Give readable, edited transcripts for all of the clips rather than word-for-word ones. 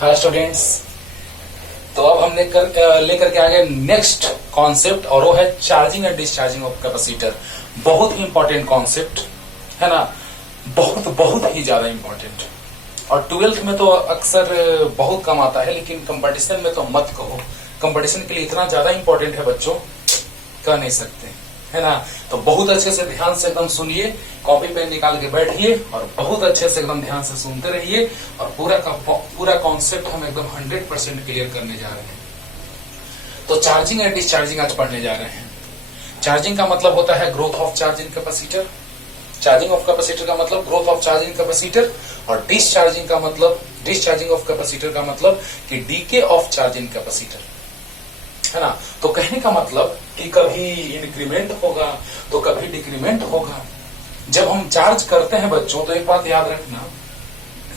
Hi students. तो अब हम लेकर के आ गए नेक्स्ट कॉन्सेप्ट, और वो है charging and discharging of capacitor. बहुत ही इंपॉर्टेंट कॉन्सेप्ट है ना, बहुत ही ज्यादा इंपॉर्टेंट। और 12th में तो अक्सर बहुत कम आता है, लेकिन कंपटीशन में तो मत कहो। कंपटीशन के लिए इतना ज्यादा इंपॉर्टेंट है बच्चों, कह नहीं सकते, है ना। तो बहुत अच्छे से ध्यान से एकदम सुनिए, कॉपी पेन निकाल के बैठिए और बहुत अच्छे से एकदम ध्यान से सुनते रहिए। और पूरा कॉन्सेप्ट हम एकदम 100% क्लियर करने जा रहे हैं। तो चार्जिंग एंड डिस्चार्जिंग आज पढ़ने जा रहे हैं। चार्जिंग का मतलब होता है growth of charge in capacitor. Charging of capacitor का मतलब growth of charge in capacitor. और डिस्चार्जिंग ऑफ कैपेसिटर का मतलब कि DK of charge in capacitor, है ना। तो कहने का मतलब कि कभी इंक्रीमेंट होगा तो कभी डिक्रीमेंट होगा। जब हम चार्ज करते हैं बच्चों, तो एक बात याद रखना,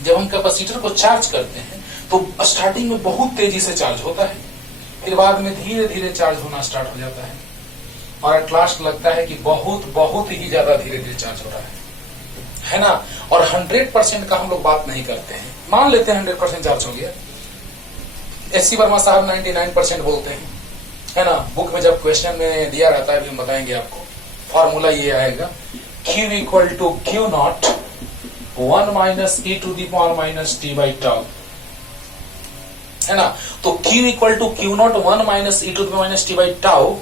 जब हम कैपेसिटर को चार्ज करते हैं तो स्टार्टिंग में बहुत तेजी से चार्ज होता है, फिर बाद में धीरे धीरे चार्ज होना स्टार्ट हो जाता है, और एट लास्ट लगता है कि बहुत ही ज्यादा धीरे धीरे चार्ज हो रहा है ना। और 100% का हम लोग बात नहीं करते हैं, मान लेते हैं 100% चार्ज हो गया। एससी वर्मा साहब 99% बोलते हैं, है ना। बुक में जब क्वेश्चन में दिया रहता है, अभी हम बताएंगे आपको, फॉर्मूला ये आएगा Q equal to Q naught 1 minus e to the power minus T by tau, है ना। तो Q equal to Q naught 1 minus e to the power minus T by tau,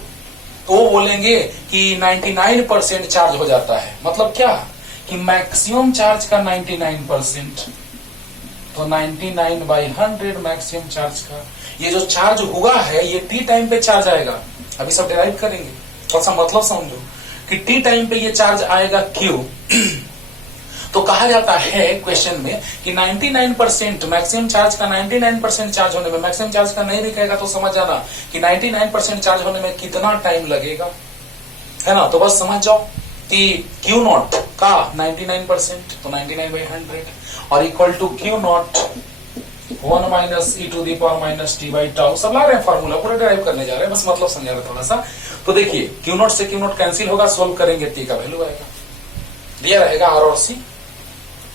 तो बोलेंगे कि 99% चार्ज हो जाता है। मतलब क्या कि मैक्सिमम चार्ज का 99%, तो 99/100 मैक्सिमम चार्ज का। ये जो चार्ज हुआ है ये टी टाइम पे चार्ज आएगा। अभी सब डिराइव करेंगे, थोड़ा सा मतलब समझो कि टी टाइम पे ये चार्ज आएगा Q। तो कहा जाता है क्वेश्चन में कि 99% मैक्सिमम चार्ज का 99% चार्ज होने में, मैक्सिमम चार्ज का नहीं भी कहेगा तो समझ जाना कि 99% चार्ज होने में कितना टाइम लगेगा, है ना। तो बस समझ जाओ कि Q नॉट का 99%, तो 99/100 और equal to Q naught 1 minus E to the power minus T by tau. सब ला रहे हैं फॉर्मूला, पूरा ड्राइव करने जा रहे हैं, बस मतलब समझा रहे थोड़ा सा। तो देखिए Q नॉट से Q नॉट कैंसिल होगा, सोल्व करेंगे, टी का वैल्यू आएगा, दिया रहेगा R और C।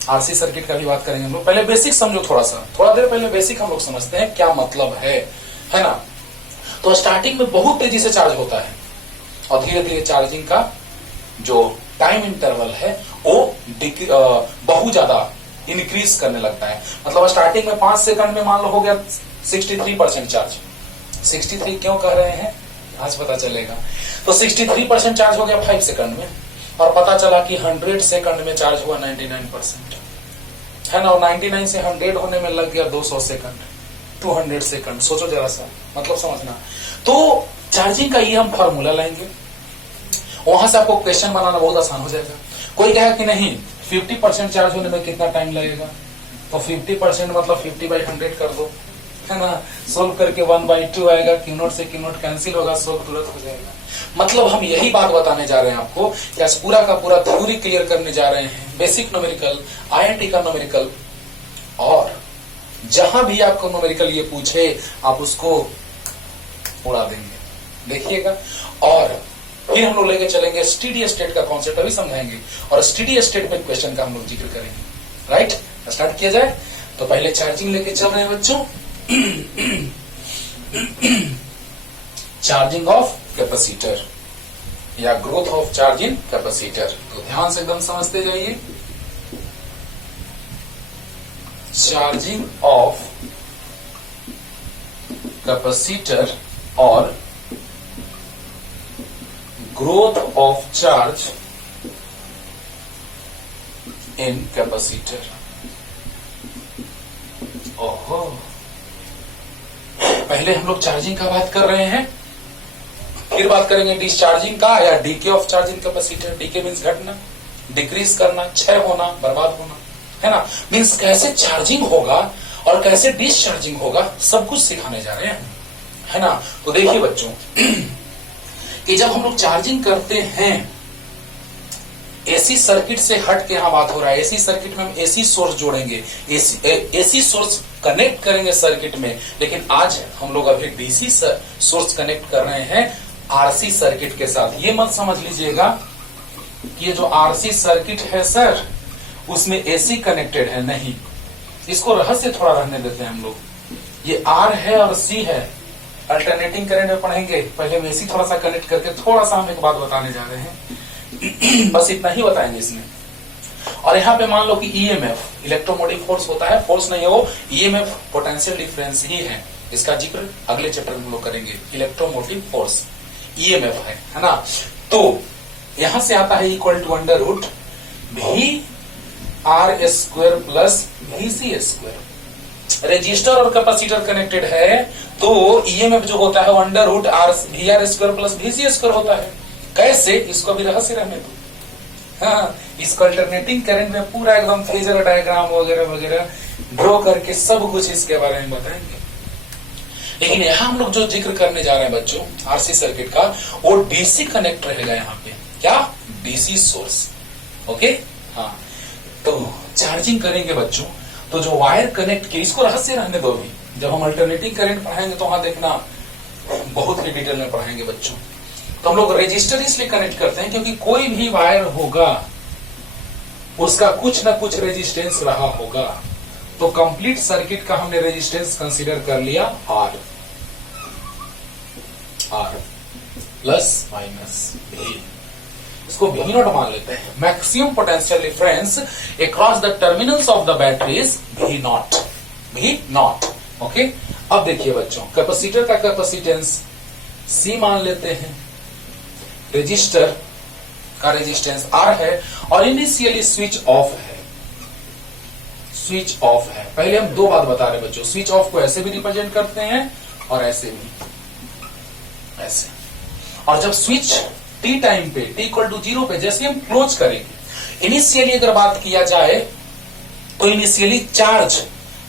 आरसी सर्किट का भी बात करेंगे हम लोग। पहले बेसिक समझो, थोड़ा देर पहले बेसिक हम लोग समझते हैं क्या मतलब है ना। तो स्टार्टिंग में बहुत तेजी से चार्ज होता है और धीरे धीरे चार्जिंग का जो टाइम इंटरवल है वो बहुत ज्यादा इंक्रीज करने लगता है। मतलब स्टार्टिंग में 5 सेकंड में मान लो हो गया 63% चार्ज। 63 क्यों कह रहे हैं आज पता चलेगा। तो 63% चार्ज हो गया 5 सेकंड में, और पता चला कि 100 सेकंड में चार्ज हुआ 99%, है ना। और 99 से 100 होने में लग गया 200 सेकंड, 200 सेकंड। सोचो जरा सा, मतलब समझना। तो चार्जिंग का ये हम फॉर्मूला लाएंगे, वहां से आपको क्वेश्चन बनाना बहुत आसान हो जाएगा। कोई कहेगा कि नहीं 50% चार्ज होने में कितना टाइम लगेगा, तो 50% मतलब 50/100 कर दो, है ना। सोल्व करके 1/2 आएगा, Q नॉट से Q नॉट कैंसिल होगा, सोल्व तुरंत हो जाएगा। मतलब हम यही बात बताने जा रहे हैं आपको कि आज पूरा का पूरा थ्योरी क्लियर करने जा रहे हैं, बेसिक न्यूमेरिकल, IIT का न्यूमेरिकल। और जहां भी आपको न्यूमेरिकल ये पूछे आप उसको उड़ा देंगे, देखिएगा। और फिर हम लोग लेके चलेंगे स्टेडी स्टेट का कॉन्सेप्ट, अभी समझाएंगे, और स्टेडी स्टेट में क्वेश्चन का हम लोग जिक्र करेंगे। राइट, स्टार्ट किया जाए। तो पहले चार्जिंग लेके चल रहे हैं बच्चों। चार्जिंग ऑफ कैपेसिटर या growth of charge in capacitor, तो ध्यान से एकदम समझते जाइए। चार्जिंग ऑफ कैपेसिटर और growth of charge in capacitor. ओहो, पहले हम लोग चार्जिंग का बात कर रहे हैं, फिर बात करेंगे डिस्चार्जिंग का या decay of charge in capacitor. Decay means घटना, डिक्रीज करना, क्षय होना, बर्बाद होना, है ना। मीन्स कैसे चार्जिंग होगा और कैसे डिस्चार्जिंग होगा, सब कुछ सिखाने जा रहे हैं, है ना। तो देखिए बच्चों कि जब हम लोग चार्जिंग करते हैं, एसी सर्किट से हट के यहां बात हो रहा है। एसी सर्किट में हम एसी सोर्स जोड़ेंगे, एसी सोर्स कनेक्ट करेंगे सर्किट में, लेकिन आज हम लोग अभी डीसी सोर्स कनेक्ट कर रहे हैं आरसी सर्किट के साथ। ये मत समझ लीजिएगा कि ये जो आरसी सर्किट है सर उसमें एसी कनेक्टेड है, नहीं, इसको रहस्य थोड़ा रहने देते हैं हम लोग, ये R है और C है। अल्टरनेटिंग करंट में पढ़ेंगे, पहले हम AC थोड़ा सा कनेक्ट करके थोड़ा सा हम एक बात बताने जा रहे हैं। बस इतना ही बताएंगे इसमें। और यहाँ पे मान लो कि EMF इलेक्ट्रोमोटिव फोर्स होता है, फोर्स नहीं है वो, EMF पोटेंशियल डिफरेंस ही है। इसका जिक्र अगले चैप्टर में हम लोग करेंगे। इलेक्ट्रोमोटिव फोर्स EMF है ना। तो यहां से आता है equal to under root VR square plus VC square. Resistor और कैपेसिटर कनेक्टेड है तो EMF जो होता है वो under root VR square plus VC square होता है। कैसे, इसको भी रहस्य रहने दो। हाँ, इसको अल्टरनेटिंग करंट में पूरा एकदम फेजर डायग्राम वगैरह वगैरह ड्रॉ करके सब कुछ इसके बारे में बताएंगे। लेकिन यहाँ हम लोग जो जिक्र करने जा रहे हैं बच्चों RC सर्किट का, वो DC कनेक्ट रहेगा। यहाँ पे क्या, DC सोर्स। ओके, हाँ। तो चार्जिंग करेंगे बच्चों, तो जो वायर कनेक्ट किए, इसको रहस्य रहने दो भी। जब हम अल्टरनेटिंग करंट पढ़ाएंगे तो वहां देखना बहुत ही डिटेल में पढ़ाएंगे बच्चों। तो हम लोग रजिस्टर इसलिए कनेक्ट करते हैं क्योंकि कोई भी वायर होगा उसका कुछ ना कुछ रेजिस्टेंस रहा होगा। तो कंप्लीट सर्किट का हमने रेजिस्टेंस कंसीडर कर लिया R प्लस माइनस V, इसको V नॉट मान लेते हैं। Maximum potential difference across the terminals of the batteries V not. Okay, अब देखिए बच्चों, कैपेसिटर का कैपेसिटेंस C मान लेते हैं, रेजिस्टर का रेजिस्टेंस R है, और इनिशियली स्विच ऑफ है। स्विच ऑफ है। पहले हम दो बात बता रहे बच्चों, स्विच ऑफ को ऐसे भी रिप्रेजेंट करते हैं और ऐसे भी, ऐसे। और जब स्विच T टाइम पे, T इक्वल टू 0 पे जैसे हम क्लोज करेंगे, इनिशियली अगर बात किया जाए तो इनिशियली चार्ज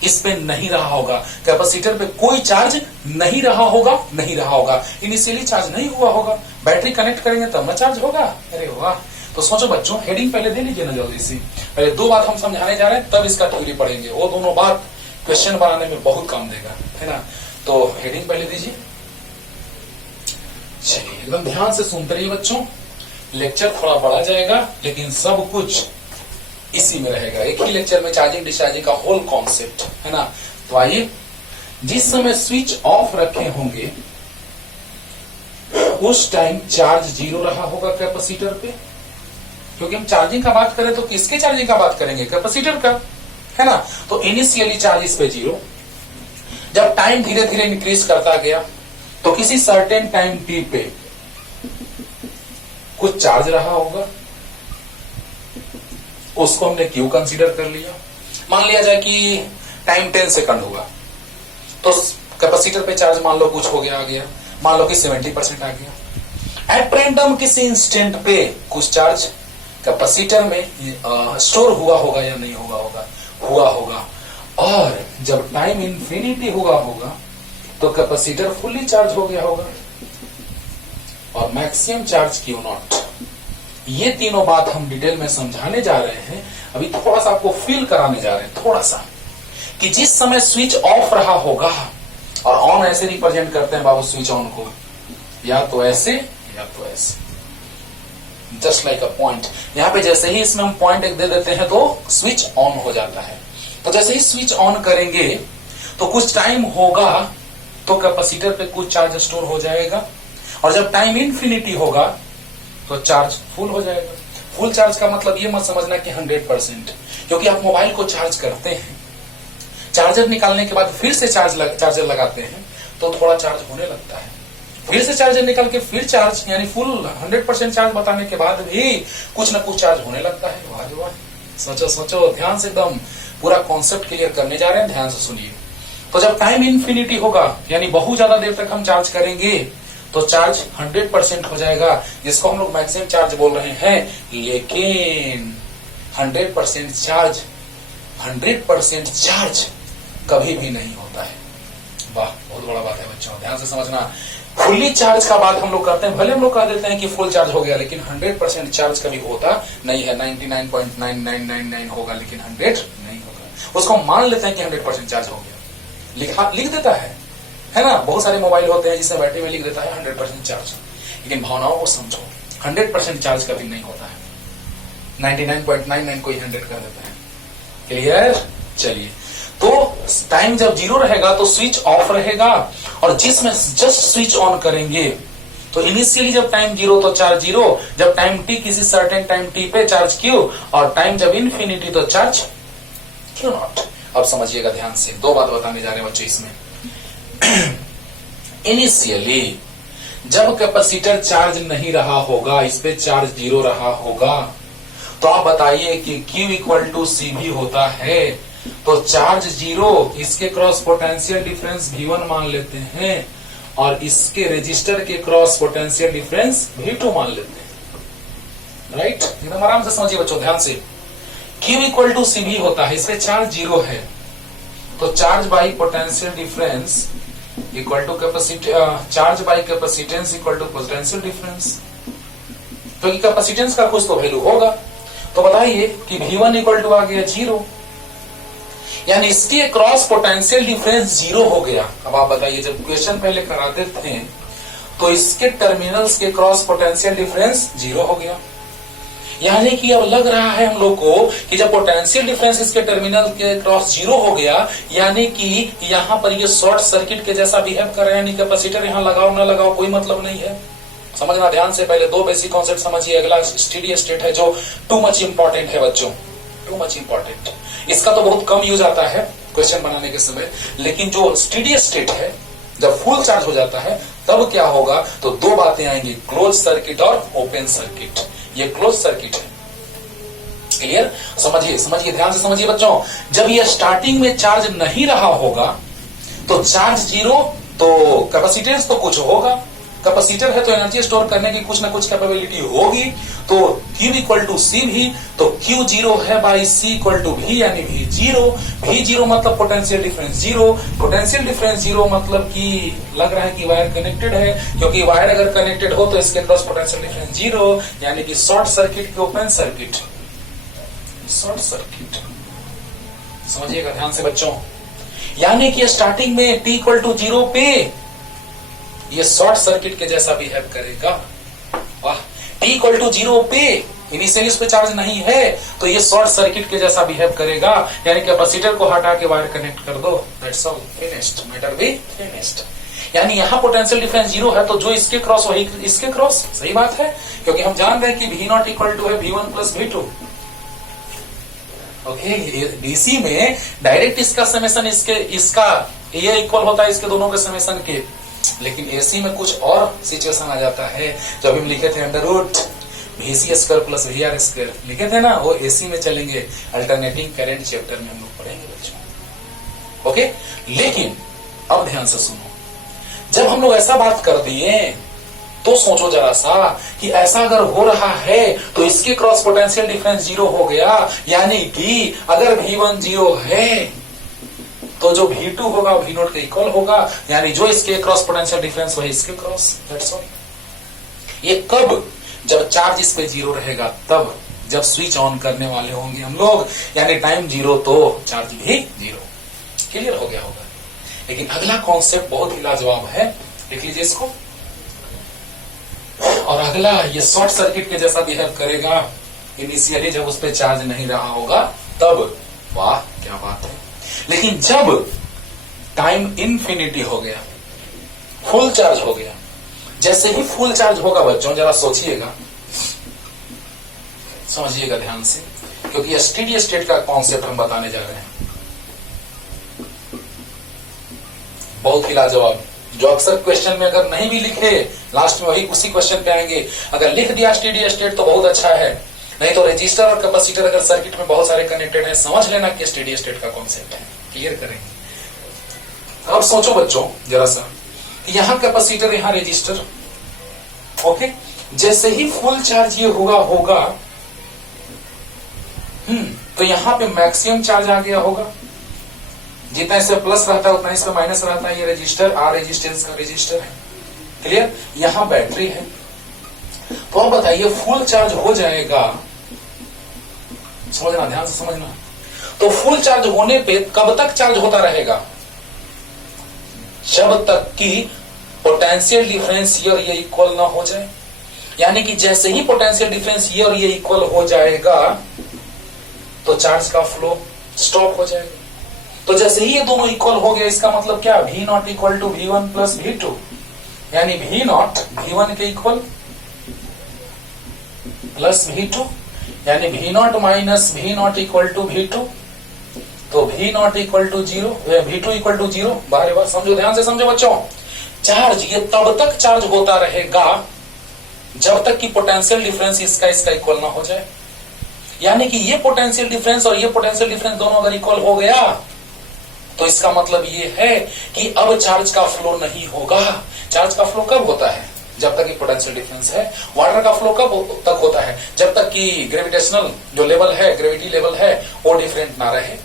इस पे नहीं रहा होगा, कैपेसिटर पे कोई चार्ज नहीं रहा होगा, इनिशियली चार्ज नहीं हुआ होगा। बैटरी कनेक्ट करेंगे तब ना चार्ज होगा। अरे वाह। तो सोचो बच्चों, हेडिंग पहले दे लीजिए ना जल्दी से। पहले दो बात हम समझाने जा रहे हैं, तब इसका थ्योरी पढ़ेंगे। वो दोनों बात क्वेश्चन बनाने में बहुत काम देगा, है ना। तो हेडिंग पहले दीजिए। चलिए, एकदम ध्यान से सुनते रहिए बच्चों। लेक्चर थोड़ा बड़ा जाएगा लेकिन सब कुछ इसी में रहेगा। एक ही लेक्चर में चार्जिंग डिस्चार्जिंग का होल कॉन्सेप्ट, है ना। तो आइए, जिस समय स्विच ऑफ रखे होंगे उस टाइम चार्ज 0 रहा होगा कैपेसिटर पे, क्योंकि हम चार्जिंग का बात करें तो किसके चार्जिंग का बात करेंगे, कैपेसिटर का, है ना। तो इनिशियली चार्ज इस पे 0। जब टाइम धीरे धीरे इंक्रीज करता गया तो किसी सर्टेन टाइम T पे कुछ चार्ज रहा होगा, उसको हमने Q कंसीडर कर लिया। मान लिया जाए कि टाइम 10 सेकंड हुआ तो कैपेसिटर पे चार्ज मान लो कुछ हो गया, आ गया, मान लो कि 70% आ गया। एट रैंडम किसी इंस्टेंट पे कुछ चार्ज कैपेसिटर में स्टोर हुआ होगा या नहीं हुआ होगा। और जब टाइम इंफिनिटी हुआ होगा तो कैपेसिटर फुल्ली चार्ज हो गया होगा और मैक्सिमम चार्ज Q नॉट। ये तीनों बात हम डिटेल में समझाने जा रहे हैं। अभी थोड़ा सा आपको फील कराने जा रहे हैं, थोड़ा सा, कि जिस समय स्विच ऑफ रहा होगा, और ऑन ऐसे रिप्रेजेंट करते हैं बाबू स्विच ऑन को, या तो ऐसे या तो ऐसे, जस्ट लाइक अ पॉइंट। यहां पे जैसे ही इसमें हम पॉइंट एक दे देते हैं तो स्विच ऑन हो जाता है। तो जैसे ही स्विच ऑन करेंगे तो कुछ टाइम होगा तो कैपेसिटर पे कुछ चार्ज स्टोर हो जाएगा, और जब टाइम इंफिनिटी होगा तो चार्ज फुल हो जाएगा। फुल चार्ज का मतलब ये मत समझना कि 100%, क्योंकि आप मोबाइल को चार्ज करते हैं, चार्जर निकालने के बाद फिर से चार्जर लगाते हैं तो थोड़ा चार्ज होने लगता है, फिर से चार्जर निकाल के फिर चार्ज, यानी फुल 100% चार्ज बताने के बाद भी कुछ ना कुछ चार्ज होने लगता है। वाह वाह, सोचो ध्यान से, एकदम पूरा कॉन्सेप्ट क्लियर करने जा रहे हैं, ध्यान से सुनिए। तो जब टाइम इंफिनिटी होगा, यानी बहुत ज्यादा देर तक हम चार्ज करेंगे तो चार्ज 100% हो जाएगा, जिसको हम लोग मैक्सिमम चार्ज बोल रहे हैं। लेकिन 100% चार्ज कभी भी नहीं होता है। वाह, बहुत बड़ा बात है बच्चों, ध्यान से समझना। फुल्ली चार्ज का बात हम लोग करते हैं, भले हम लोग कह देते हैं कि फुल चार्ज हो गया, लेकिन 100% चार्ज कभी होता नहीं है। 99.9999 होगा लेकिन 100 नहीं होगा। उसको मान लेते हैं कि 100% चार्ज हो गया, लिख देता है ना। बहुत सारे मोबाइल होते हैं जिसमें बैटरी में लिख देता है 100% चार्ज, लेकिन भावनाओं को समझो, 100% चार्ज कभी नहीं होता है। 99.99 कोई 100 कर देता है। क्लियर? चलिए, तो टाइम जब 0 रहेगा तो स्विच ऑफ रहेगा, और जिसमें जस्ट स्विच ऑन करेंगे तो इनिशियली जब टाइम 0 तो चार्ज 0, जब टाइम t किसी सर्टेन टाइम t पे चार्ज q, और टाइम जब इन्फिनिटी तो चार्ज q नॉट। अब समझिएगा ध्यान से, दो बात बताने जा रहे हैं बच्चों इसमें। इनिशियली जब कैपेसिटर चार्ज नहीं रहा होगा, इस पे चार्ज 0 रहा होगा, तो आप बताइए कि Q इक्वल टू सी भी होता है, तो चार्ज 0, इसके क्रॉस पोटेंशियल डिफरेंस V1 मान लेते हैं, और इसके रेजिस्टर के क्रॉस पोटेंशियल डिफरेंस V2 मान लेते हैं। राइट, एकदम आराम से समझिए बच्चों ध्यान से। Q इक्वल टू सी भी होता है, इस पे चार्ज 0 है, तो charge by potential difference equal to capacity, charge by capacitance equal to potential difference, क्योंकि कैपेसिटेंस का कुछ तो वैल्यू होगा। तो बताइए कि V1 इक्वल टू आ गया 0, यानी इसके क्रॉस पोटेंशियल डिफरेंस 0 हो गया। अब आप बताइए, जब क्वेश्चन पहले कराते थे तो इसके टर्मिनल्स के क्रॉस पोटेंशियल डिफरेंस 0 हो गया, यानी कि अब लग रहा है हम लोग को कि जब पोटेंशियल डिफरेंस इसके टर्मिनल के क्रॉस 0 हो गया, यानी कि यहां पर ये शॉर्ट सर्किट के जैसा बिहेव कर रहे हैं, यानी कैपेसिटर यहां लगाओ ना लगाओ कोई मतलब नहीं है। समझना ध्यान से, पहले दो बेसिक कॉन्सेप्ट समझिए। अगला स्टेडी स्टेट है जो टू मच इंपॉर्टेंट है बच्चों, टू मच इंपॉर्टेंट। इसका तो बहुत कम यूज आता है क्वेश्चन बनाने के समय, लेकिन जो स्टेडी स्टेट है, जब फुल चार्ज हो जाता है तब क्या होगा, तो दो बातें आएंगी, क्लोज सर्किट और ओपन सर्किट। ये क्लोज सर्किट है, क्लियर? समझिए समझिए ध्यान से समझिए बच्चों। जब ये स्टार्टिंग में चार्ज नहीं रहा होगा तो चार्ज 0, तो कैपेसिटेंस तो कुछ होगा, कैपेसिटर है तो एनर्जी स्टोर करने की कुछ ना कुछ कैपेबिलिटी होगी, तो Q इक्वल टू सी भी, तो Q 0 है by C equal to V, यानी V 0 मतलब पोटेंशियल डिफरेंस 0, पोटेंशियल डिफरेंस 0 मतलब कि लग रहा है कि वायर कनेक्टेड है, क्योंकि वायर अगर कनेक्टेड हो तो इसके क्रॉस पोटेंशियल डिफरेंस 0, यानी कि शॉर्ट सर्किट की ओपन सर्किट, शॉर्ट सर्किट। समझिएगा ध्यान से बच्चों, यानी कि स्टार्टिंग में T इक्वल टू 0 पे ये शॉर्ट सर्किट के जैसा बिहेव करेगा। वाह, T इक्वल टू 0 पे इनिशियली उस पे चार्ज नहीं है, तो ये शॉर्ट सर्किट के जैसा बिहेव करेगा, यानी कैपेसिटर को हटा के वायर कनेक्ट कर दो, that's all, finished, matter be finished. यानी यहां पोटेंशियल डिफरेंस 0 है, तो जो इसके क्रॉस वही इसके क्रॉस, सही बात है, क्योंकि हम जान रहे हैं कि V नॉट इक्वल टू है V1 plus V2। Okay, DC में डायरेक्ट इसका समेशन इसका ये इक्वल होता है इसके दोनों के समेशन के, लेकिन एसी में कुछ और सिचुएशन आ जाता है। जब हम लिखे थे under root VC square plus VR square लिखे थे ना, वो एसी में चलेंगे, अल्टरनेटिंग करंट चैप्टर में हम लोग पढ़ेंगे बच्चों। ओके, लेकिन अब ध्यान से सुनो, जब हम लोग ऐसा बात कर दिए तो सोचो जरा सा कि ऐसा अगर हो रहा है तो इसके क्रॉस पोटेंशियल डिफरेंस 0 हो गया, यानी कि अगर V1 0 है तो जो V2 होगा V नोट के इक्वल होगा, यानी जो इसके क्रॉस पोटेंशियल डिफरेंस वही इसके क्रॉस, दैट्स ऑल। ये कब, जब चार्ज इस पे 0 रहेगा, तब जब स्विच ऑन करने वाले होंगे हम लोग, यानी टाइम 0 तो चार्ज भी 0। क्लियर हो गया होगा। लेकिन अगला कॉन्सेप्ट बहुत ही लाजवाब है, लिख लीजिए इसको। और अगला, ये शॉर्ट सर्किट के जैसा बिहेव करेगा इनिशियली जब उस पे चार्ज नहीं रहा होगा तब। वाह क्या बात है। लेकिन जब टाइम इन्फिनिटी हो गया, फुल चार्ज हो गया, जैसे ही फुल चार्ज होगा बच्चों, जरा सोचिएगा, समझिएगा ध्यान से, क्योंकि ये स्टेडी स्टेट का कॉन्सेप्ट हम बताने जा रहे हैं, बहुत ही लाजवाब, जो अक्सर क्वेश्चन में अगर नहीं भी लिखे, लास्ट में वही उसी क्वेश्चन पे आएंगे। अगर लिख दिया स्टेडी स्टेट तो बहुत अच्छा है, नहीं तो रजिस्टर और कैपेसिटर अगर सर्किट में बहुत सारे कनेक्टेड हैं, समझ लेना कि स्टेडी स्टेट का कॉन्सेप्ट है, क्लियर करेंगे। अब सोचो बच्चों जरा सा, यहां कैपेसिटर यहां रजिस्टर, ओके, जैसे ही फुल चार्ज ये होगा तो यहां पे मैक्सिमम चार्ज आ गया होगा, जितना इससे प्लस रहता है उतना इसमें माइनस रहता है। ये रजिस्टर आर रेजिस्टेंस का रजिस्टर है, क्लियर। यहां बैटरी है, तो अब बताइए फुल चार्ज हो जाएगा, समझना ध्यान से समझना, तो फुल चार्ज होने पे कब तक चार्ज होता रहेगा, जब तक कि पोटेंशियल डिफरेंस ये और ये इक्वल ना हो जाए। यानी कि जैसे ही पोटेंशियल डिफरेंस ये और ये इक्वल हो जाएगा तो चार्ज का फ्लो स्टॉप हो जाएगा। तो जैसे ही ये दोनों इक्वल हो गया, इसका मतलब क्या, V naught equal to V1 plus V2, यानी V नॉट V1 के इक्वल प्लस V2, यानी V naught minus V naught equal to V2, तो V naught equal to 0, V2 equal to 0। बार बार समझो, ध्यान से समझो बच्चों। चार्ज ये तब तक चार्ज होता रहेगा जब तक कि पोटेंशियल डिफरेंस इसका इक्वल ना हो जाए। यानी कि ये पोटेंशियल डिफरेंस और ये पोटेंशियल डिफरेंस दोनों अगर इक्वल हो गया तो इसका मतलब ये है कि अब चार्ज का फ्लो नहीं होगा। चार्ज का फ्लो कब होता है, जब तक कि पोटेंशियल डिफरेंस है। वाटर का फ्लो कब तक होता है, जब तक कि ग्रेविटेशनल जो लेवल है, ग्रेविटी लेवल है, वो डिफरेंट ना रहे,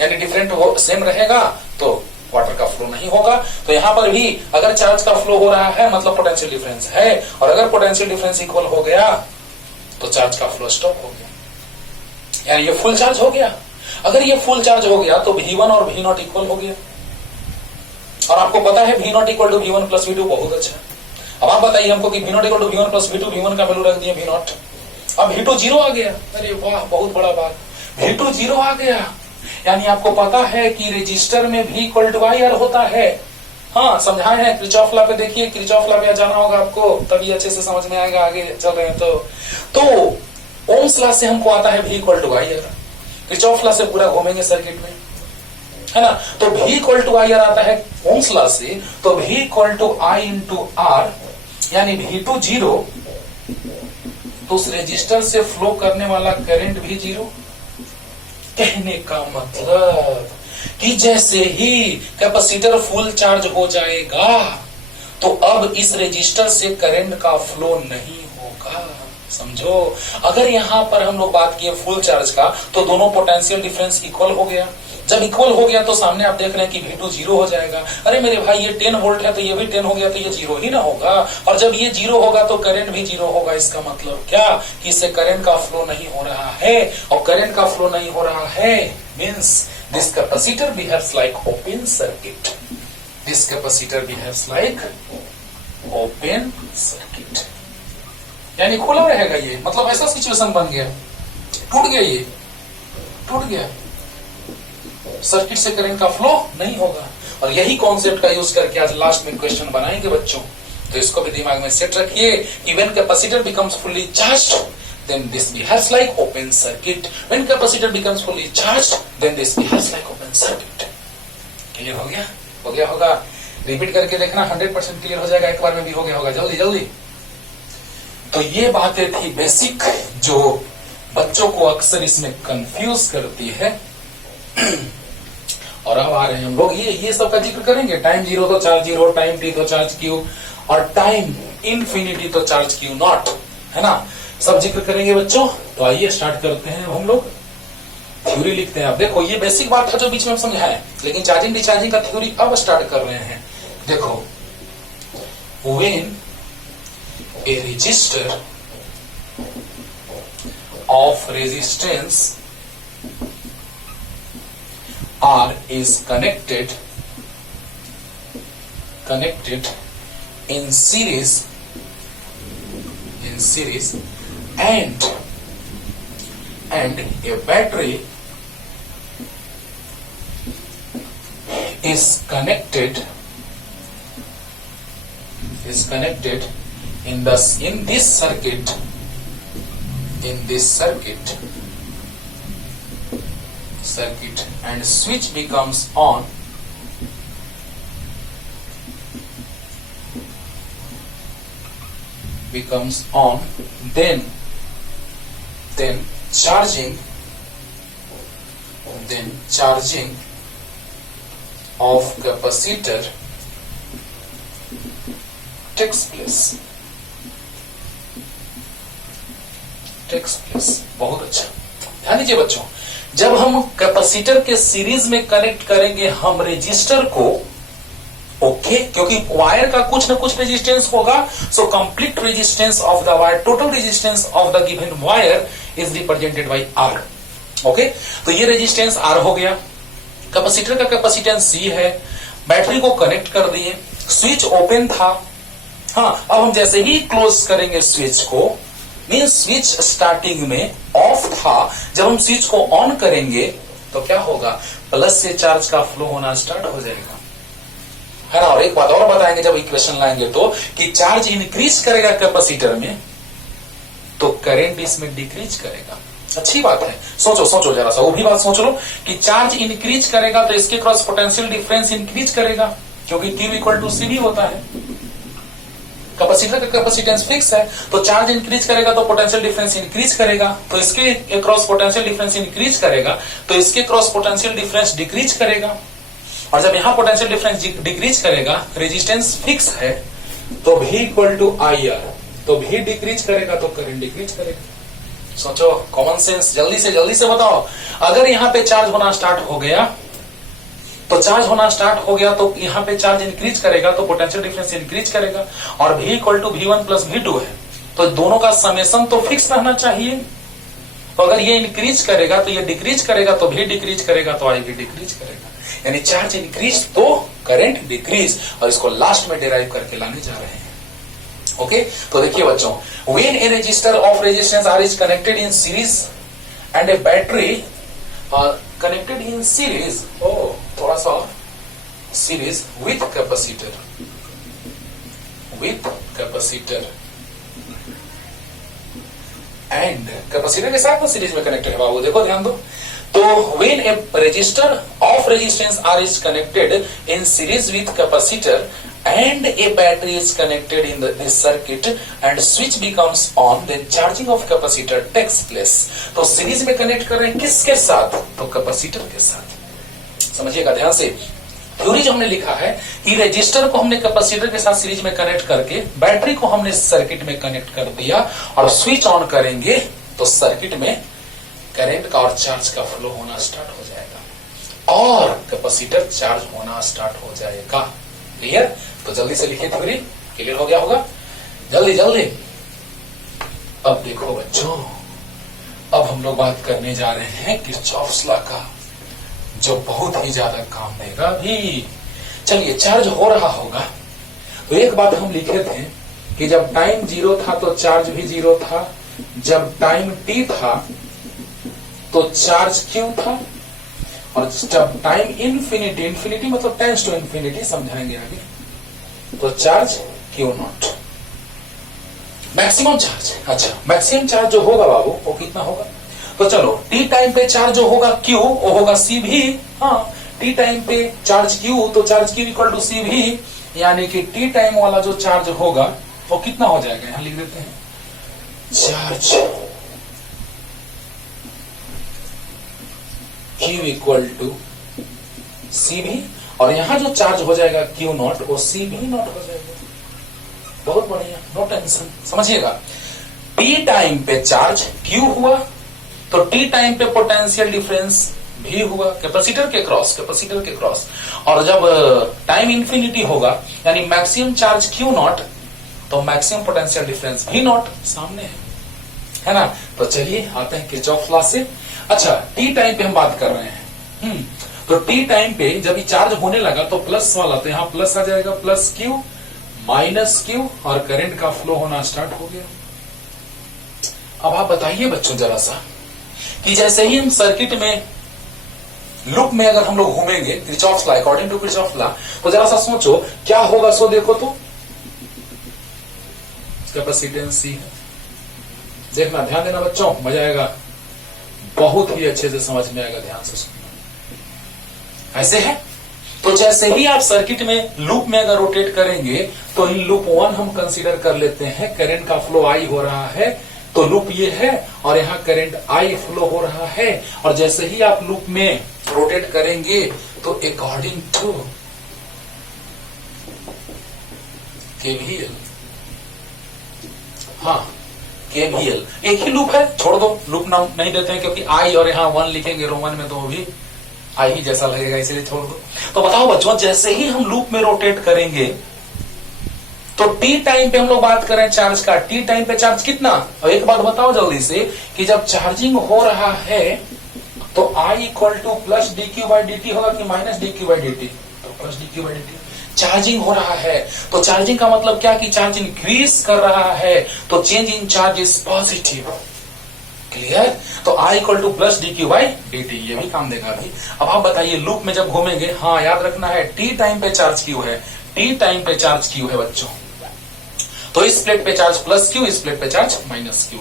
यानी डिफरेंट सेम रहेगा तो वाटर का फ्लो नहीं होगा। तो यहां पर भी अगर चार्ज का फ्लो हो रहा है मतलब पोटेंशियल डिफरेंस है, और अगर पोटेंशियल डिफरेंस इक्वल हो गया तो चार्ज का फ्लो स्टॉप हो गया, यानी ये फुल चार्ज हो गया। अगर ये फुल चार्ज हो गया तो V1 और V नॉट इक्वल हो गया, और आपको पता है V naught equal to V1 plus V2 बहुत अच्छा। अब आप बताइए हमको कि V naught equal to V1 plus V2, V1 का वैल्यू रख दिया V नॉट, अब V2 0 आ गया। अरे वाह, बहुत बड़ा बात, V2 0 आ गया, यानी आपको पता है कि रजिस्टर में V इक्वल टू IR होता है। हाँ, समझाए हैं किरचॉफ लॉ पे, देखिए किरचॉफ लॉ पे जाना होगा आपको, तभी अच्छे से समझ में आएगा, आगे चल रहे हैं तो ओम्स लॉ से हमको आता है V equal to IR, Kirchhoff law से पूरा घूमेंगे सर्किट में, है ना। तो V इक्वल टू IR आता है ओम्स लॉ से, तो V equal to I into R, यानी V2 0, तो उस रजिस्टर से फ्लो करने वाला करंट भी 0। कहने का मतलब कि जैसे ही कैपेसिटर फुल चार्ज हो जाएगा तो अब इस रजिस्टर से करंट का फ्लो नहीं होगा। समझो, अगर यहां पर हम लोग बात किए फुल चार्ज का, तो दोनों पोटेंशियल डिफरेंस इक्वल हो गया। जब इक्वल हो गया तो सामने आप देख रहे हैं कि V2 0 हो जाएगा। अरे मेरे भाई, ये 10 वोल्ट है तो ये भी 10 हो गया, तो ये 0 ही ना होगा, और जब ये 0 होगा तो करंट भी 0 होगा। इसका मतलब क्या कि इससे करंट का फ्लो नहीं हो रहा है, और करंट का फ्लो नहीं हो रहा है means this capacitor behaves like open circuit, this capacitor behaves like open circuit, यानी खुला रहेगा ये। मतलब ऐसा सिचुएशन बन गया, टूट गया, ये टूट गया, सर्किट से करंट का फ्लो नहीं होगा। और यही कॉन्सेप्ट का यूज करके आज लास्ट में क्वेश्चन बनाएंगे बच्चों, तो इसको भी दिमाग में सेट रखिए कि when capacitor becomes fully charged then this behaves like open circuit, when capacitor becomes fully charged then this behaves like open circuit. Clear हो गया? हो गया होगा, रिपीट करके देखना, 100% क्लियर हो जाएगा, एक बार में भी हो गया होगा, जल्दी जल्दी। तो ये बातें थी बेसिक, जो बच्चों को अक्सर इसमें कंफ्यूज करती है। और अब आ रहे हैं हम लोग ये सब का जिक्र करेंगे। टाइम 0 तो चार्ज 0, टाइम t तो चार्ज q, और टाइम इंफिनिटी तो चार्ज q नॉट, है ना, सब जिक्र करेंगे बच्चों। तो आइए स्टार्ट करते हैं, हम लोग थ्योरी लिखते हैं। अब देखो, ये बेसिक बात था जो बीच में हम समझाए, लेकिन चार्जिंग डिस्चार्जिंग का थ्योरी अब स्टार्ट कर रहे हैं। देखो, when A register of resistance R is connected in series and a battery is connected in this circuit and switch becomes on, then charging of capacitor takes place। बहुत अच्छा, ध्यान दीजिए बच्चों। जब हम कैपेसिटर के सीरीज में कनेक्ट करेंगे हम रेजिस्टर को, ओके, क्योंकि वायर का कुछ ना कुछ रेजिस्टेंस होगा, so complete resistance of the wire, total resistance of the given wire is represented by R. Okay, तो ये रेजिस्टेंस आर हो गया, कैपेसिटर का कैपेसिटेंस सी है, बैटरी को कनेक्ट कर दिए, स्विच ओपन था। हाँ, अब हम जैसे ही क्लोज करेंगे स्विच को, मीन्स स्विच स्टार्टिंग में ऑफ था, जब हम स्विच को ऑन करेंगे तो क्या होगा, प्लस से चार्ज का फ्लो होना स्टार्ट हो जाएगा, है ना। और एक बात और बताएंगे जब इक्वेशन लाएंगे तो, कि चार्ज इंक्रीज करेगा कैपेसिटर में तो करंट इसमें डिक्रीज करेगा। अच्छी बात है, सोचो सोचो जरा सा, वो भी बात सोच लो कि चार्ज इंक्रीज करेगा तो इसके क्रॉस पोटेंशियल डिफरेंस इंक्रीज करेगा, क्योंकि Q इक्वल टू CV होता है। कैपेसिटर का कैपेसिटेंस फिक्स है, तो चार्ज इंक्रीज करेगा तो पोटेंशियल डिफरेंस इंक्रीज करेगा, तो इसके क्रॉस पोटेंशियल डिफरेंस इंक्रीज करेगा तो इसके क्रॉस पोटेंशियल डिफरेंस डिक्रीज करेगा। और जब यहां पोटेंशियल डिफरेंस डिक्रीज करेगा, रेजिस्टेंस फिक्स है, तो V इक्वल टू IR, तो V डिक्रीज करेगा तो करंट डिक्रीज करेगा। सोचो, कॉमन सेंस, जल्दी से बताओ। अगर यहां पे चार्ज होना स्टार्ट हो गया तो यहां पे चार्ज इंक्रीज करेगा तो पोटेंशियल डिफरेंस इंक्रीज करेगा, और V equal to V1 plus V2 है, तो दोनों का समेशन तो फिक्स रहना चाहिए। तो अगर ये इंक्रीज करेगा तो ये डिक्रीज करेगा, तो V डिक्रीज करेगा तो I भी डिक्रीज करेगा, यानी चार्ज इंक्रीज तो करंट डिक्रीज, और इसको लास्ट में डिराइव करके लाने जा रहे हैं। ओके, तो देखिए बच्चों, when A register of resistance R is connected in series and A battery connected in series, थोड़ा सा series with capacitor and capacitor के साथ सीरीज में कनेक्टेड है बाबू, देखो ध्यान दो। तो when a resistor of resistance R is connected in series with capacitor and a battery is connected in this circuit and switch becomes on, then charging of capacitor takes place। तो series में connect कर रहे हैं किसके साथ? तो capacitor के साथ। समझिएगा ध्यान से, थ्योरी जो हमने लिखा है कि रेजिस्टर को हमने कैपेसिटर के साथ सीरीज में कनेक्ट करके बैटरी को हमने सर्किट में कनेक्ट कर दिया, और स्विच ऑन करेंगे तो सर्किट में करंट का और चार्ज का फ्लो होना स्टार्ट हो जाएगा और कैपेसिटर चार्ज होना स्टार्ट हो जाएगा। क्लियर? तो जल्दी से लिखिए, थ्योरी क्लियर हो गया होगा, जल्दी। अब देखो बच्चों, अब हम लोग बात करने जा रहे हैं किरचॉफ्स लॉ का, जो बहुत ही ज्यादा काम देगा भी। चलिए, चार्ज हो रहा होगा तो एक बात हम लिखे थे कि जब टाइम 0 था तो चार्ज भी 0 था, जब टाइम t था तो चार्ज Q था, और जब टाइम इंफिनिटी मतलब टेंस टू इंफिनिटी, समझाएंगे आगे, तो चार्ज Q0 मैक्सिमम चार्ज। अच्छा, मैक्सिमम चार्ज जो होगा बाबू वो कितना होगा? तो चलो, टी टाइम पे चार्ज जो होगा Q वो होगा CV। हाँ, टी टाइम पे चार्ज Q, तो charge Q equal to CV, यानी कि टी टाइम वाला जो चार्ज होगा वो कितना हो जाएगा? यहां लिख देते हैं, charge Q equal to CV, और यहां जो चार्ज हो जाएगा Q0 वो CV0 हो जाएगा। बहुत बढ़िया, नो टेंशन। समझिएगा, टी टाइम पे चार्ज Q हुआ तो टी टाइम पे पोटेंशियल डिफरेंस भी हुआ कैपेसिटर के क्रॉस, और जब टाइम इंफिनिटी होगा यानी मैक्सिमम चार्ज Q0 तो मैक्सिमम पोटेंशियल डिफरेंस V0 सामने है ना। तो चलिए आते हैं किरचॉफ लॉ से। अच्छा, टी टाइम पे हम बात कर रहे हैं, तो टी टाइम पे जब ये चार्ज होने लगा तो प्लस वाला, तो यहां प्लस आ जाएगा, प्लस Q माइनस Q, और करंट का फ्लो होना स्टार्ट हो गया। अब आप बताइए बच्चों जरा सा कि जैसे ही हम सर्किट में लूप में अगर हम लोग घूमेंगे Kirchhoff's law, according to Kirchhoff's law, तो जरा सा सोचो क्या होगा। सो देखो तो कैपेसिटेंस C है, देखना, ध्यान देना बच्चों, मजा आएगा, बहुत ही अच्छे से समझ में आएगा, ध्यान से सुनना। ऐसे है, तो जैसे ही आप सर्किट में लूप में अगर रोटेट करेंगे तो इन लूप 1 हम कंसीडर कर लेते हैं, करंट का फ्लो I हो रहा है, तो लूप ये है और यहां करंट I फ्लो हो रहा है, और जैसे ही आप लूप में रोटेट करेंगे तो अकॉर्डिंग टू KVL, हाँ KVL, एक ही लूप है, छोड़ दो, लूप नाम नहीं देते हैं क्योंकि I और यहां 1 लिखेंगे रोमन में तो वो भी I ही जैसा लगेगा, इसलिए छोड़ दो। तो बताओ बच्चों, जैसे ही हम लूप में रोटेट करेंगे तो टी टाइम पे हम लोग बात कर रहे हैं चार्ज का, टी टाइम पे चार्ज कितना? और एक बात बताओ जल्दी से कि जब चार्जिंग हो रहा है तो I equal two plus dq/dt होगा कि माइनस dq/dt? तो प्लस dq/dt। चार्जिंग हो रहा है तो चार्जिंग का मतलब क्या कि चार्ज इंक्रीज कर रहा है, तो change in charge is positive. Clear? तो I equal two plus D Q by d T, ये भी काम देगा अभी। अब आप बताइए लूप में जब घूमेंगे, हाँ याद रखना है t टाइम पे चार्ज क्यू है, t टाइम पे चार्ज क्यू है बच्चों, तो इस प्लेट पे चार्ज प्लस क्यू, इस प्लेट पे चार्ज माइनस क्यू।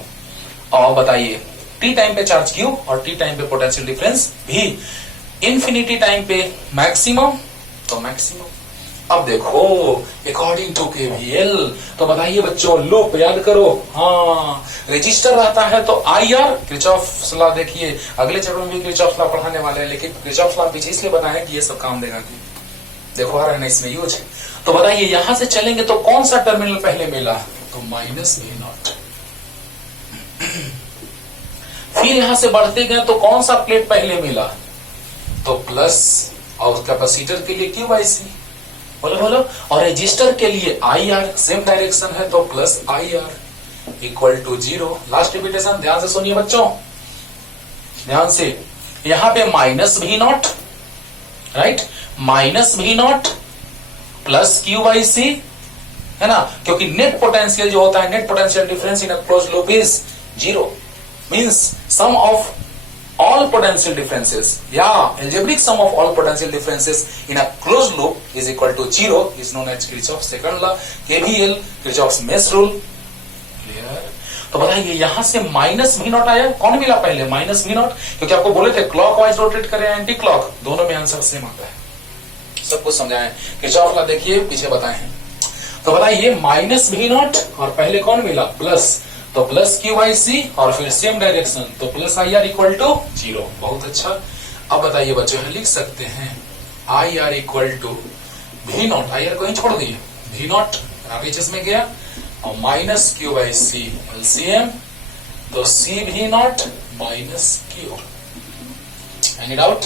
और बताइए t टाइम पे चार्ज क्यू और t टाइम पे पोटेंशियल डिफरेंस भी इंफिनिटी टाइम पे मैक्सिमम, तो मैक्सिमम। अब देखो अकॉर्डिंग टू केवीएल, तो बताइए बच्चों लूप याद करो, हाँ रजिस्टर रहता है तो IR, किरचॉफ लॉ देखिए अगले चैप्टर में भी किरचॉफ लॉ पढ़ाने वाले हैं, लेकिन किरचॉफ लॉ पीछे इसलिए बनाया कि ये सब काम देगा कि देखो आ रहा है ना इसमें यूज है। तो बताइए यहां से चलेंगे तो कौन सा टर्मिनल पहले मिला, तो माइनस V नॉट। फिर यहां से बढ़ते गए तो कौन सा प्लेट पहले मिला, तो प्लस, और कैपेसिटर के लिए Q/C, बोलो बोलो, और रजिस्टर के लिए IR, सेम डायरेक्शन है तो plus IR equal to 0। Last repetition ध्यान से सुनिए बच्चों, ध्यान से, यहां पे minus V naught, right, minus V naught plus Q/C, है ना, क्योंकि नेट पोटेंशियल जो होता है, net potential difference in a closed loop is 0, means sum of all potential differences, algebraic sum of all potential differences in a closed loop is equal to 0 is known as Kirchhoff's second law, KVL, Kirchhoff's mesh rule। Clear? तो बताइए यहां से minus V naught आया, कौन मिला पहले, minus V not, क्योंकि आपको बोले थे क्लॉकवाइज रोटेट करें एंटी क्लॉक, दोनों में आंसर सेम आता है, सब कुछ समझाएं। किरचॉफ लॉ देखिए पीछे बताए हैं। तो बताइए माइनस V नॉट और पहले कौन मिला, प्लस, तो प्लस Q/C और फिर सेम डायरेक्शन, तो प्लस IR इक्वल टू 0। बहुत अच्छा। अब बताइए बच्चों लिख सकते हैं IR equal to V naught, IR को ही छोड़ दिए, V नॉट आगे में गया और माइनस Q/C LCM, तो C V naught minus Q। Any doubt?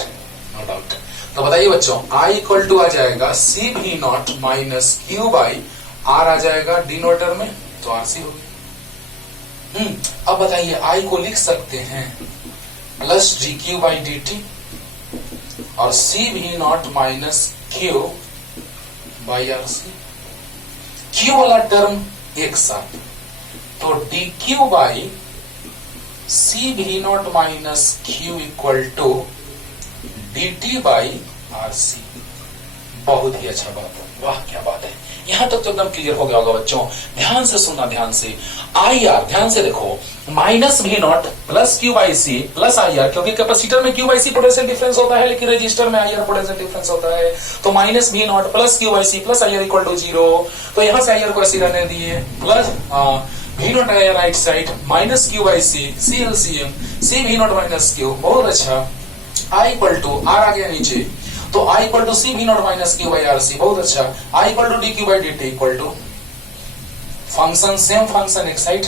No doubt. तो बताइए बच्चों I इक्वल टू आ जाएगा C V naught minus Q/R आ जाएगा डिनोटर में, तो RC होगी। अब बताइए I को लिख सकते हैं प्लस dq बाई dt और C V naught minus Q by RC, Q वाला टर्म एक साथ, तो dq by C V naught minus Q equal to dt by RC। बहुत ही अच्छा बात है, वाह क्या बात है, यहां तक तो एकदम क्लियर हो गया होगा बच्चों। ध्यान से सुनना, ध्यान से, IR ध्यान से देखो, minus V naught plus Q/C plus IR, क्योंकि कैपेसिटर में Q/C पोटेंशियल डिफरेंस होता है लेकिन रजिस्टर में IR पोटेंशियल डिफरेंस होता है, तो minus V naught plus Q/C plus IR equal to 0। तो यहां से IR को ऐसे रहने दिए, प्लस V नॉट आया right side, minus Q/C, C LCM, C V naught minus Q। बहुत अच्छा। I इक्वल टू R आ गया नीचे, तो I equal to C V naught minus Q by RC। बहुत अच्छा। I equal to dq by dt equal to function, same function एक side.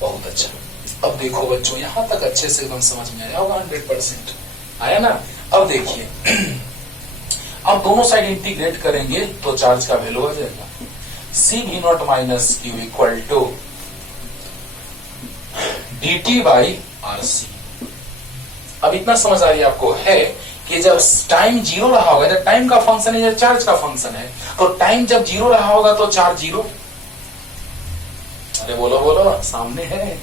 बहुत अच्छा। अब देखो बच्चों यहां तक अच्छे से एकदम समझ में आया होगा, 100% आया ना। अब देखिए अब दोनों साइड इंटीग्रेट करेंगे तो चार्ज का वैल्यू आ जाएगा C V naught minus Q equal to dt by RC। अब इतना समझ आ रही है आपको है कि जब टाइम 0 रहा होगा, जब टाइम का फंक्शन है या चार्ज का फंक्शन है, तो टाइम जब 0 रहा होगा तो चार्ज 0। अरे बोलो बोलो, सामने है।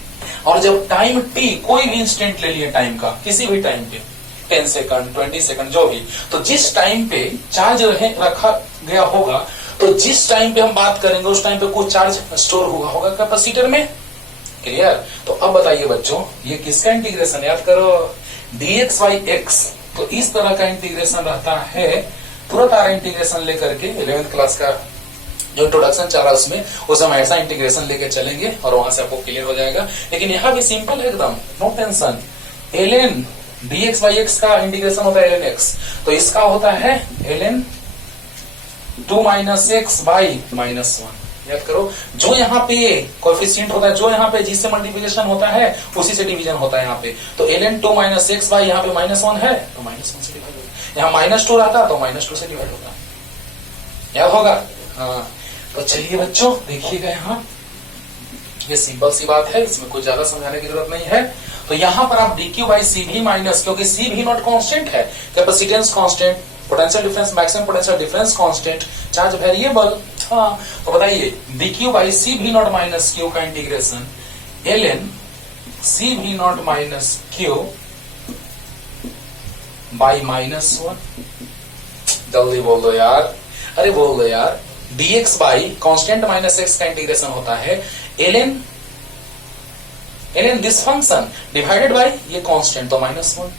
और जब टाइम t, कोई भी इंस्टेंट ले लिए टाइम का, किसी भी टाइम पे 10 सेकंड 20 सेकंड जो भी, तो जिस टाइम पे चार्ज रखा गया होगा, तो जिस टाइम पे हम बात करेंगे उस टाइम पे कुछ चार्ज स्टोर हुआ होगा कैपेसिटर में। क्लियर? तो अब बताइए बच्चों ये किसका इंटीग्रेशन, याद करो, dx बाई x। तो इस तरह का इंटीग्रेशन रहता है, तुरंत आ रहा इंटीग्रेशन लेकर के 11th क्लास का जो इंट्रोडक्शन चल रहा है उसमें हम ऐसा इंटीग्रेशन लेके चलेंगे और वहां से आपको क्लियर हो जाएगा। लेकिन यहाँ भी सिंपल है एकदम, no tension. ln dx by x का इंटीग्रेशन होता है ln x, तो इसका होता है ln 2 minus x by minus 1। याद करो, जो यहाँ पे कोएफिशिएंट होता है, जो यहाँ पे जिससे मल्टीप्लिकेशन होता है उसी से डिवीजन होता है यहाँ पे। तो ln 2 माइनस x बाई यहाँ पे माइनस 1 है तो माइनस 1 से डिवाइड होगा, यहाँ माइनस 2 रहता तो माइनस 2 से डिवाइड होगा। याद होगा? हाँ। तो चलिए बच्चों देखिएगा, यहाँ ये सिंपल सी बात है, इसमें कुछ ज्यादा समझाने की जरूरत नहीं है। तो यहाँ पर आप dq by C V minus, क्योंकि C V नॉट कॉन्स्टेंट है, capacitance constant, potential difference maximum potential difference constant, charge variable. हाँ, तो बताइए dq by C V naught minus Q का integration ln C V naught minus Q by -1। जल्दी बोल दो यार, अरे बोल दो यार। dx बाई कांस्टेंट -x का इंटीग्रेशन होता है ln this function divided by ये कांस्टेंट तो -1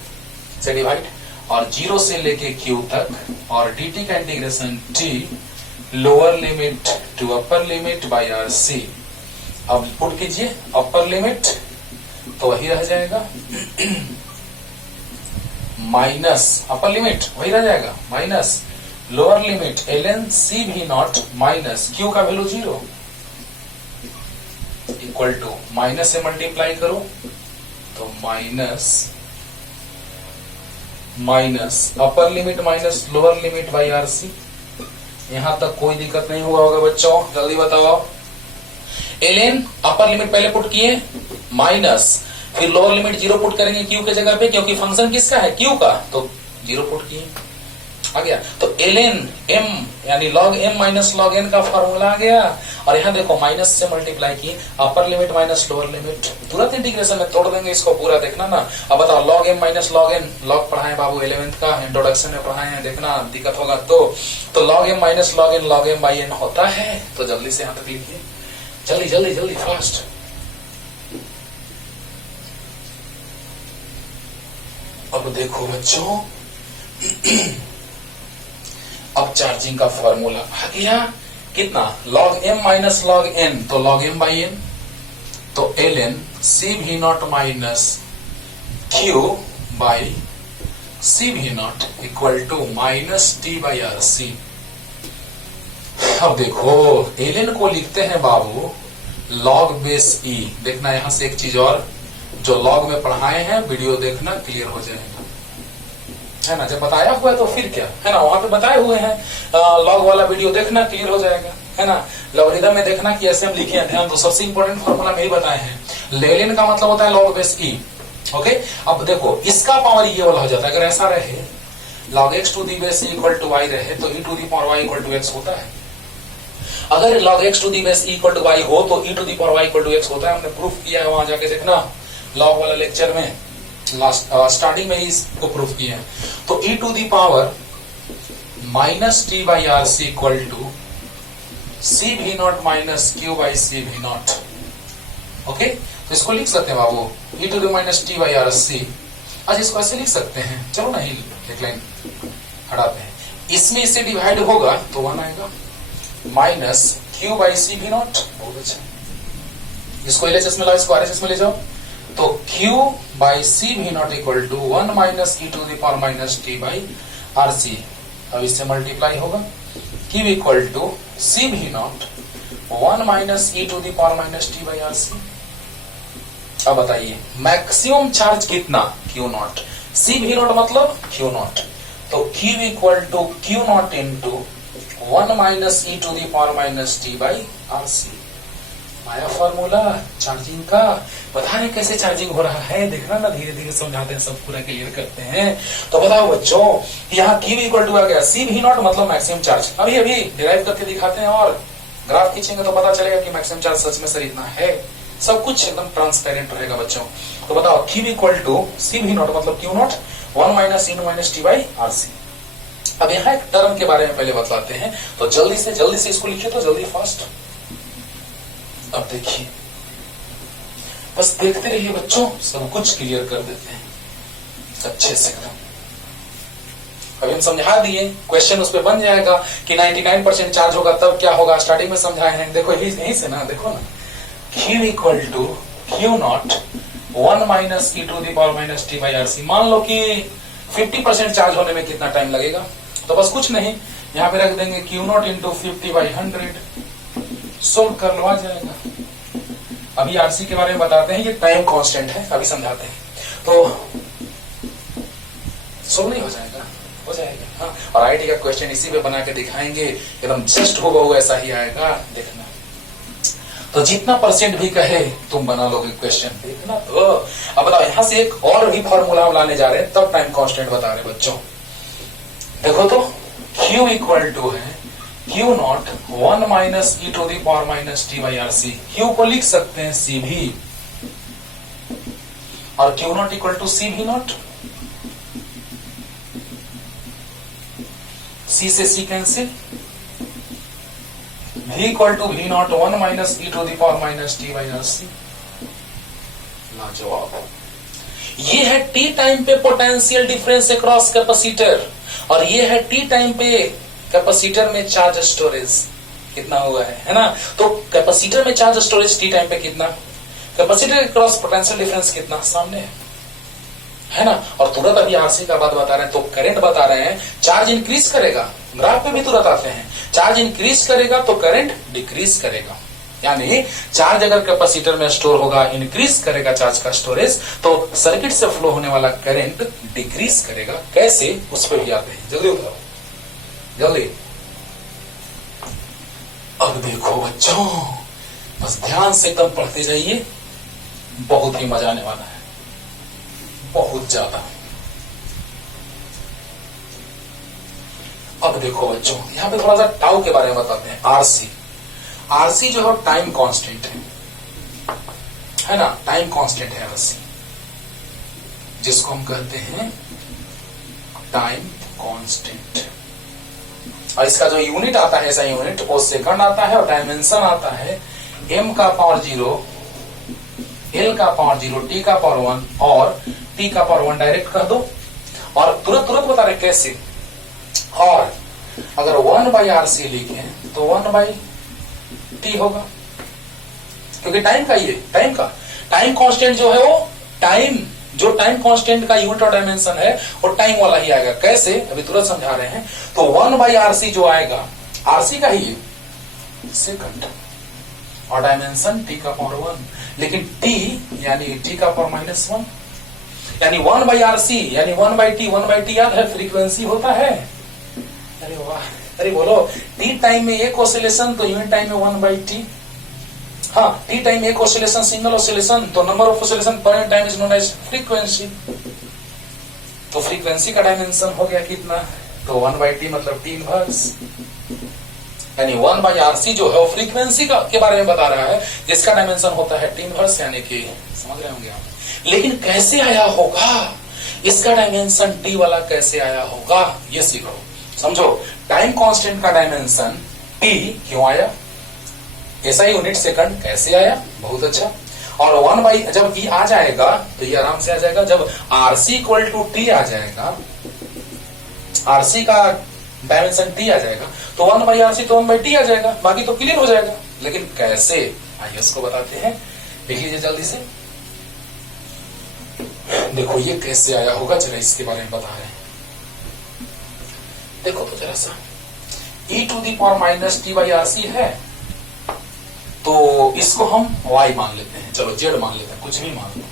से डिवाइड, और 0 से लेके q तक, और dt का integration t lower limit to upper limit by RC। अब पुट कीजिए अपर लिमिट तो वही रह जाएगा माइनस अपर लिमिट वही रह जाएगा minus lower limit ln c V naught minus q का वैल्यू 0 इक्वल टू माइनस से मल्टीप्लाई करो तो minus upper limit minus lower limit by RC। यहां तक कोई दिक्कत नहीं हुआ होगा बच्चों, जल्दी बताओ। ln अपर लिमिट पहले पुट किए माइनस, फिर लोअर लिमिट 0 पुट करेंगे q के जगह पे, क्योंकि फंक्शन किसका है q का, तो 0 पुट किए आ गया। तो ln m यानी log m minus log n का फॉर्मूला आ गया, और यहाँ देखो माइनस से मल्टीप्लाई किए अपर लिमिट माइनस लोअर लिमिट, तुरंत इंटीग्रेशन में तोड़ देंगे इसको, पूरा देखना ना। अब बताओ log m minus log n, log पढ़ाए बाबू 11th का इंट्रोडक्शन में पढ़ाए हैं, देखना दिक्कत होगा तो log m minus log n log m by n होता है। तो जल्दी से यहाँ तक लिखिए, जल्दी जल्दी जल्दी फास्ट। अब देखो बच्चों अब चार्जिंग का फॉर्मूला आ गया कितना, log m minus log n तो log m बाई n, तो ln c V naught minus q by c V naught equal to minus t by RC। अब देखो ln को लिखते हैं बाबू log बेस e। देखना यहां से एक चीज और, जो log में पढ़ाए हैं वीडियो देखना, क्लियर हो जाएगा, है ना। जब बताया हुआ है तो फिर क्या है ना, वहां पे बताए हुए हैं, लॉग वाला वीडियो देखना, क्लियर हो जाएगा, है ना। लॉगरिथम में देखना कि ऐसे हम लिखे हैं, ध्यान दो, सबसे इंपॉर्टेंट फॉर्मूला में ही बताए हैं। लेलिन का मतलब होता है लॉग बेस ई, ओके। अब देखो इसका पावर ये वाला हो जाता है, अगर ऐसा रहे log x to the base equal to y रहे तो e to the power y equal to x होता है। अगर log x to the base equal to y हो तो e to the power y equal to x होता है। हमने प्रूफ किया है, वहां जाके देखना लॉग वाला लेक्चर में, स्टार्टिंग में ही इसको प्रूफ किया है। तो e to the power minus T by R C equal to C V naught minus Q by C V naught, okay. तो इसको लिख सकते हैं बाबू e to the minus T by R C. आज इसको ऐसे लिख सकते हैं, चलो नहीं एक लाइन हटाते हैं, इसमें इससे डिवाइड होगा तो 1 आएगा minus Q by C V not. बहुत अच्छा, इसको एलएचएस में लाओ, इसको आरएचएस में ले जाओ, तो q by C V naught equal to 1 minus E to the power minus T by R C. अब इससे मल्टीप्लाई होगा q equal to C V naught 1 minus E to the power minus T by R C. अब बताइए maximum charge कितना, q naught, C V naught मतलब q naught, तो q equal to q naught into 1 minus E to the power minus T by R सी। आया formula charging का। पता नहीं कैसे चार्जिंग हो रहा है, देखना ना, धीरे धीरे समझाते हैं, सब पूरा क्लियर करते हैं। तो बताओ बच्चों, यहाँ Q इक्वल टू आ गया, सी भी नॉट मतलब मैक्सिमम चार्ज। अभी अभी डिराइव करके दिखाते हैं और ग्राफ खींचेंगे तो पता चलेगा कि मैक्सिमम चार्ज सच में सर इतना है। सब कुछ एकदम ट्रांसपेरेंट रहेगा बच्चों। तो बताओ Q equal to C V naught मतलब Q नॉट 1 माइनस इन minus T by R C. अब यहाँ एक टर्म के बारे में पहले बतलाते हैं, तो जल्दी से इसको लिखिए, तो जल्दी फास्ट। अब देखिए, बस देखते रहिए बच्चों, सब कुछ क्लियर कर देते हैं अच्छे से एकदम। अभी हम समझा दिए, क्वेश्चन उस पे बन जाएगा कि 99% चार्ज होगा तब क्या होगा, स्टार्टिंग में समझाए हैं। देखो यही से ना, देखो ना, Q equal to Q naught 1 minus E to the power minus T by R C. मान लो कि 50% चार्ज होने में कितना टाइम लगेगा, तो बस कुछ नहीं, यहाँ पे रख देंगे Q not into 50 by 100, solve कर लो, आ जाएगा। अभी आरसी के बारे में बताते हैं, ये टाइम कांस्टेंट है, अभी समझाते हैं। तो सोल्व नहीं हो जाएगा, हो जाएगा, हाँ। और आईटी का क्वेश्चन इसी पे बना के दिखाएंगे, एकदम जस्ट होगा ऐसा ही आएगा, देखना। तो जितना परसेंट भी कहे तुम बना लोगे क्वेश्चन, देखना। तो अब बताओ, यहां से एक और भी फॉर्मूला लाने जा रहे हैं, तब टाइम कांस्टेंट बता रहे बच्चों। देखो तो Q इक्वल टू है Q naught 1 minus E to the power minus T by R C. Q को लिख सकते हैं सी भी और Q naught equal to C V naught, C से C cancel, v equal to V naught 1 minus E to the power minus T minus C. लाजवाब। ये है T time पे पोटेंशियल डिफरेंस अक्रॉस कैपेसिटर, और ये है T time पे capacitor में चार्ज स्टोरेज कितना हुआ है ना। तो कैपेसिटर में चार्ज स्टोरेज टी टाइम पे कितना, कैपेसिटर अक्रॉस पोटेंशियल डिफरेंस कितना सामने है ना। और तुरंत अभी आरसी का बात बता रहे हैं, तो करंट बता रहे हैं चार्ज इंक्रीज करेगा, ग्राफ पे भी तुरंत आते हैं, चार्ज इंक्रीज करेगा तो करंट डिक्रीज करेगा। यानी चार्ज अगर कैपेसिटर में स्टोर होगा, इंक्रीज करेगा चार्ज का स्टोरेज, तो सर्किट से फ्लो होने वाला करंट डिक्रीज करेगा। कैसे, उस पर भी आते हैं, जल्दी बताओ जल्दी। अब देखो बच्चों, बस ध्यान से एकदम पढ़ते जाइए, बहुत ही मजा आने वाला है, बहुत ज्यादा। अब देखो बच्चों, यहां पे थोड़ा सा टाउ के बारे में बताते हैं। आरसी, आरसी जो है टाइम कांस्टेंट है ना, टाइम कांस्टेंट है आरसी, जिसको हम कहते हैं टाइम कांस्टेंट। और इसका जो यूनिट आता है, ऐसा यूनिट वो सेकंड आता है, और डायमेंशन आता है m का पावर 0, l का पावर 0, t का पावर 1 और t का पावर 1 डायरेक्ट कर दो, और तुरंत बता रहे कैसे। और अगर 1/RC लिखें तो 1/t होगा, क्योंकि टाइम का ये टाइम कांस्टेंट जो है वो जो टाइम कांस्टेंट का यूनिट और डायमेंशन है वो टाइम वाला ही आएगा। कैसे, अभी तुरंत समझा रहे हैं। तो 1/RC जो आएगा, RC का ही सेकंड, और डायमेंशन t का पावर 1, लेकिन t यानी t का पावर -1, यानी 1/RC यानी 1/t, 1/t याद है फ्रीक्वेंसी होता है। अरे वाह, अरे बोलो, टी टाइम में एक ऑसिलेशन तो यूनिट टाइम में 1/t। हाँ, टी टाइम में एक ऑसिलेशन सिंगल ऑसिलेशन तो number of oscillation per unit time is known as frequency. तो फ्रीक्वेंसी का डायमेंशन हो गया कितना, तो 1/t मतलब t इनवर्स, यानी 1/RC जो है वो फ्रीक्वेंसी के बारे में बता रहा है, जिसका डायमेंशन होता है t इनवर्स, यानी कि समझ रहे होंगे आप। लेकिन कैसे आया होगा, इसका डायमेंशन t वाला कैसे आया होगा, ये सीखो, समझो। टाइम कांस्टेंट का डायमेंशन t क्यों आया, ऐसा ही यूनिट सेकंड कैसे आया, बहुत अच्छा। और 1 जब e आ जाएगा तो ये आराम से आ जाएगा। जब RC इक्वल टू t आ जाएगा, RC का डायमेंशन t आ जाएगा, तो 1/RC तो 1/t आ जाएगा, बाकी तो क्लियर हो जाएगा। लेकिन कैसे, आइए उसको बताते हैं, देख लीजिए जल्दी से। देखो ये कैसे आया होगा, जरा इसके बारे में बता रहे हैं। देखो तो जरा सा, e to the power minus t/RC है, तो इसको हम y मान लेते हैं, चलो z मान लेते हैं, कुछ भी मान लो।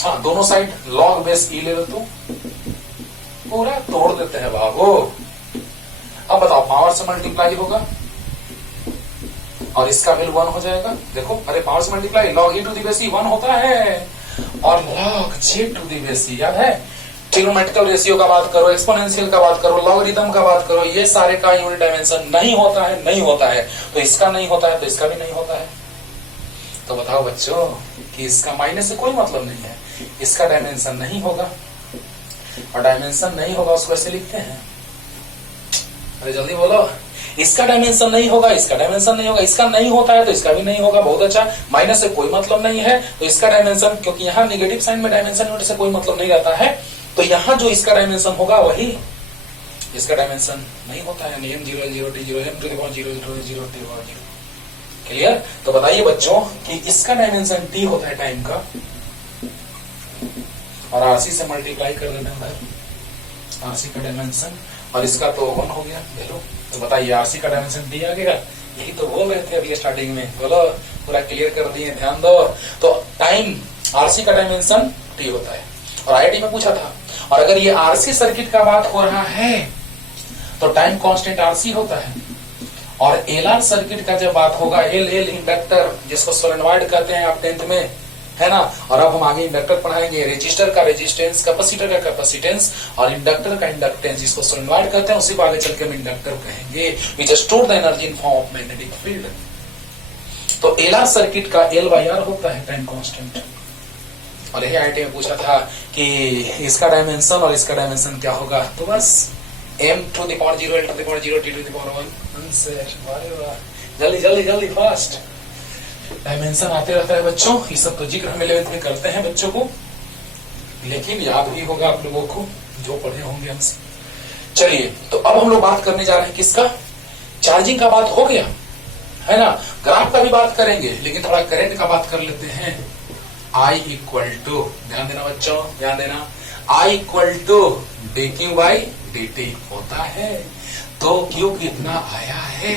हाँ, दोनों साइड log बेस e ले लो तो पूरा तोड़ देते हैं बाबू। अब बताओ, पावर से मल्टीप्लाई होगा और इसका वैल्यू 1 हो जाएगा। देखो, अरे पावर से multiply log e to the base e 1 होता है, और log j to the base e, याद है, ट्रिग्नोमेट्रिकल रेशियो का बात करो, एक्सपोनेंशियल का बात करो, लॉगरिथम का बात करो, ये सारे का यूनिट डायमेंशन नहीं होता है, तो इसका नहीं होता है, तो इसका भी नहीं होता है। तो बताओ बच्चों कि इसका माइनस से कोई मतलब नहीं है, इसका डायमेंशन नहीं होगा, और डायमेंशन नहीं होगा उसको ऐसे लिखते हैं, अरे जल्दी बोलो, इसका डायमेंशन नहीं होगा, इसका डायमेंशन नहीं होगा, इसका नहीं होता है तो इसका भी नहीं होगा, बहुत अच्छा। माइनस से कोई मतलब नहीं है, तो इसका डायमेंशन, क्योंकि यहाँ निगेटिव साइन में डायमेंशन यूनिट से कोई मतलब नहीं रहता है, तो यहाँ जो इसका डायमेंशन होगा वही इसका डायमेंशन नहीं होता है, यानी m0 0 t 0 m to the power 0 0 0 t 0। Clear. तो बताइए बच्चों कि इसका डायमेंशन t होता है टाइम का, और RC से मल्टीप्लाई कर देना है RC का डायमेंशन, और इसका तो 1 हो गया वैल्यू। तो बताइए RC का डायमेंशन t आ गया, यही तो बोल रहे थे अभी स्टार्टिंग में, बोलो पूरा क्लियर कर दिए, ध्यान दो। तो टाइम RC का डायमेंशन t होता है, और IIT में पूछा था। और अगर ये RC सर्किट का बात हो रहा है तो टाइम कांस्टेंट RC होता है, और LR सर्किट का जब बात होगा, L इंडक्टर जिसको सोलेनॉइड कहते हैं आप 10th में, है ना। और अब हम आगे इंडक्टर पढ़ाएंगे, रेजिस्टर का रेजिस्टेंस, कैपेसिटर का कैपेसिटेंस, और इंडक्टर का इंडक्टेंस जिसको सोलेनॉइड कहते हैं, उसी को आगे चल के हम इंडक्टर कहेंगे, विच store the energy in form of magnetic field. तो LR सर्किट का L/R होता है टाइम कांस्टेंट, और यही आईटी में पूछा था कि इसका डायमेंशन और इसका डायमेंशन क्या होगा, तो बस m to the power 0 l to the power 0 t to the power 1 answer. अरे वाह, जल्दी जल्दी जल्दी फास्ट। डायमेंशन आते रहता है बच्चों, ये सब तो जिक्र हम 11th में करते हैं बच्चों को, लेकिन याद भी होगा आप लोगों को जो पढ़े होंगे हमसे। चलिए, तो अब हम लोग बात करने जा रहे हैं किसका, चार्जिंग का बात हो गया है ना, ग्राफ का भी बात करेंगे, लेकिन थोड़ा करंट का बात कर लेते हैं। I इक्वल टू, ध्यान देना बच्चों, ध्यान देना, I equal to d Q by d t होता है। तो क्यू कितना आया है,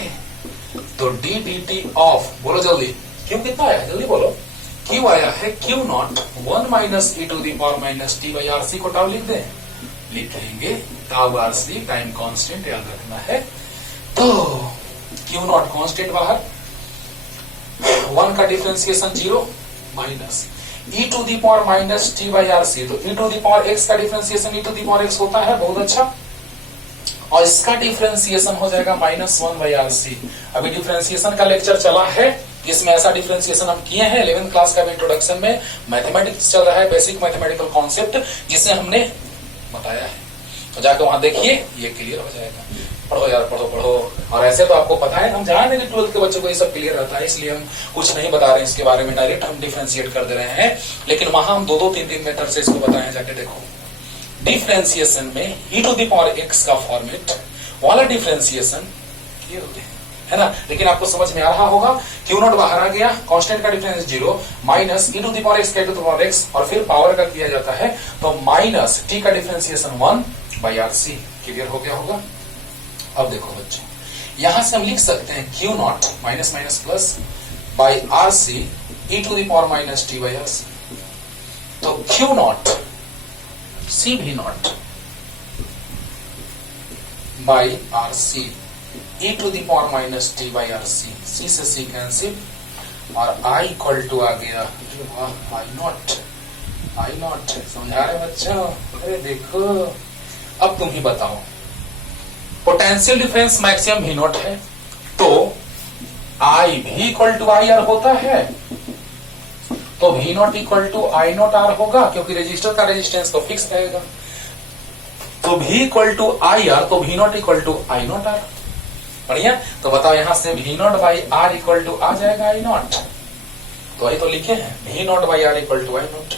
तो डी डी टी ऑफ, बोलो जल्दी, क्यू कितना आया, जल्दी बोलो, क्यू आया है Q naught 1 minus E to the power minus T by R C को टाउ लिख दें, लिख लेंगे, tau R C time constant याद रखना है। तो क्यू नॉट कांस्टेंट बाहर, 1 का differentiation 0 minus e to the power minus T by R C, तो e to the power x का differentiation e to the power x होता है, बहुत अच्छा, और इसका डिफरेंशिएशन हो जाएगा -1 बाई आर सी। अभी डिफरेंशिएशन का लेक्चर चला है, इसमें ऐसा डिफरेंशिएशन हम किए हैं 11th क्लास का भी इंट्रोडक्शन में, मैथमेटिक्स चल रहा है, बेसिक मैथमेटिकल कॉन्सेप्ट, जिसे हमने बताया है, तो जाकर वहां देखिए, ये क्लियर हो जाएगा। पढ़ो यार, पढ़ो पढ़ो, और ऐसे तो आपको पता है, हम जान रहे 12th के बच्चों को ये सब क्लियर रहता है, इसलिए हम कुछ नहीं बता रहे हैं इसके बारे में, डायरेक्ट हम डिफरेंशिएट कर दे रहे हैं, लेकिन वहां हम 2-3 मेथड से इसको बताए, जाके देखो। डिफरेंशिएशन में e to the power x का फॉर्मेट वाला डिफरेंशिएशन क्लियर हो गया है ना, लेकिन आपको समझ में आ रहा होगा, क्यू नॉट बाहर आ गया, कांस्टेंट का difference 0 minus e to the power x to the power x, और फिर पावर का किया जाता है, तो माइनस t का differentiation 1 by R C, clear हो गया होगा। अब देखो बच्चों, यहां से हम लिख सकते हैं Q naught minus minus plus by R C E to the power minus T by R C, तो Q naught C V naught by R C E to the power minus T by R C, C से C cancel, और I equal to आ गया I not, समझा रहे बच्चों, अरे देखो, अब तुम ही बताओ, पोटेंशियल डिफरेंस मैक्सिमम भी नॉट है, तो आई भी इक्वल टू आई आर होता है, तो भी naught equal to I naught R होगा, क्योंकि रेजिस्टर का रेजिस्टेंस तो फिक्स रहेगा, तो भी इक्वल टू आई आर, तो भी naught equal to I naught R. बढ़िया, तो बताओ यहां से V naught by R equal to आ जाएगा आई नॉट, तो वही तो लिखे हैं, V naught by R equal to I naught,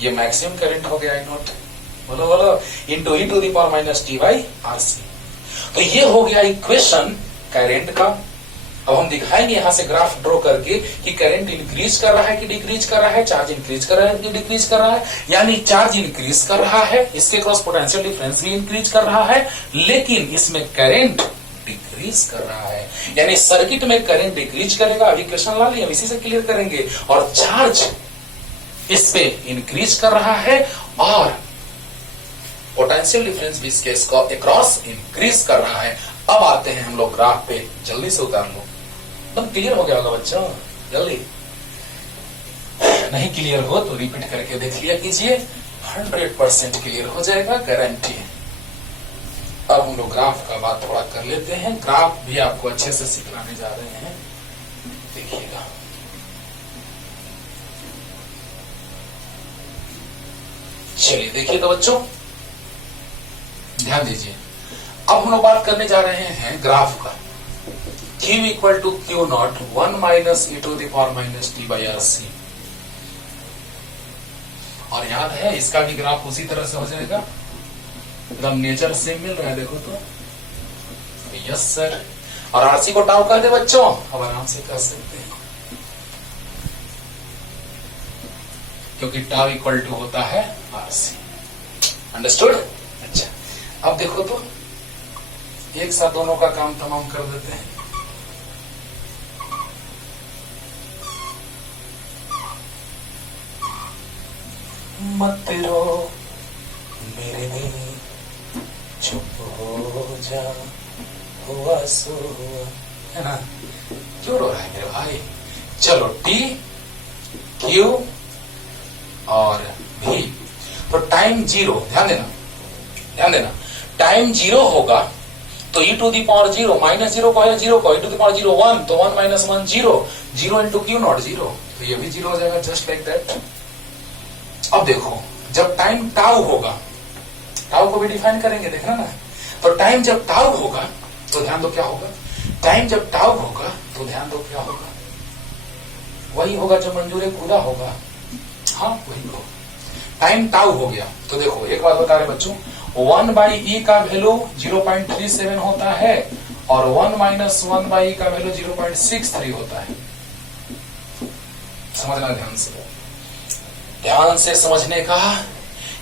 ये मैक्सिमम करंट हो गया आई नॉट, बोलो बोलो, into E to the power minus T by R C. तो ये हो गया इक्वेशन करंट का। अब हम दिखाएंगे यहां से ग्राफ ड्रॉ करके कि करंट इंक्रीज कर रहा है कि डिक्रीज कर रहा है, चार्ज इंक्रीज कर रहा है कि डिक्रीज कर रहा है, यानी चार्ज इंक्रीज कर रहा है, इसके क्रॉस पोटेंशियल डिफरेंस भी इंक्रीज कर रहा है, लेकिन इसमें करंट डिक्रीज कर रहा है, यानी सर्किट में करंट डिक्रीज करेगा। अभी क्वेश्चन ला लिया, इसी से क्लियर करेंगे, और चार्ज इस पे इंक्रीज कर रहा है, और पोटेंशियल डिफरेंस भी इसके अक्रॉस इंक्रीज कर रहा है। अब आते हैं हम लोग ग्राफ पे, जल्दी से उतार लो, एकदम क्लियर हो गया होगा बच्चों, जल्दी, नहीं क्लियर हो तो रिपीट करके देख लिया कीजिए, 100% क्लियर हो जाएगा, गारंटी है। अब हम लोग ग्राफ का बात थोड़ा कर लेते हैं, ग्राफ भी आपको अच्छे से सिखलाने जा रहे हैं, देखिएगा। चलिए देखिए तो बच्चों, ध्यान दीजिए, अब हम लोग बात करने जा रहे हैं ग्राफ का। Q equal to Q naught 1 minus E to the power minus T by R C, और याद है इसका भी ग्राफ उसी तरह से हो जाएगा, एकदम नेचर से मिल रहा है, देखो तो, यस सर, और आरसी को टाउ कर दे बच्चों, अब आराम से कर सकते हैं, क्योंकि टाउ इक्वल टू होता है आरसी, अंडरस्टूड। अच्छा, अब देखो तो, एक साथ दोनों का काम तमाम कर देते हैं। मत रो मेरे दिल, चुप हो जा, हुआ सो हुआ, है ना, क्यों रो रहा है मेरे भाई। चलो टी, क्यू और भी, तो टाइम 0, ध्यान देना, ध्यान देना, टाइम 0 होगा तो e to the power 0 minus 0 को है 0 को, e टू दी पावर 0 1, तो 1 माइनस 1 0, 0 इंटू क्यू नॉट 0, तो ये भी 0 हो जाएगा, जस्ट लाइक दैट। अब देखो जब टाइम टाउ होगा, टाउ को भी डिफाइन करेंगे, देखना ना। तो टाइम जब टाउ होगा तो ध्यान दो क्या होगा, टाइम जब टाउ होगा तो ध्यान दो क्या होगा, वही होगा जो मंजूर खुदा होगा। हाँ वही होगा। टाइम टाउ हो गया तो देखो एक बात बता रहे बच्चों, 1/e का वैल्यू 0.37 होता है और 1 - 1/e का वैल्यू 0.63 होता है। समझना ध्यान से समझने का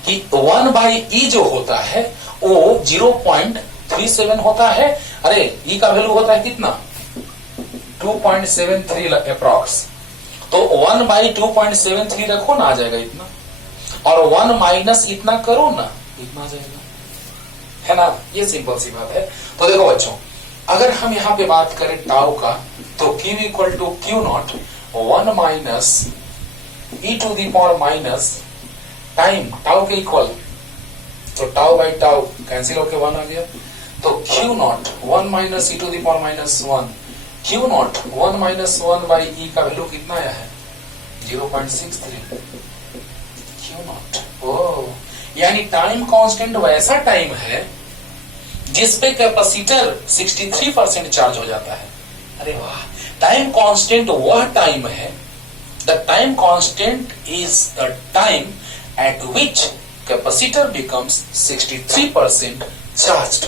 कि 1/e जो होता है वो 0.37 होता है। अरे e का वैल्यू होता है कितना, 2.73 अप्रॉक्स। तो 1/2.73 रखो ना, आ जाएगा इतना, और 1 माइनस इतना करो ना, इतना आ जाएगा, है ना। ये सिंपल सी बात है। तो देखो बच्चों, अगर हम यहाँ पे बात करें टाउ का, तो Q equal to Q0 1 minus e to the power minus time tau के इक्वल, तो टाउ बाई टाउ कैंसिल होके 1 आ गया। तो Q0 1 minus e to the power minus 1, Q0 1 minus 1 by e का वैल्यू कितना आया है, 0.63 Q0। ओह, यानी टाइम कांस्टेंट वैसा टाइम है जिसपे कैपेसिटर 63% चार्ज हो जाता है। अरे वाह, टाइम कांस्टेंट वह टाइम है, the time constant is the time eight which capacitor becomes 63% charged,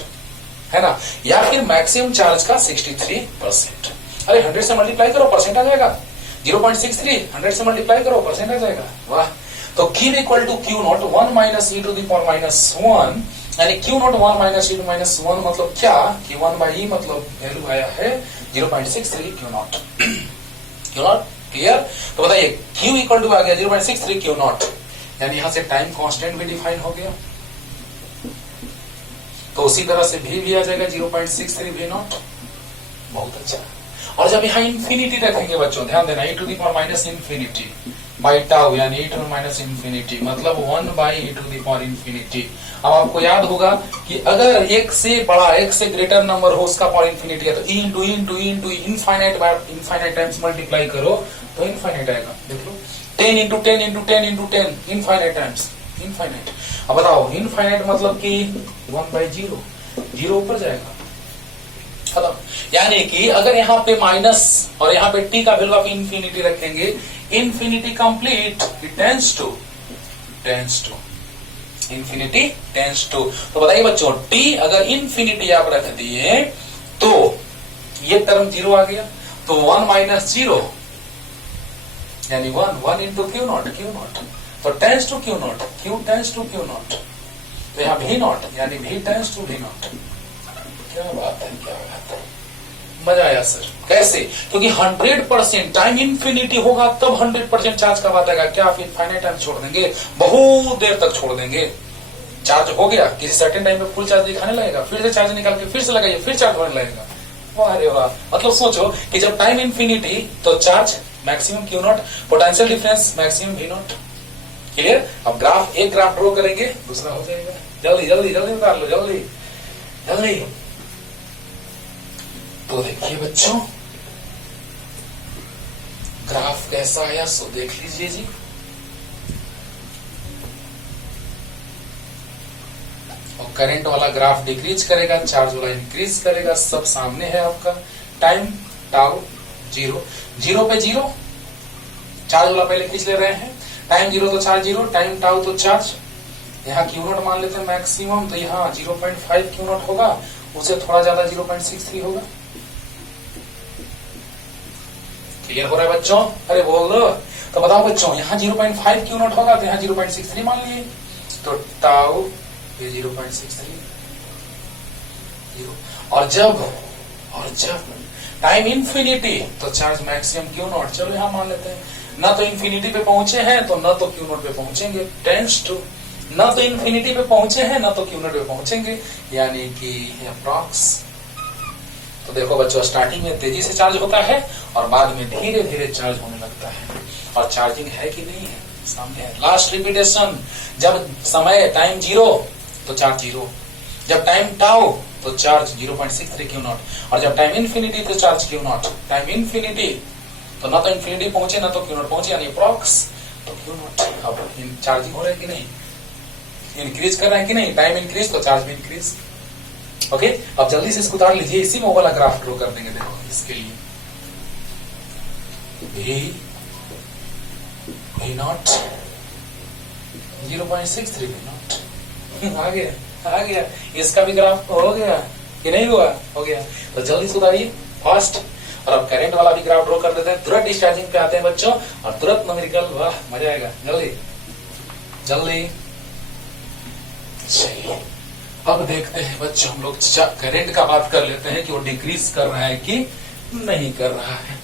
है ना, या फिर मैक्सिमम चार्ज का 63%। अरे 100 से मल्टीप्लाई करो परसेंट आ जाएगा, 0.63 100 से मल्टीप्लाई करो परसेंट आ जाएगा। वाह। तो Q equal to Q0 1 minus e to the power minus 1, यानी Q0 1 minus e to minus 1 मतलब क्या कि 1/e मतलब वैल्यू आया है 0.63 Q0। Q0 clear. तो बताइए Q इक्वल टू आ गया 0.63 Q0, यानी यहां से टाइम कांस्टेंट भी डिफाइन हो गया। तो उसी तरह से भी आ जाएगा 0.63 V0। बहुत अच्छा। और जब यहाँ इंफिनिटी रखेंगे बच्चों, ध्यान देना, e to the power minus infinity by tau, यानी e टू माइनस इंफिनिटी मतलब 1/e to the power infinity. अब आपको याद होगा कि अगर एक से बड़ा, एक से ग्रेटर नंबर हो उसका पावर इंफिनिटी है तो e into E into E into infinite times multiply करो तो इनफाइनाइट आएगा। देख लो, 10 into 10 into 10 into 10 infinite times infinite. अब बताओ इनफाइनाइट मतलब कि 1/0, 0 ऊपर जाएगा, खत्म। यानी कि अगर यहाँ पे माइनस और यहाँ पे t का वैल्यू ऑफ इंफिनिटी रखेंगे, infinity complete tends to infinity tends to. तो बताइए बच्चों, t अगर इंफिनिटी आप रख दिए तो ये टर्म 0 आ गया, तो 1 माइनस 0 यानी 1 इंटू Q0 तो tends to Q0, Q tends to Q0, तो यहाँ V0 यानी V टेंस टू V0। क्या बात है, क्या बात है, मजा आया सर। कैसे? क्योंकि 100% टाइम इंफिनिटी होगा तब 100% चार्ज का बात आएगा। क्या आप इनफाइनाइट टाइम छोड़ देंगे, बहुत देर तक छोड़ देंगे, चार्ज हो गया, किसी सर्टेन टाइम पे फुल चार्ज दिखाने लगेगा, फिर से चार्ज निकाल के फिर से लगाइए, फिर चार्ज होने लगेगा। वाह रे वाह। मतलब सोचो कि जब टाइम इंफिनिटी तो charge maximum Q0, potential difference maximum V0। Clear. अब ग्राफ, एक ग्राफ ड्रॉ करेंगे, दूसरा हो जाएगा। जल्दी जल्दी जल्दी उतार लो, जल्दी जल्दी। तो देखिए बच्चों, ग्राफ कैसा आया सो देख लीजिए जी। और करंट वाला ग्राफ डिक्रीज करेगा, चार्ज वाला इंक्रीज करेगा, सब सामने है आपका। टाइम टाउ 0, 0 पे 0, चार्ज वाला पहले खींच ले रहे हैं। टाइम 0 तो चार्ज 0, टाइम टाउ तो चार्ज। यहाँ Q0 मान लेते हैं मैक्सिमम, तो यहाँ 0.5 Q0 होगा, उसे थोड़ा ज्यादा 0.63 होगा। क्लियर हो रहा है बच्चों? अरे बोल दो। तो बताओ बच्चों, यहाँ 0.5 Q0 होगा तो यहाँ 0.63 मान लिए, तो टाउ ये 0.63 और जब टाइम इंफिनिटी तो चार्ज मैक्सिमम Q0। चलो यहाँ मान लेते हैं, ना तो इंफिनिटी पे पहुंचे हैं तो ना तो Q0 पे पहुंचेंगे, टेंस टू। ना तो इंफिनिटी पे पहुंचे हैं ना तो Q0 पे पहुंचेंगे, यानी कि अप्रॉक्स। तो देखो बच्चों, स्टार्टिंग में तेजी से चार्ज होता है और बाद में धीरे धीरे चार्ज होने लगता है। और चार्जिंग है कि नहीं है, सामने है। लास्ट रिपीटेशन, जब समय टाइम 0 तो चार्ज 0, जब टाइम टाउ तो चार्ज 0.63 Q0, और जब टाइम इंफिनिटी तो चार्ज Q0। टाइम इंफिनिटी तो ना तो इंफिनिटी पहुंचे ना तो Q0 पहुंचे, यानी अप्रॉक्स तो क्यों नॉट? अब चार्जिंग हो रहा है कि नहीं, इंक्रीज कर रहा है कि नहीं, टाइम इंक्रीज तो चार्ज भी इंक्रीज। ओके, अब जल्दी से इसको उतार लीजिए, इसी में वो वाला ग्राफ ड्रॉ कर देंगे। देखो इसके लिए V नॉट 0.63 V नॉट आ गया, इसका भी ग्राफ हो गया कि नहीं हुआ? हो गया। तो जल्दी से उतारिए फास्ट। और अब करंट वाला भी ग्राफ ड्रॉ कर देते हैं, तुरंत डिस्चार्जिंग पे आते हैं बच्चों, और तुरंत न्यूमेरिकल। वाह मजा आएगा। जल्दी जल्दी। चलिए अब देखते हैं बच्चों, हम लोग करंट का बात कर लेते हैं कि वो डिक्रीज कर रहा है कि नहीं कर रहा है।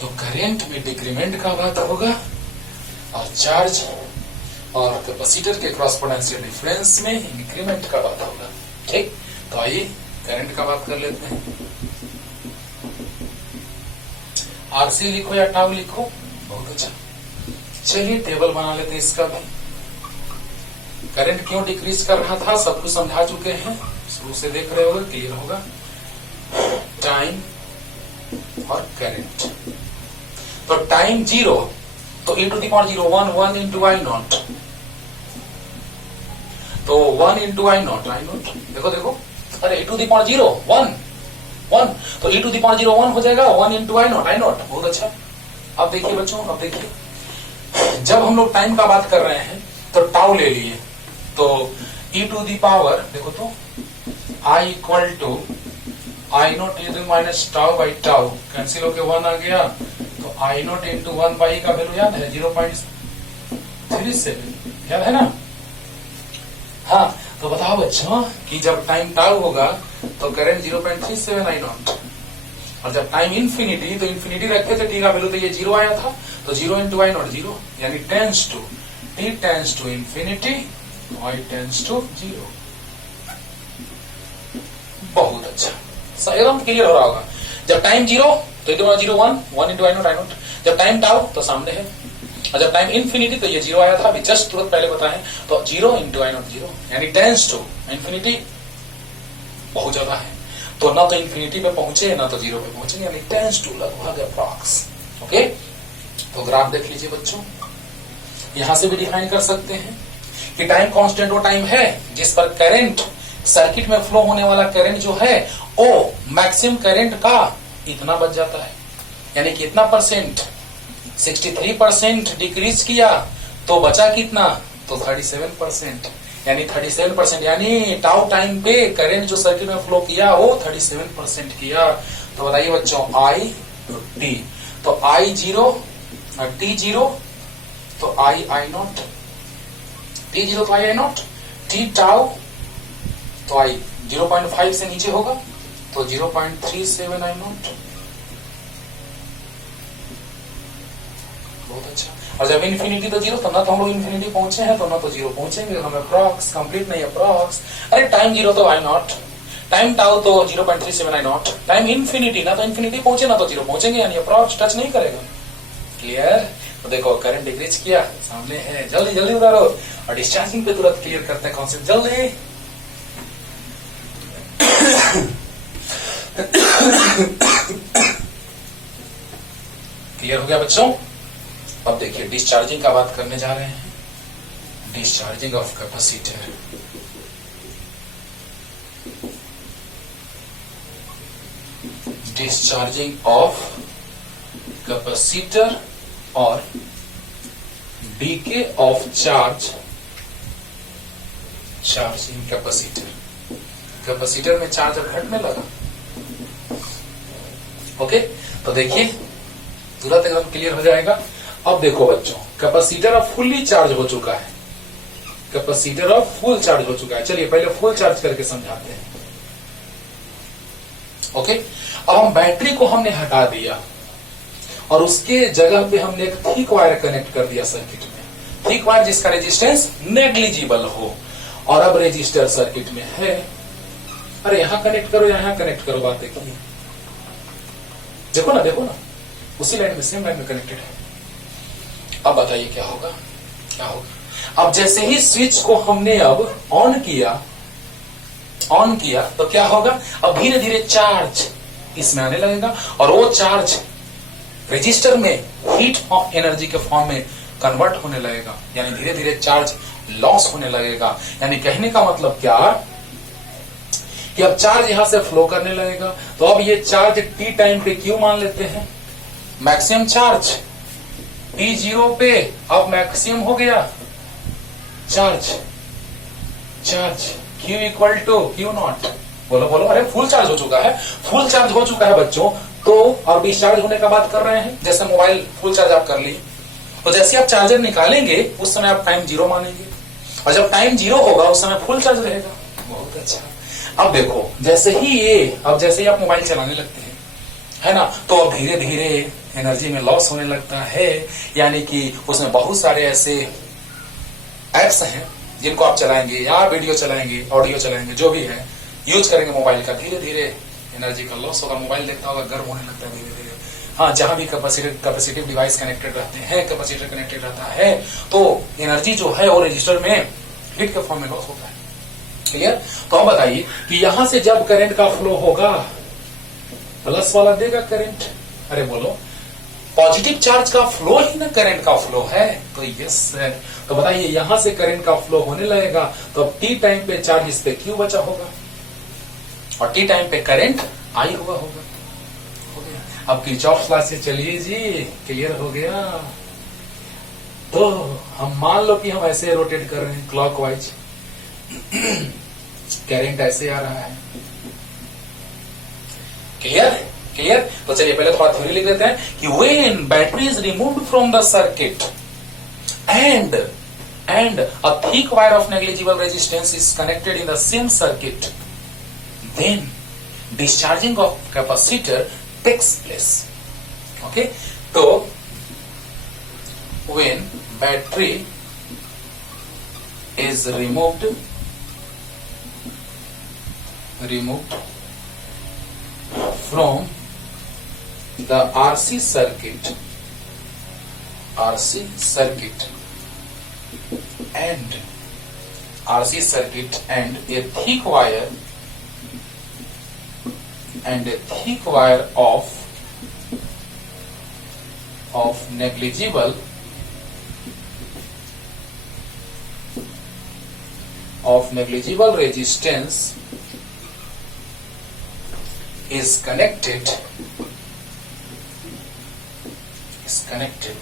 तो करंट में डिक्रीमेंट का बात होगा, और चार्ज और कैपेसिटर के क्रॉसपोटेंशियल डिफरेंस में इंक्रीमेंट का बात होगा। ठीक, तो आइए करंट का बात कर लेते हैं। आरसी लिखो या टाउ लिखो, बहुत अच्छा। चलिए टेबल बना लेते हैं इसका भी। करंट क्यों डिक्रीज कर रहा था सब कुछ समझा चुके हैं, शुरू से देख रहे होगे, क्लियर होगा। टाइम और करंट, तो टाइम 0 तो e to the power 0 1 into I naught, तो 1 इंटू आई नॉट, देखो देखो, अरे e टू द पावर 0 1 तो e टू द पावर 0 1 हो जाएगा, 1 इंटू आई नॉट। बहुत अच्छा। अब देखिए बच्चों, अब देखिए जब हम लोग टाइम का बात कर रहे हैं तो टाउ ले लिए, तो e टू दी पावर देखो तो I equal to I naught into minus tau by tau, cancel होके 1 आ गया, तो आई नॉट इंटू 1 बाई का वैल्यू याद है 0.37, याद है ना? हाँ, तो बताओ बच्चों कि जब टाइम टाउ होगा तो करंट 0.37 आई नॉट, और जब टाइम इंफिनिटी तो इंफिनिटी रखे थे टी का वैल्यू, तो ये 0 आया था, तो 0 इंटू आई नॉट 0, यानी t टेंस टू इंफिनिटी, y टेंस टू 0। बहुत अच्छा, एकदम क्लियर हो रहा होगा। जब टाइम 0 तो 0 1 इंटू आई नॉट, जब टाइम टाउ तो सामने है, और जब टाइम इंफिनिटी तो ये 0 आया था, अभी जस्ट तुरंत पहले बताएं, तो 0 इंटू आई नॉट 0, यानी टेंस टू इंफिनिटी। बहुत ज्यादा है, तो ना तो इंफिनिटी पे पहुंचे ना तो 0 पे पहुंचे, यानी टेंस टू लगभग अप्रॉक्स। ओके, तो ग्राफ देख लीजिए बच्चों, यहां से भी डिफाइन कर सकते हैं कि टाइम कांस्टेंट वो टाइम है जिस पर करंट, सर्किट में फ्लो होने वाला करंट जो है वो मैक्सिमम करंट का इतना बच जाता है, यानी कि इतना परसेंट, 63% डिक्रीज किया तो बचा कितना, तो 37%, यानी 37%, यानी टाउ टाइम पे करंट जो सर्किट में फ्लो किया वो 37% किया। तो बताइए बच्चों, आई तो टी, तो आई 0 टी 0 तो आई नॉट, टी 0 तो आई नॉट, टी टाउ तो आई 0.5 से नीचे होगा तो 0.37 आई नॉट। बहुत अच्छा। और जब इन्फिनिटी तो 0, तो ना तो हम लोग इन्फिनिटी पहुंचे हैं, तो ना तो 0 पहुंचेंगे, हम अप्रॉक्स, कंप्लीट नहीं अप्रॉक्स। अरे टाइम 0 तो आई नॉट, टाइम टाउ तो 0.37 आई नॉट, टाइम इन्फिनिटी ना तो इन्फिनिटी पहुंचे ना तो 0 पहुंचेंगे, यानी अप्रॉक्स टच नहीं करेगा। क्लियर? तो देखो करंट डिक्रीज किया, सामने है, जल्दी जल्दी उतारो, और डिस्चार्जिंग पे तुरंत क्लियर करते हैं कॉन्सेप्ट, जल्दी। क्लियर हो गया बच्चों? अब देखिए डिस्चार्जिंग का बात करने जा रहे हैं, discharging of capacitor. Discharging of capacitor और decay of charge in capacitor. Capacitor में चार्ज घटने लगा। ओके, तो देखिए तुरंत एकदम क्लियर हो जाएगा। अब देखो बच्चों, कैपेसिटर अब फुल्ली चार्ज हो चुका है, कैपेसिटर अब फुल चार्ज हो चुका है। चलिए पहले फुल चार्ज करके समझाते हैं। ओके, अब हम बैटरी को हमने हटा दिया और उसके जगह पे हमने एक थिक वायर कनेक्ट कर दिया सर्किट में, थिक वायर जिसका रेजिस्टेंस नेग्लिजिबल हो, और अब रेजिस्टर सर्किट में है। अरे यहां कनेक्ट करो, यहां कनेक्ट करो, बात देखिए, देखो ना, उसी लाइन में, सेम लाइन में कनेक्टेड है। अब बताइए क्या होगा, क्या होगा? अब जैसे ही स्विच को हमने अब ऑन किया तो क्या होगा, अब धीरे धीरे चार्ज इसमें आने लगेगा, और वो चार्ज रजिस्टर में हीट ऑफ एनर्जी के फॉर्म में कन्वर्ट होने लगेगा, यानी धीरे धीरे चार्ज लॉस होने लगेगा। यानी कहने का मतलब क्या कि अब चार्ज यहां से फ्लो करने लगेगा, तो अब ये चार्ज टी टाइम पे क्यू मान लेते हैं, मैक्सिमम चार्ज टी जीरो पे अब मैक्सिमम हो गया charge, charge Q equal to Q naught. बोलो बोलो, अरे फुल चार्ज हो चुका है, फुल चार्ज हो चुका है बच्चों। तो और डिस्चार्ज होने का बात कर रहे हैं, जैसे मोबाइल फुल चार्ज आप कर लिए, तो जैसे आप चार्जर निकालेंगे उस समय आप टाइम जीरो मानेंगे, और जब टाइम जीरो होगा उस समय फुल चार्ज रहेगा। बहुत अच्छा। अब देखो जैसे ही जैसे ही आप मोबाइल चलाने लगते हैं, है ना, तो अब धीरे धीरे एनर्जी में लॉस होने लगता है, यानी कि उसमें बहुत सारे ऐसे एप्स हैं जिनको आप चलाएंगे या वीडियो चलाएंगे, ऑडियो चलाएंगे, जो भी है यूज करेंगे मोबाइल का, धीरे धीरे एनर्जी का लॉस होगा। मोबाइल देखता होगा गर्म होने लगता है धीरे धीरे। हाँ, जहां भी कैपेसिटिव डिवाइस कनेक्टेड रहते हैं, कैपेसिटर कनेक्टेड रहता है, तो एनर्जी जो है वो रजिस्टर में हीट के फॉर्म में लॉस होता है। क्लियर? तो अब बताइए कि यहां से जब करंट का फ्लो होगा, प्लस वाला देगा करंट, अरे बोलो, पॉजिटिव चार्ज का फ्लो ही ना करंट का फ्लो है, तो यस है। तो बताइए यहां से करंट का फ्लो होने लगेगा, तो अब टी टाइम पे चार्ज इस पे क्यू बचा होगा, और टी टाइम पे करंट आई हुआ होगा। हो गया। अब किरचॉफ लॉ से चलिए जी, क्लियर हो गया। तो हम मान लो कि हम ऐसे रोटेट कर रहे हैं क्लॉकवाइज, करंट ऐसे आ रहा है। क्लियर? क्लियर? तो चलिए पहले थोड़ा थ्योरी लिख देते हैं कि when battery is removed from the circuit and a thick wire of negligible resistance is connected in the same circuit, then discharging of capacitor takes place. Okay, so when battery is removed from the RC circuit and a thick wire of negligible resistance is connected,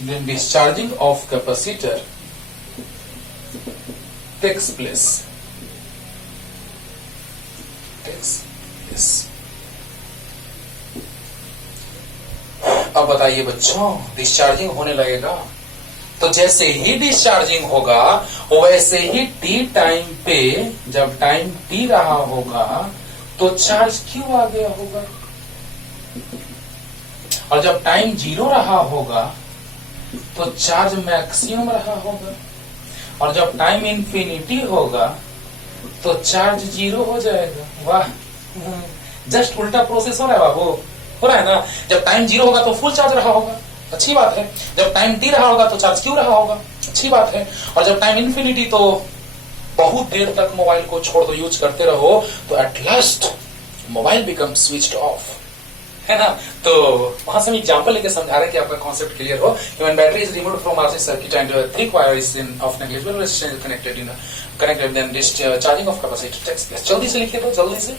then discharging of capacitor takes place. अब बताइए बच्चों, discharging होने लगेगा, तो जैसे ही discharging होगा वैसे ही T time पे, जब टाइम टी रहा होगा तो चार्ज क्यों आ गया होगा, और जब टाइम जीरो रहा होगा तो चार्ज मैक्सिमम रहा होगा, और जब टाइम इंफिनिटी होगा तो चार्ज जीरो हो जाएगा। वाह, जस्ट उल्टा प्रोसेस हो रहा है बाबू, हो रहा है ना। जब टाइम जीरो होगा तो फुल चार्ज रहा होगा, अच्छी बात है। जब टाइम टी रहा होगा तो चार्ज क्यों रहा होगा, अच्छी बात है। और जब टाइम इंफिनिटी, तो बहुत देर तक मोबाइल को छोड़ दो, यूज करते रहो, तो at last mobile become switched off, है ना। तो वहां से हम एग्जांपल लेके समझा रहे हैं कि आपका कॉन्सेप्ट क्लियर हो कि when battery is removed from RC circuit and thick wire is in of negligible resistance connected then discharging of capacitor takes place. जल्दी से लिखिए, तो जल्दी से।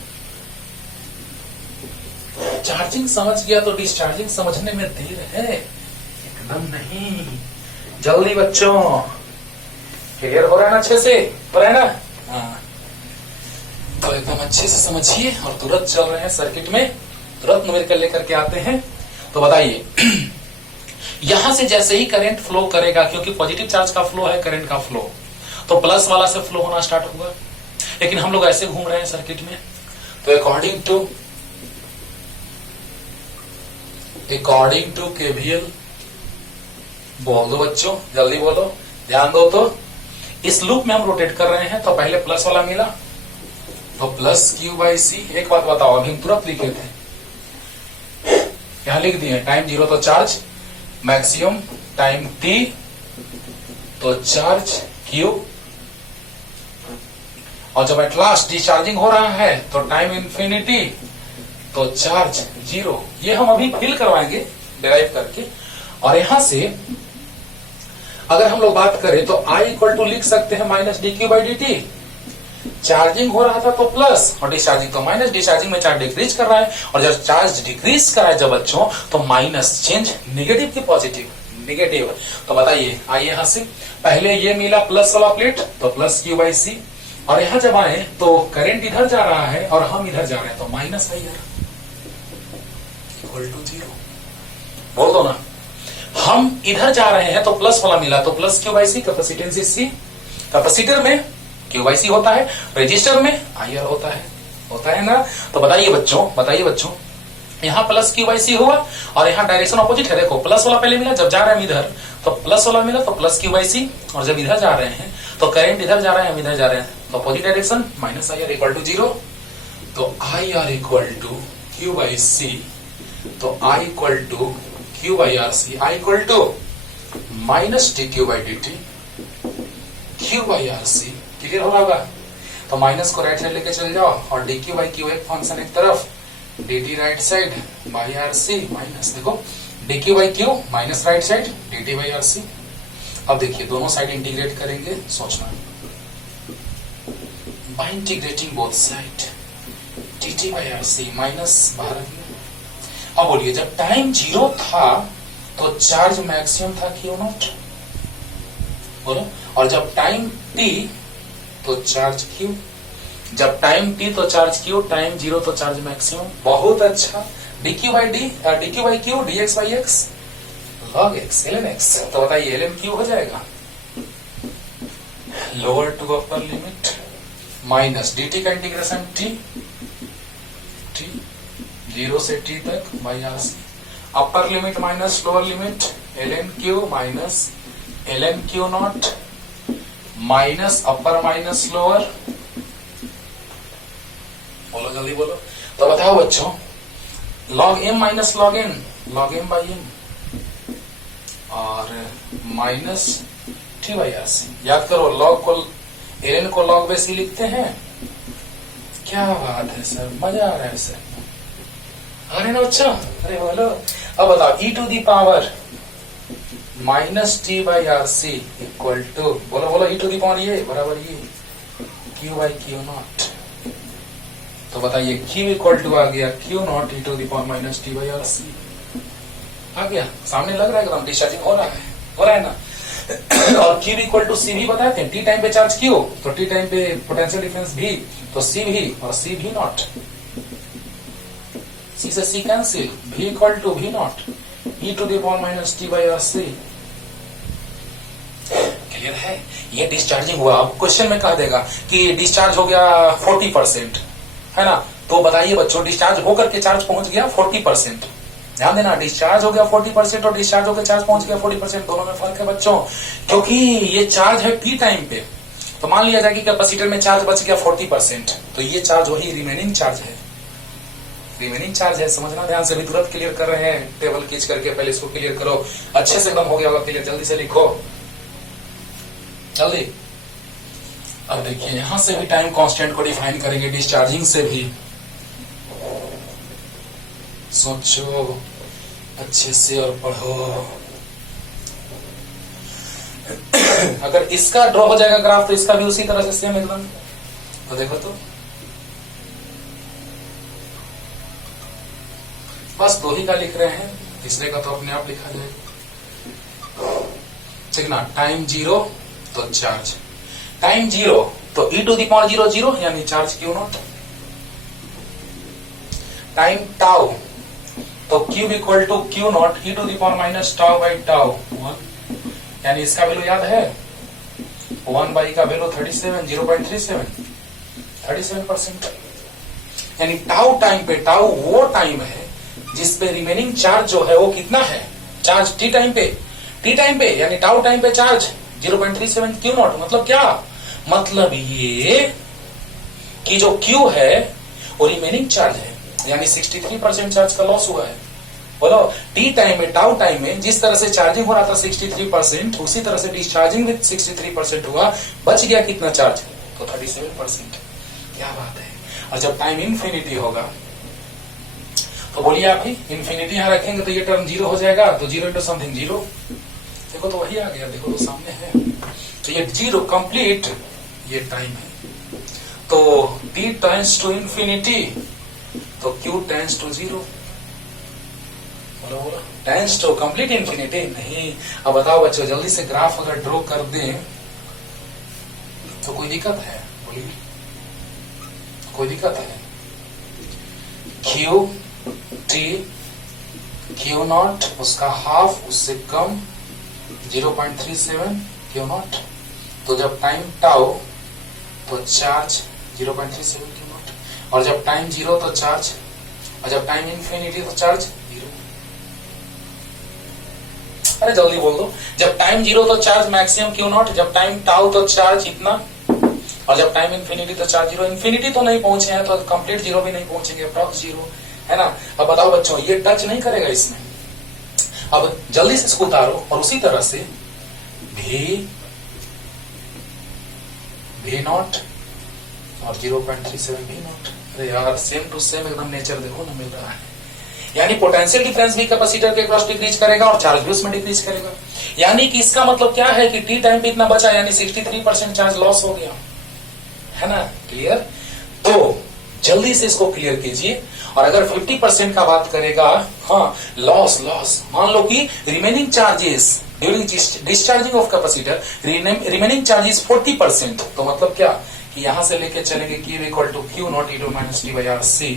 चार्जिंग समझ गया तो डिस्चार्जिंग समझने में देर है? एकदम नहीं, जल्दी बच्चों। क्लियर हो रहा है ना, अच्छे से हो रहा है ना? हाँ, तो एकदम अच्छे से समझिए। और तुरंत चल रहे हैं सर्किट में, तुरंत न्यूमेरिकल लेकर के आते हैं। तो बताइए यहां से जैसे ही करंट फ्लो करेगा, क्योंकि पॉजिटिव चार्ज का फ्लो है करंट का फ्लो, तो प्लस वाला से फ्लो होना स्टार्ट होगा। लेकिन हम लोग ऐसे घूम रहे हैं सर्किट में, तो अकॉर्डिंग टू केवीएल, बोल दो बच्चों, जल्दी बोलो, ध्यान दो। तो इस लूप में हम रोटेट कर रहे हैं, तो पहले प्लस वाला मिला, तो प्लस क्यू बाई सी। एक बात बताओ, अभी हम तुरंत लिखे थे, यहां लिख दिए टाइम जीरो तो चार्ज मैक्सिमम, टाइम टी तो चार्ज क्यू, और जब एट लास्ट डिस्चार्जिंग हो रहा है तो टाइम इंफिनिटी तो चार्ज 0। ये हम अभी फिल करवाएंगे डिराइव करके। और यहां से अगर हम लोग बात करें तो I इक्वल टू लिख सकते हैं माइनस dq/dt। चार्जिंग हो रहा था तो प्लस और डिस्चार्जिंग तो माइनस। डिस्चार्जिंग में चार्ज डिक्रीज कर रहा है और जब चार्ज डिक्रीज कर रहा है जब बच्चों तो माइनस चेंज नेगेटिव की पॉजिटिव, नेगेटिव। तो बताइए आइए यहां से पहले ये मिला प्लस वाला प्लेट तो प्लस q/c और यहां जब आए तो करंट इधर जा रहा है और हम इधर जा रहे हैं तो माइनस IR इक्वल टू 0। बोल दो ना, हम इधर जा रहे हैं तो प्लस वाला मिला तो plus q/c, capacitance C, capacitor में q/c होता है, रजिस्टर में IR होता है ना। तो बताइए बच्चों यहाँ प्लस q/c हुआ और यहाँ डायरेक्शन ऑपोजिट है। देखो प्लस वाला पहले मिला, जब जा रहे हैं इधर तो प्लस वाला मिला तो प्लस q/c और जब इधर जा रहे हैं तो करंट इधर जा रहा है, हम इधर जा रहे हैं तो opposite direction minus IR equal to 0। तो IR इक्वल टू q/c तो I equal to q/RC, I equal to minus dq/dt q/RC। Clear हो रहा होगा। तो माइनस को राइट साइड लेके चले जाओ और dq/q एक फंक्शन एक तरफ, dt right side by RC minus, देखो dq/q minus right side dt/RC। अब देखिए दोनों साइड इंटीग्रेट करेंगे, सोचना by integrating both side dt/RC minus बाहर रखिए। अब बोलिए जब टाइम 0 था तो चार्ज मैक्सिमम था Q0 बोलो, और जब टाइम t तो चार्ज Q, जब टाइम t तो चार्ज Q, टाइम 0 तो चार्ज मैक्सिमम। बहुत अच्छा। dq/q dx/x log x ln x। तो बताइए ln q हो जाएगा lower to upper limit minus dt का इंटीग्रेशन t 0 से t तक by RC, upper limit minus lower limit ln q minus ln q0 minus upper minus lower. बोलो जल्दी बोलो। तो बताओ बच्चों log m minus log n, log m by m और माइनस t/RC। याद करो log को ln को log बेस ही लिखते हैं। क्या बात है सर, मजा आ रहा है सर, आ रहे ना बच्चा। अरे बोलो। अब बताओ e to the power minus t/RC equal to, बोलो e टू दी पावर ये बराबर ये q/q0। तो बताइए q इक्वल टू आ गया q0 e to the power minus t/RC आ गया। सामने लग रहा है एकदम डिस्चार्जिंग हो रहा है ना। और q इक्वल टू c भी बताए थे, t टाइम पे चार्ज q तो t टाइम पे पोटेंशियल डिफरेंस v तो c भी और c भी नॉट, c से c cancel, v equal to v naught e to the power minus t/RC। Clear है। ये डिस्चार्जिंग हुआ। अब क्वेश्चन में कह देगा कि डिस्चार्ज हो गया 40%, है ना। तो बताइए बच्चों डिस्चार्ज होकर के चार्ज पहुंच गया 40%। ध्यान देना, डिस्चार्ज हो गया 40% और डिस्चार्ज होकर चार्ज पहुंच गया 40%, दोनों में फर्क है बच्चों। क्योंकि ये चार्ज है टी टाइम पे, तो मान लिया जाए कि कैपेसिटर में चार्ज बच गया 40%, तो ये चार्ज वही रिमेनिंग चार्ज है, रिमेनिंग चार्ज है। समझना ध्यान से, भी तुरंत क्लियर कर रहे हैं, टेबल खींच करके पहले इसको क्लियर करो अच्छे से, एकदम हो गया होगा क्लियर। जल्दी से लिखो जल्दी। अब देखिए यहां से भी टाइम कांस्टेंट को डिफाइन करेंगे, डिस्चार्जिंग से भी। सोचो अच्छे से और पढ़ो। अगर इसका ड्रॉ हो जाएगा ग्राफ तो इसका भी उसी तरह से सेम एकदम। तो देखो तो बस दो ही का लिख रहे हैं, तीसरे का तो अपने आप लिखा जाएगा। ठीक ना। टाइम 0 तो चार्ज, टाइम 0 तो e टू दी पावर 0 0 यानी चार्ज Q0। टाइम टाउ तो Q equal to Q0 e to the power minus tau by tau 1, यानी इसका वैल्यू याद है 1 बाई का वैल्यू 37 37%। यानी टाउ टाइम पे, टाउ वो टाइम है जिसपे रिमेनिंग चार्ज जो है वो कितना है, चार्ज टी टाइम पे यानी टाउ टाइम पे चार्ज 0.37 Q0। मतलब क्या, मतलब ये कि जो Q है वो रिमेनिंग चार्ज है, यानी 63% चार्ज का लॉस हुआ है। बोलो टी टाइम में, टाउ टाइम में जिस तरह से चार्जिंग हो रहा था 63%, उसी तरह से डिस्चार्जिंग भी 63% हुआ, बच गया कितना चार्ज, तो तो 37%। क्या बात है। और जब टाइम इन्फिनिटी होगा तो बोलिए आप ही, इन्फिनिटी यहां रखेंगे तो ये टर्म 0 हो जाएगा, तो 0 इंटू समथिंग 0, देखो तो वही आ गया, देखो तो सामने है। तो ये 0 कंप्लीट ये टाइम है। तो t टेंड्स टू इन्फिनिटी तो q टेंड्स टू 0। बोलो बोलो, टेंड्स टू कंप्लीट इन्फिनिटी नहीं। अब बताओ बच्चों, जल्दी से ग्राफ अगर ड्रॉ कर दें तो कोई दिक्कत है? बोलिए, कोई दिक्कत है? q t q नॉट उसका हाफ, उससे कम 0.37 q नॉट। तो जब टाइम टाउ तो चार्ज 0.37 q नॉट, और जब टाइम 0 तो चार्ज, और जब टाइम इन्फिनिटी तो चार्ज 0। अरे जल्दी बोल दो, जब टाइम 0 तो चार्ज मैक्सिमम q नॉट, जब टाइम टाउ तो चार्ज इतना, और जब टाइम इन्फिनिटी तो चार्ज 0। इन्फिनिटी तो नहीं पहुंचे हैं तो कंप्लीट 0 भी नहीं पहुंचेंगे, अप्रॉक्स 0 है ना। अब बताओ बच्चों, ये टच नहीं करेगा इसमें। अब जल्दी से इसको उतारो, और उसी तरह से v नॉट और 0.37 v नॉट। अरे यार, सेम टू सेम एकदम नेचर देखो ना मिल रहा है। यानी पोटेंशियल डिफरेंस भी कैपेसिटर के क्रॉस डिक्रीज करेगा और चार्ज भी उसमें डिक्रीज करेगा। यानी कि इसका मतलब क्या है कि टी टाइम पे इतना बचा, यानी 63% चार्ज लॉस हो गया, है ना। क्लियर? तो जल्दी से इसको क्लियर कीजिए। और अगर 50% का बात करेगा, हाँ लॉस मान लो कि remaining charges during discharging of capacitor, remaining charges 40%। तो मतलब क्या कि यहां से लेके चलेंगे Q equal to Q naught E2 minus T by RC।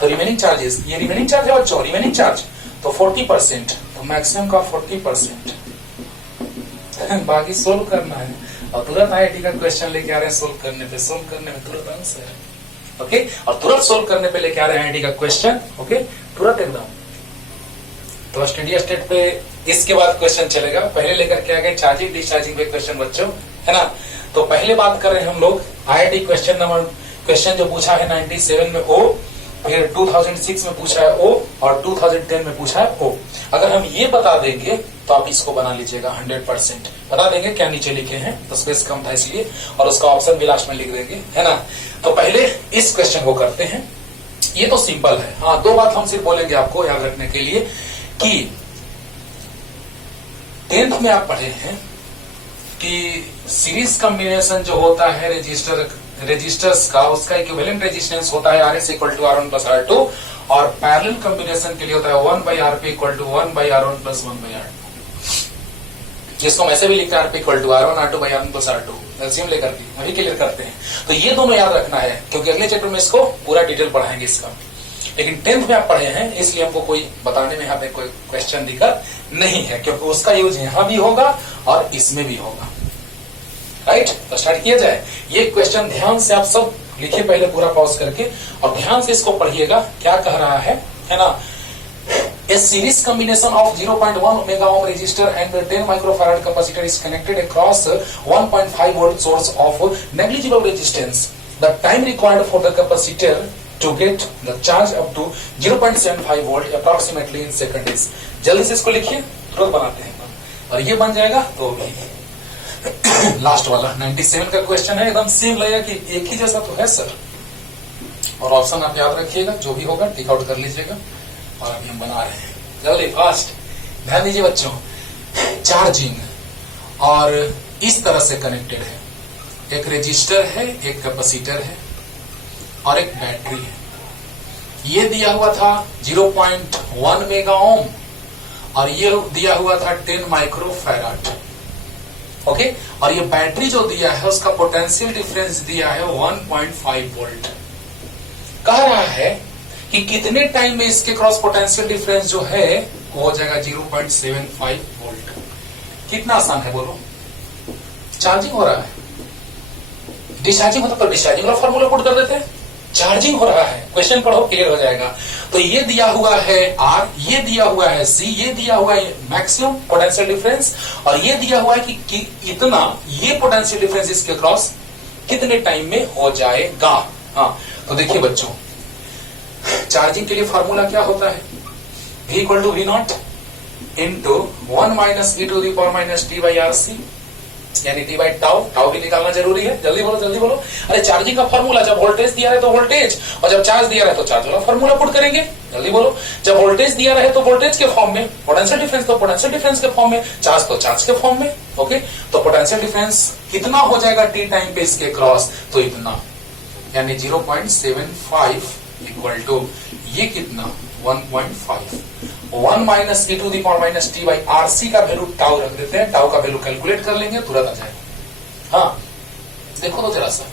तो रिमेनिंग चार्जेस, ये रिमेनिंग चार्ज है बच्चों, रिमेनिंग चार्ज तो 40%, तो मैक्सिमम का 40%। बाकी सोल्व करना है, और तुरंत IIT का क्वेश्चन लेके आ रहे हैं सोल्व करने में तुरंत आंसर, ओके। और तुरंत सोल्व करने पे लेके आ रहे हैं IIT का क्वेश्चन, ओके, तुरंत एकदम। तो स्टडी स्टेट पे इसके बाद क्वेश्चन चलेगा। पहले लेकर के आ गए चार्जिंग डिस्चार्जिंग पे क्वेश्चन बच्चों, है ना। तो पहले बात कर रहे हैं हम लोग IIT क्वेश्चन जो पूछा है 97 में O, फिर 2006 में पूछा है O, और 2010 में पूछा है O। अगर हम ये बता देंगे तो आप इसको बना लीजिएगा 100%। बता देंगे क्या नीचे लिखे हैं, तो स्पेस कम था इसलिए, और उसका ऑप्शन भी लास्ट में लिख देंगे, है ना। तो पहले इस क्वेश्चन को करते हैं। ये तो सिंपल है। हाँ, दो बात हम सिर्फ बोलेंगे आपको याद रखने के लिए कि 10th में आप पढ़े हैं कि सीरीज कॉम्बिनेशन जो होता है रेजिस्टर्स का, उसका इक्विवेलेंट रेजिस्टेंस होता है RS equal to R1 plus R2, और पैरेलल कॉम्बिनेशन के लिए होता है 1/RP equal to 1/R1 plus 1/R2, जिसको हम ऐसे भी लिखते हैं RP equal to R1 R2 by R1 plus R2, LCM लेकर के वही क्लियर करते हैं। तो ये दोनों याद रखना है, क्योंकि अगले चैप्टर में इसको पूरा डिटेल पढ़ाएंगे इसका। लेकिन 10th में आप पढ़े हैं, इसलिए हमको कोई बताने में यहाँ पे कोई क्वेश्चन दिक्कत नहीं है, क्योंकि उसका यूज यहाँ भी होगा और इसमें भी होगा, राइट। तो स्टार्ट किया जाए। ये क्वेश्चन ध्यान से आप सब लिखिए पहले पूरा पॉज करके, और ध्यान से इसको पढ़िएगा क्या कह रहा है ना। A series combination of 0.1 mega ohm resistor and 10 microfarad capacitor is connected across 1.5 volt source of negligible resistance. The time required for the capacitor to get the charge up to 0.75 volt approximately in seconds. जल्दी से इसको लिखिए, तुरंत बनाते हैं, और ये बन जाएगा। तो भी लास्ट वाला 97 का क्वेश्चन है, एकदम सेम लगेगा कि एक ही जैसा तो है सर। और ऑप्शन आप याद रखिएगा, जो भी होगा टिक आउट कर लीजिएगा। और अभी हम बना रहे हैं, जल्दी फास्ट ध्यान दीजिए बच्चों। चार्जिंग और इस तरह से कनेक्टेड है, एक रेजिस्टर है, एक कैपेसिटर है, और एक बैटरी है। ये दिया हुआ था 0.1 मेगा ओम, और ये दिया हुआ था 10 माइक्रोफैराड, ओके। और ये बैटरी जो दिया है उसका पोटेंशियल डिफरेंस दिया है 1.5 वोल्ट। कह रहा है कि कितने टाइम में इसके क्रॉस पोटेंशियल डिफरेंस जो है वो हो जाएगा 0.75 वोल्ट। कितना आसान है बोलो। चार्जिंग हो रहा है, डिस्चार्जिंग होता तो डिस्चार्जिंग का फॉर्मूला पुट कर देते हैं। चार्जिंग हो रहा है, क्वेश्चन पढ़ो क्लियर हो जाएगा। तो ये दिया हुआ है R, ये दिया हुआ है C, ये दिया हुआ है मैक्सिमम पोटेंशियल डिफरेंस, और ये दिया हुआ है कि इतना ये पोटेंशियल डिफरेंस इसके क्रॉस कितने टाइम में हो जाएगा। हाँ, तो देखिए बच्चों, चार्जिंग के लिए फॉर्मूला क्या होता है, V equal to V naught into 1 minus E to the power minus T by RC, यानी टी बाई टाउ, टाउ भी निकालना जरूरी है। जल्दी बोलो जल्दी बोलो। अरे चार्जिंग का फॉर्मूला, जब वोल्टेज दिया है तो वोल्टेज, और जब चार्ज दिया है तो चार्ज वाला फॉर्मूला पुट करेंगे। जल्दी बोलो। जब वोल्टेज दिया रहे तो वोल्टेज के फॉर्म में, पोटेंशियल डिफरेंस तो पोटेंशियल डिफरेंस के फॉर्म में, चार्ज तो चार्ज के फॉर्म में। ओके, तो पोटेंशियल डिफरेंस कितना हो जाएगा टी टाइम पे इसके क्रॉस, तो इतना, यानी 0.75 इक्वल टू ये कितना 1.5। 1 minus e to the power minus T by RC का वैल्यू टाउ रख देते हैं, टाउ का वैल्यू कैलकुलेट कर लेंगे, तुरंत आ जाएगा। हाँ देखो तो जरा सा,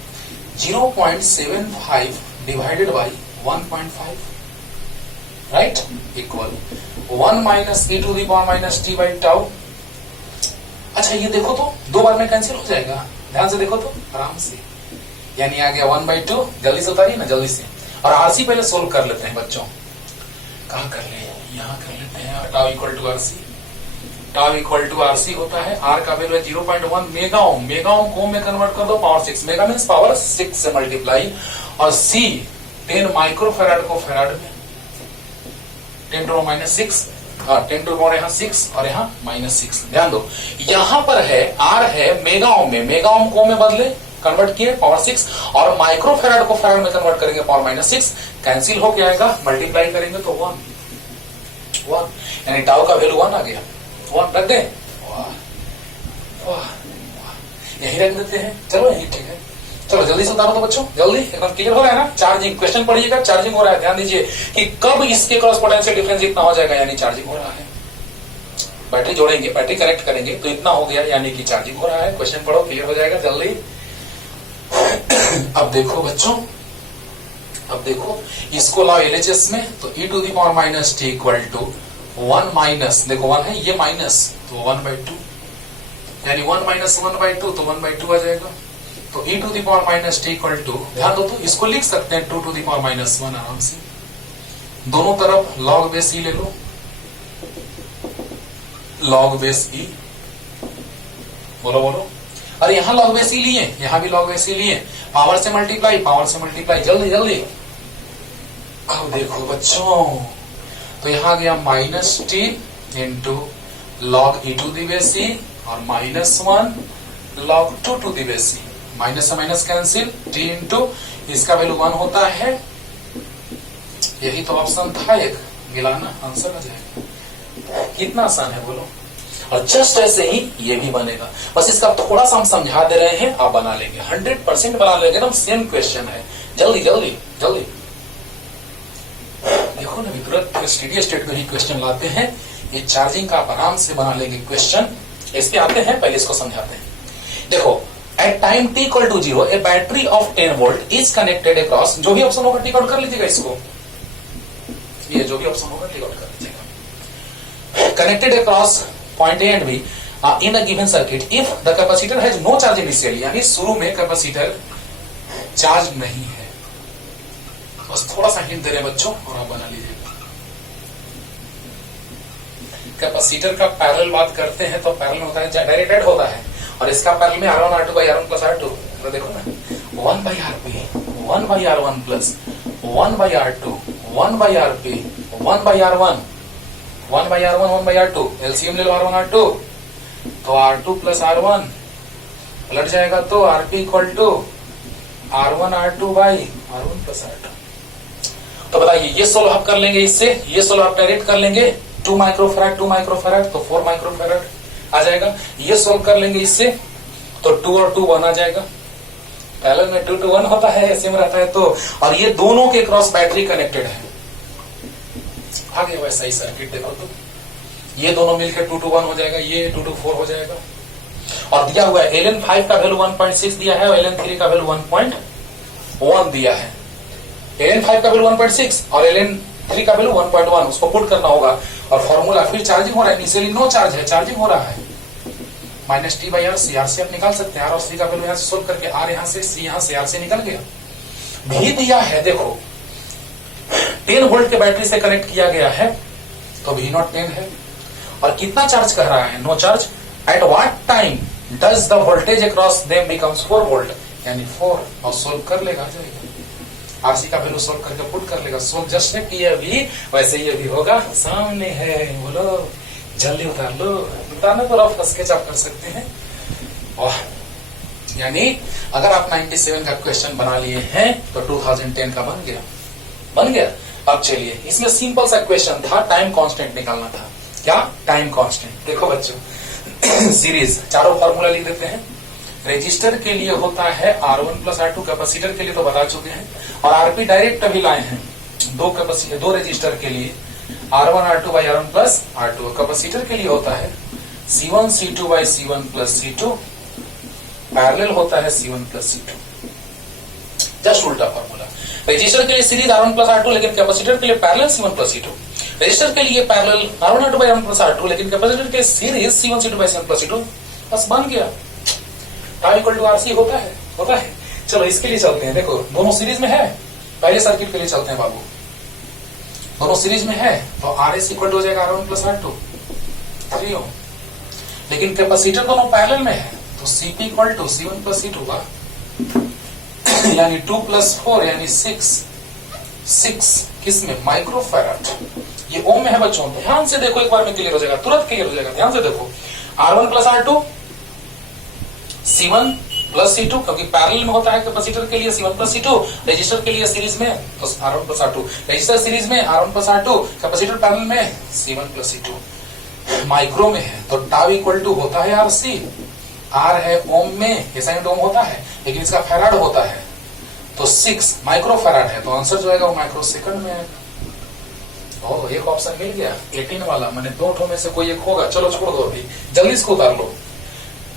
0.75 divided by 1.5 right equal 1 minus e to the power minus T by tau. अच्छा ये देखो तो दो बार में कैंसिल हो जाएगा, ध्यान से देखो तो आराम से, यानी आ गया 1/2। जल्दी से उतारिए ना जल्दी से। और आरसी पहले सोल्व कर लेते हैं बच्चों। कहां कर ले, यहां कर लेते हैं। Tau equal to RC, tau equal to RC होता है, आर का वैल्यू है 0.1 मेगा ओम, मेगा ओम को में कन्वर्ट कर दो पावर 6, मेगा मीन्स पावर 6 से मल्टीप्लाई, और सी 10 माइक्रोफेराड को फेराड में 10 टू माइनस 6, 10 टू पावर यहाँ 6 और यहाँ -6। ध्यान दो यहां पर है आर है मेगा ओम में, मेगा ओम को में बदले कन्वर्ट किए पावर 6, और माइक्रोफेराड को फेराड में कन्वर्ट करेंगे पावर -6, कैंसिल हो के आएगा, मल्टीप्लाई करेंगे तो 1 यानी टाउ का वैल्यू 1 आ गया। 1 रख दें, यही रख देते हैं। चलो यही ठीक है। चलो जल्दी से उतारो तो बच्चों, जल्दी, एकदम क्लियर हो रहा है ना। चार्जिंग क्वेश्चन पढ़िएगा, चार्जिंग हो रहा है, ध्यान दीजिए कि कब इसके क्रॉस पोटेंशियल डिफरेंस इतना हो जाएगा, यानी चार्जिंग हो रहा है। बैटरी जोड़ेंगे, बैटरी कनेक्ट करेंगे तो इतना हो गया, यानी कि चार्जिंग हो रहा है। क्वेश्चन पढ़ो, क्लियर हो जाएगा जल्दी। अब देखो बच्चों, अब देखो इसको लाओ एलएचएस में, तो e to the power minus t equal to 1 minus, देखो 1 है, ये माइनस तो 1/2, यानी 1 माइनस 1/2 तो 1/2 आ जाएगा। तो e to the power minus t equal to, ध्यान दो तो इसको लिख सकते हैं 2 टू दी पावर माइनस 1 आराम से। दोनों तरफ लॉग बेस ई ले लो, लॉग बेस ई, बोलो बोलो। अरे यहां लॉग बेस ई लिए, यहां भी लॉग बेस ई लिए, पावर से मल्टीप्लाई, पावर से मल्टीप्लाई, जल्दी जल्दी। अब देखो बच्चों, तो यहां गया minus T into log E to the base E और -1 log 2 to the base E, minus से माइनस कैंसिल, टी इंटू इसका वैल्यू 1 होता है। यही तो ऑप्शन था एक, मिलाना आंसर आ जाएगा। कितना आसान है बोलो। और जस्ट ऐसे ही ये भी बनेगा, बस इसका थोड़ा सा हम समझा दे रहे हैं, आप बना लेंगे, 100% बना लेंगे ना। सेम क्वेश्चन है, जल्दी जल्दी जल्दी। देखो ना तुरंत स्टेडी स्टेट में ही क्वेश्चन लाते हैं। ये चार्जिंग का आप आराम से बना लेंगे क्वेश्चन। इस पे आते हैं, पहले इसको समझाते हैं। देखो at time t equal to 0 a battery of 10 volt is connected across, जो भी ऑप्शन होगा टिक आउट कर लीजिएगा इसको, ये जो भी ऑप्शन होगा टिक आउट कर लीजिएगा। Connected across point A and B in a given circuit if the capacitor has no charge initially, यानी शुरू में कैपेसिटर चार्ज नहीं है। बस थोड़ा सा हिंट दे रहे हैं बच्चों, और आप बना लीजिएगा। कैपेसिटर का पैरेलल बात करते हैं तो पैरेलल होता है, डायरेक्ट ऐड होता है, और इसका पैरेलल में R1 R2 by R1 plus R2, तो देखो ना 1 by RP 1 by R1 plus 1 by R2 1 by RP 1 by R1 1 by R1 1 by R2, LCM ले लो R1 R2, तो R2 plus R1 पलट जाएगा तो RP equal to R1 R2 by R1 plus R2। तो बताइए ये सोल्व आप कर लेंगे, इससे ये सोल्व आप डायरेक्ट कर लेंगे, 2 माइक्रोफैराड तो 4 माइक्रोफैराड आ जाएगा। ये सोल्व कर लेंगे इससे, तो 2 और 2 1 आ जाएगा। पैरेलल में 2 to 1 होता है, सेम रहता है तो, और ये दोनों के क्रॉस बैटरी कनेक्टेड है। आगे वैसा ही सर्किट देखो तो, ये दोनों मिलकर 2 to 1 हो जाएगा, ये 2 to 4 हो जाएगा। और दिया हुआ है LN5 का वैल्यू 1.6 दिया है, और LN3 का वैल्यू 1.1 दिया है। LN5 का वैल्यू 1.6 और LN3 का वैल्यू 1.1, उसको पुट करना होगा। और फॉर्मूला फिर चार्जिंग हो रहा है, इनिशियली नो चार्ज है, चार्जिंग हो रहा है, minus T by R C. R से आप निकाल सकते हैं, आर और सी का वैल्यू यहाँ से सोल्व करके, आर यहाँ से, सी यहाँ से, आर से निकल गया। भी दिया है देखो 10 वोल्ट के बैटरी से कनेक्ट किया गया है, तो भी नॉट 10 है। और कितना चार्ज कह रहा है, no charge. At what time does the voltage across them becomes 4 volt, यानी 4, और सोल्व कर लेगा, आ जाएगा। आरसी का वैल्यू सोल्व करके पुट कर लेगा, सोल्व जस्ट है कि अभी वैसे ही अभी होगा, सामने है, बोलो जल्दी उतार लो। उतारना तो रफ स्केच आप कर सकते हैं, वाह, यानी अगर आप 97 का क्वेश्चन बना लिए हैं तो 2010 का बन गया। अब चलिए, इसमें सिंपल सा क्वेश्चन था, टाइम कांस्टेंट निकालना था। क्या? Time constant. देखो बच्चों, सीरीज चारों फॉर्मूला लिख देते हैं। रेजिस्टर के लिए होता है R1 प्लस R2, कैपेसिटर के लिए तो बता चुके हैं, और आरपी डायरेक्ट अभी लाए हैं। दो रेजिस्टर के लिए R1 R2 by R1 plus R2, capacitor के लिए होता है C1 C2 by C1 plus C2, parallel होता है C1 प्लस C2। जस्ट उल्टा फॉर्मूला। रेजिस्टर के लिए सीरीज R1 प्लस R2, लेकिन कैपेसिटर के लिए parallel C1 plus C2। Resistor के लिए parallel R1 R2 by R1 plus R2, लेकिन कैपेसिटर के series C1 C2 by C1 plus C2। बस बन गया। टाइम इक्वल टू RC होता है। चलो इसके लिए चलते हैं। देखो दोनों सीरीज में है, पहले सर्किट के लिए चलते हैं बाबू। दोनों सीरीज में है तो RS इक्वल हो जाएगा R1 प्लस R2, 3 ओम। लेकिन कैपेसिटर दोनों पैरेलल में है तो CP equal to C1 plus C2 का, यानी 2 प्लस 4 यानी 6 किसमें? माइक्रोफैराड। ये ओम में है बच्चों, ध्यान से देखो, एक बार में क्लियर हो जाएगा, तुरंत क्लियर हो जाएगा। ध्यान से देखो, R1 plus R2 C1 plus C2, क्योंकि पैरेलल में होता है कैपेसिटर के लिए C1 प्लस C2, रजिस्टर के लिए सीरीज में तो R1 plus R2, register series में R1 plus R2, capacitor parallel में C1 प्लस C2। माइक्रो में है तो टाउ इक्वल टू होता है RC। R है ओम में, ये साइन ओम होता है, लेकिन इसका फैराड होता है तो 6 माइक्रोफैराड है, तो आंसर जो आएगा वो माइक्रो सेकंड में है। ओह, एक ऑप्शन मिल गया 18 वाला, मैंने दो ठो में से कोई एक होगा। चलो छोड़ दो, अभी जल्दी इसको उतार लो।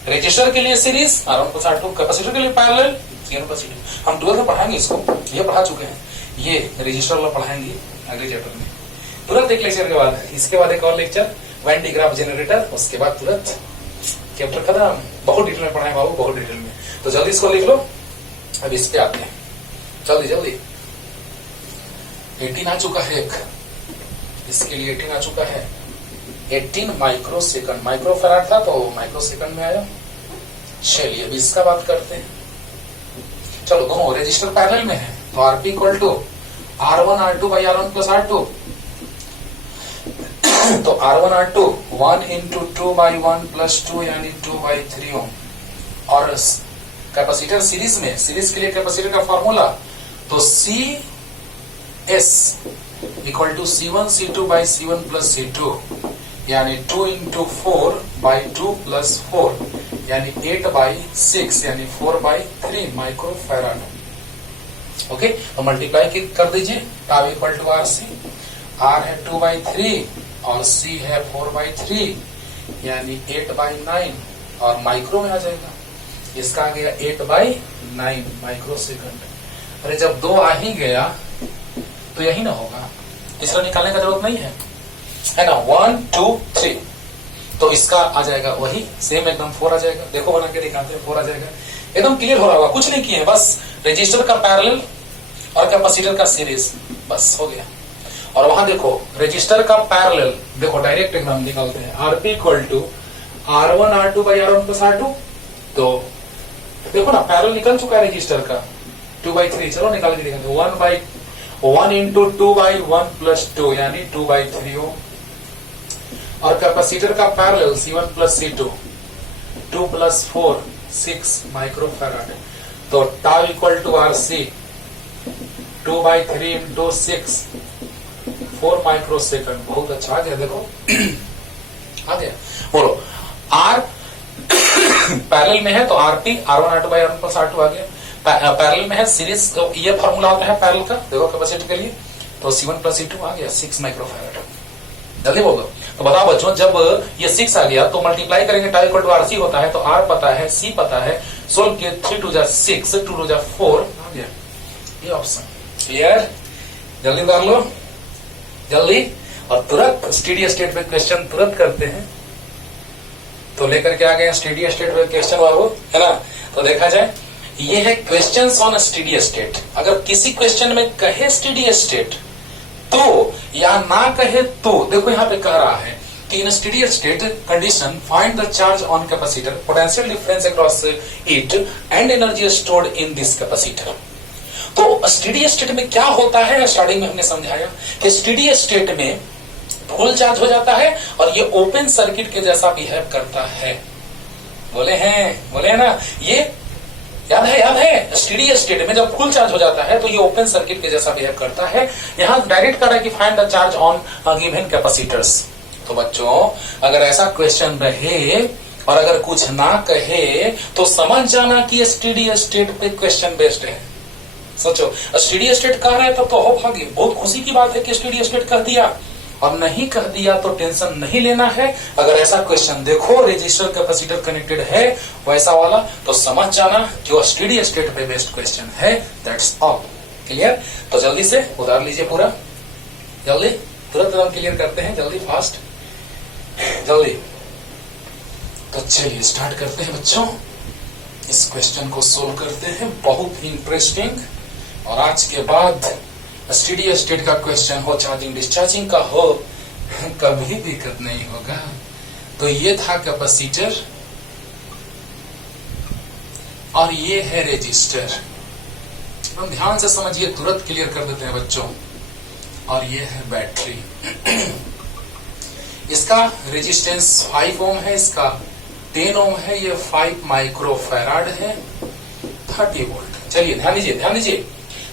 रजिस्टर के लिए series R1 plus R2, capacitor के लिए पैरेलल C1 प्लस C2। हम 12 में पढ़ाएंगे इसको, ये पढ़ा चुके हैं, ये रजिस्टर वाला पढ़ाएंगे अगले चैप्टर में। तुरंत एक लेक्चर के बाद, इसके बाद एक और लेक्चर वैन डिग्राफ जनरेटर, उसके बाद तुरंत चैप्टर खत्म। बहुत डिटेल में पढ़ाएंगे बाबू, बहुत डिटेल में। तो जल्दी इसको लिख लो। अब इस पे आते हैं, जल्दी 18 आ चुका है, एक इसके लिए 18 आ चुका है। 18 माइक्रो सेकंड, माइक्रोफैराड था तो माइक्रो सेकंड में आया। चलिए अब इसका बात करते हैं। चलो दोनों रजिस्टर पैरेलल में है तो RP equal to R1 R2 by R1 plus R2, तो R1 R2 1 into 2 by 1 plus 2 यानी 2 बाई 3 ओम। और कैपेसिटर सीरीज में, सीरीज के लिए कैपेसिटर का फॉर्मूला तो CS equal to C1 C2 by C1 plus C2, यानी 2 इंटू 4 बाई 2 प्लस 4 यानी 8 बाई 6 यानी 4 बाई 3 माइक्रोफैराड। ओके, तो मल्टीप्लाई कर दीजिए। टाउ इक्वल टू RC, R है 2 बाई 3 और C है 4 बाई 3 यानी 8 बाई 9, और माइक्रो में आ जाएगा, इसका आ गया 8 बाई 9 माइक्रो सेकंड। अरे जब 2 आ ही गया तो यही ना होगा, तीसरा निकालने का जरूरत नहीं है ना। 1 2 3 तो इसका आ जाएगा वही सेम एकदम 4 आ जाएगा। देखो बना के दिखाते हैं, 4 आ जाएगा। एकदम क्लियर हो रहा होगा, कुछ नहीं किए, बस रजिस्टर का पैरेलल और कैपेसिटर का सीरीज, बस हो गया। और वहां देखो रजिस्टर का पैरेलल, देखो डायरेक्ट एकदम निकालते हैं। RP equal to R1 R2 by R1 plus R2, तो देखो ना पैरेलल निकल चुका है रजिस्टर का 2 बाई 3। चलो निकाल के दिखाते, 1 इंटू 2 बाई 1 प्लस 2 यानी 2 बाई 3 ओम। और कैपेसिटर का parallel C1 plus C2, 2 plus 4 6 microfarad, तो tau equal to RC 2 by 3 into 6 4 micro second. बहुत अच्छा आ गया, देखो आ गया। बोलो R पैरेलल में है तो RP R1 R2 by R1 plus R2 आ गया। पैरेलल में है सीरीज, तो ये फॉर्मूला होता है पैरेलल का, देखो कैपेसिटर के लिए तो C1 प्लस C2 आ गया 6 माइक्रोफैराड। जल्दी बोल दो। तो बताओ बच्चों, जब ये 6 आ गया तो मल्टीप्लाई करेंगे, टाउ इक्वल टू RC होता है, तो R पता है, C पता है, सोल्व किए 3 2 जा 6 2 2 जा 4 आ गया ये ऑप्शन। क्लियर? जल्दी कर लो जल्दी, और तुरंत स्टेडी स्टेट में क्वेश्चन तुरंत करते हैं। तो लेकर के आ गए स्टेडी स्टेट में क्वेश्चन बाबू, है ना। तो देखा जाए, ये है क्वेश्चंस ऑन स्टेडी स्टेट। अगर किसी क्वेश्चन में कहे स्टेडी स्टेट तो या ना कहे तो, देखो यहाँ पे कह रहा है कि in steady state condition find the charge on capacitor, potential difference across it and energy stored in this capacitor. तो स्टेडी स्टेट में क्या होता है, स्टार्टिंग में हमने समझाया कि स्टेडी स्टेट में फुल चार्ज हो जाता है और ये ओपन सर्किट के जैसा बिहेव करता है। बोले हैं ना। ये याद है स्टेडी स्टेट में जब फुल चार्ज हो जाता है तो ये ओपन सर्किट के जैसा बिहेव करता है। यहां डायरेक्ट कर रहा है कि find the charge on given capacitors. तो बच्चों अगर ऐसा क्वेश्चन रहे और अगर कुछ ना कहे तो समझ जाना कि स्टेडी स्टेट पे क्वेश्चन बेस्ड है। सोचो स्टेडी स्टेट कह रहा है तब तो हो भागी, बहुत खुशी की बात है कि स्टेडी स्टेट कह दिया, और नहीं कह दिया तो टेंशन नहीं लेना है। अगर ऐसा क्वेश्चन देखो रेजिस्टर कैपेसिटर कनेक्टेड है वैसा वाला तो समझ जाना कि वो स्टेडी स्टेट पे बेस्ड क्वेश्चन है। That's all. क्लियर? तो जल्दी से उतार लीजिए पूरा, जल्दी तुरंत हम क्लियर करते हैं, जल्दी फास्ट जल्दी। तो चलिए स्टार्ट करते हैं बच्चों, इस क्वेश्चन को सोल्व करते हैं। बहुत ही इंटरेस्टिंग, और आज के बाद स्टेडी स्टेट का क्वेश्चन हो, चार्जिंग डिस्चार्जिंग का हो, कभी दिक्कत नहीं होगा। तो ये था कैपेसिटर और ये है रेजिस्टर। हम ध्यान से समझिए, तुरंत क्लियर कर देते हैं बच्चों। और ये है बैटरी। इसका रेजिस्टेंस 5 ओम है, इसका 10 ओम है, ये 5 माइक्रोफैराड है, 30 वोल्ट। चलिए ध्यान दीजिए,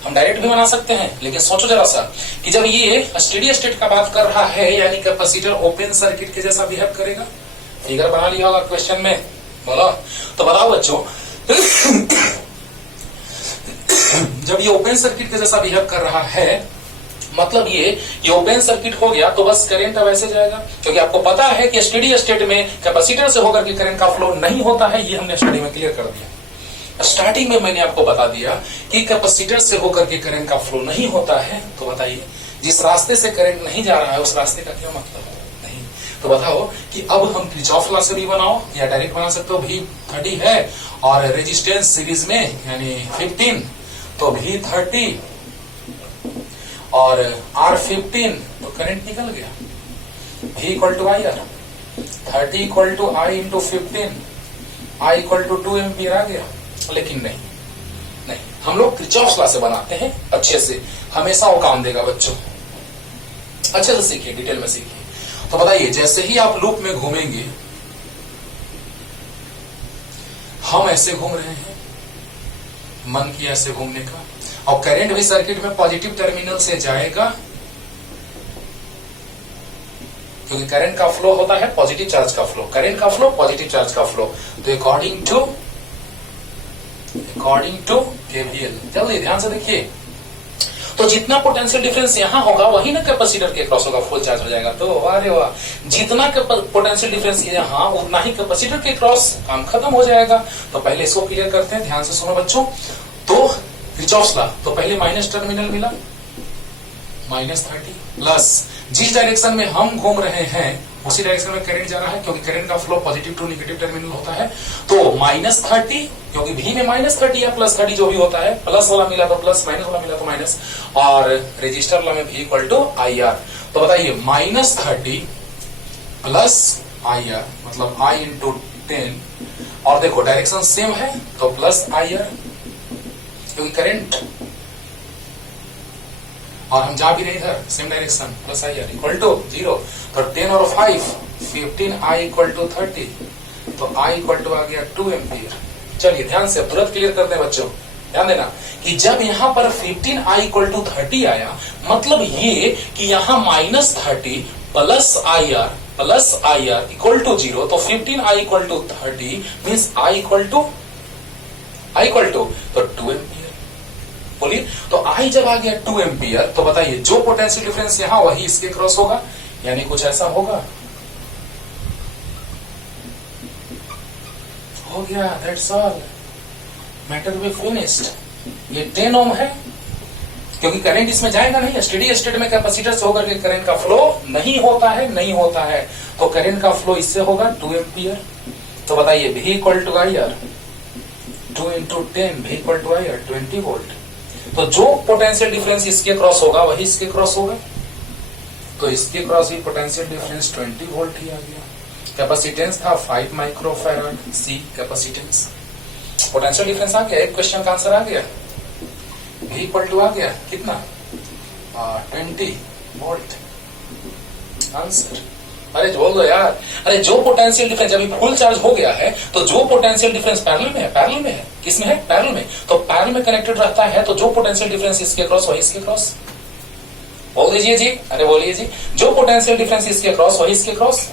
हम डायरेक्ट भी बना सकते हैं, लेकिन सोचो जरा सा कि जब ये स्टेडी स्टेट का बात कर रहा है यानी कैपेसिटर ओपन सर्किट के जैसा बिहेव करेगा। फिगर बना लिया होगा क्वेश्चन में, बोला तो बताओ बच्चों। जब ये ओपन सर्किट के जैसा बिहेव कर रहा है मतलब ये ओपन सर्किट हो गया तो बस करंट अब ऐसे जाएगा, क्योंकि आपको पता है कि स्टेडी स्टेट में कैपेसिटर से होकर के करंट का फ्लो नहीं होता है। ये हमने स्टडी में क्लियर कर दिया। स्टार्टिंग में मैंने आपको बता दिया कि कैपेसिटर से होकर के करंट का फ्लो नहीं होता है। तो बताइए जिस रास्ते से करंट नहीं जा रहा है उस रास्ते का क्या मतलब नहीं। तो बताओ कि अब हम किरचॉफ लॉ से भी बनाओ या डायरेक्ट बना सकते हो। V30 है और रेजिस्टेंस सीरीज में यानी 15, तो V30 और R15, तो करंट निकल गया। V equal to I R, 30 equal to I into 15, I equal to 2 ampere आ गया। लेकिन नहीं, हम लोग किरचॉफ लॉ से बनाते हैं अच्छे से, हमेशा वो काम देगा बच्चों। अच्छे से सीखिए, डिटेल में सीखिए। तो बताइए जैसे ही आप लूप में घूमेंगे, हम ऐसे घूम रहे हैं, मन किया ऐसे घूमने का, और करंट भी सर्किट में पॉजिटिव टर्मिनल से जाएगा, क्योंकि करंट का फ्लो होता है पॉजिटिव चार्ज का फ्लो, करंट का फ्लो पॉजिटिव चार्ज का फ्लो। तो अकॉर्डिंग टू केवीएल, जल्दी ध्यान से देखिए। तो जितना पोटेंशियल डिफरेंस यहां होगा वही ना कैपेसिटर के क्रॉस होगा, फुल चार्ज हो जाएगा। तो अरे वाह, जितना पोटेंशियल डिफरेंस यहां उतना ही कैपेसिटर के क्रॉस, काम खत्म हो जाएगा। तो पहले इसको क्लियर करते हैं, ध्यान से सुनो बच्चों। तो किरचॉफ लॉ, तो पहले माइनस टर्मिनल मिला, -30 प्लस जिस डायरेक्शन में हम घूम रहे हैं उसी डायरेक्शन में करंट जा रहा है, क्योंकि करंट का flow positive to negative terminal होता है। तो -30, क्योंकि भी में -30 या +30 जो भी होता है, प्लस वाला मिला तो प्लस, माइनस वाला मिला तो माइनस, और रजिस्टर लॉ में भी इक्वल टू IR। तो बताइए -30 प्लस IR मतलब I इंटू 10, और देखो डायरेक्शन सेम है तो प्लस IR, क्योंकि करंट और हम जा भी रहे इधर same direction, plus IR equal to 0। तो 10 और 5 15, I इक्वल टू 30, तो I इक्वल टू आ गया 2 एम्पियर। चलिए ध्यान से तुरंत क्लियर करते हैं बच्चों, ध्यान देना कि जब यहां पर 15 I इक्वल टू 30 आया, मतलब ये कि यहां -30 प्लस IR इक्वल टू 0, तो 15 I equal to 30 means I equal to तो 2 एम्पियर। बोलिए, तो I जब आ गया 2 एम्पियर, तो बताइए जो पोटेंशियल डिफरेंस यहां वही इसके क्रॉस होगा, यानी कुछ ऐसा होगा। हो गया, that's all, matter be finished. ये 10 ओम है, क्योंकि करंट इसमें जाएगा नहीं, स्टेडी स्टेट में कैपेसिटर से होकर के करंट का फ्लो नहीं होता है, तो करंट का फ्लो इससे होगा 2 एम्पियर। तो बताइए V equal to IR, 2 into 10, V equal to IR 20 volt. तो जो पोटेंशियल डिफरेंस इसके क्रॉस होगा वही इसके क्रॉस होगा, तो इसके क्रॉस भी पोटेंशियल डिफरेंस 20 वोल्ट ही आ गया। कैपेसिटेंस था 5 microfarad, C capacitance. Potential difference आ गया, एक क्वेश्चन का आंसर आ गया। V इक्वल टू आ गया कितना, 20 वोल्ट आंसर। अरे बोल दो यार। अरे जो पोटेंशियल डिफरेंस जब फुल चार्ज हो गया है तो जो पोटेंशियल डिफरेंस पैरेलल में है, पैरेलल में है, किसमें है, पैरेलल में, तो पैरेलल में कनेक्टेड रहता है, तो जो पोटेंशियल डिफरेंस इसके क्रॉस वही इसके क्रॉस। बोल दीजिए जी, अरे बोलिए जी, जो पोटेंशियल डिफरेंस इसके क्रॉस वही इसके क्रॉस।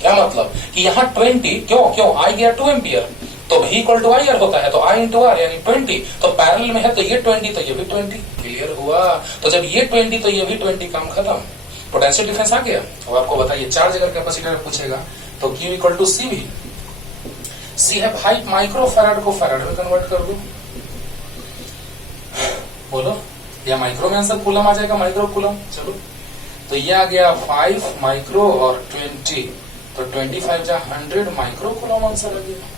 क्या मतलब कि यहाँ 20 क्यों आई गया 2 एम्पियर, तो V equal to I R होता है, तो I इंटू आर यानी 20, तो पैरेलल में है तो ये 20 तो ये भी 20। क्लियर हुआ। तो जब ये 20 तो ये भी 20, काम खत्म, पोटेंशियल डिफरेंस आ गया। अब आपको बताइए चार्ज अगर कैपेसिटर में पूछेगा तो Q इक्वल टू सी भी, सी है 5 माइक्रो फैराड को फैराड में कन्वर्ट कर दो। बोलो, या माइक्रो में आंसर कूलम आ जाएगा, माइक्रो कूलम। चलो तो ये आ गया 5 माइक्रो और 20, तो 25 जा 100 माइक्रो कूलम आंसर आ गया।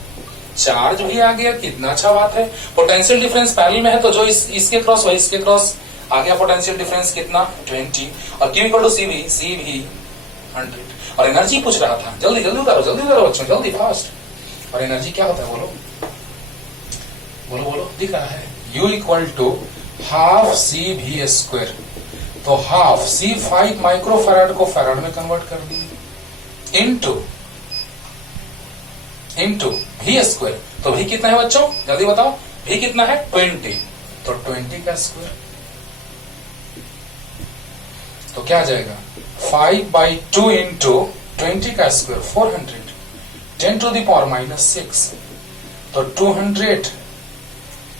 चार्ज भी आ गया, कितना अच्छा बात है। पोटेंशियल डिफरेंस पैरेलल में है तो जो इसके क्रॉस वही इसके क्रॉस आ गया। पोटेंशियल डिफरेंस कितना 20 और Q इक्वल टू सी भी 100। और एनर्जी पूछ रहा था, जल्दी जल्दी उतारो बच्चों, जल्दी फास्ट। और एनर्जी क्या होता है बोलो बोलो बोलो, दिख रहा है U equal to half C भी स्क्वायर, तो हाफ सी 5 माइक्रो फैराड को फैराड में कन्वर्ट कर दी इंटू V स्क्वायर। तो V कितना है बच्चों, जल्दी बताओ, V कितना है 20, तो 20 का स्क्वायर, तो क्या आ जाएगा 5/2 इंटू 20 का स्क्वायर 400, 10 टू द पावर -6, तो 200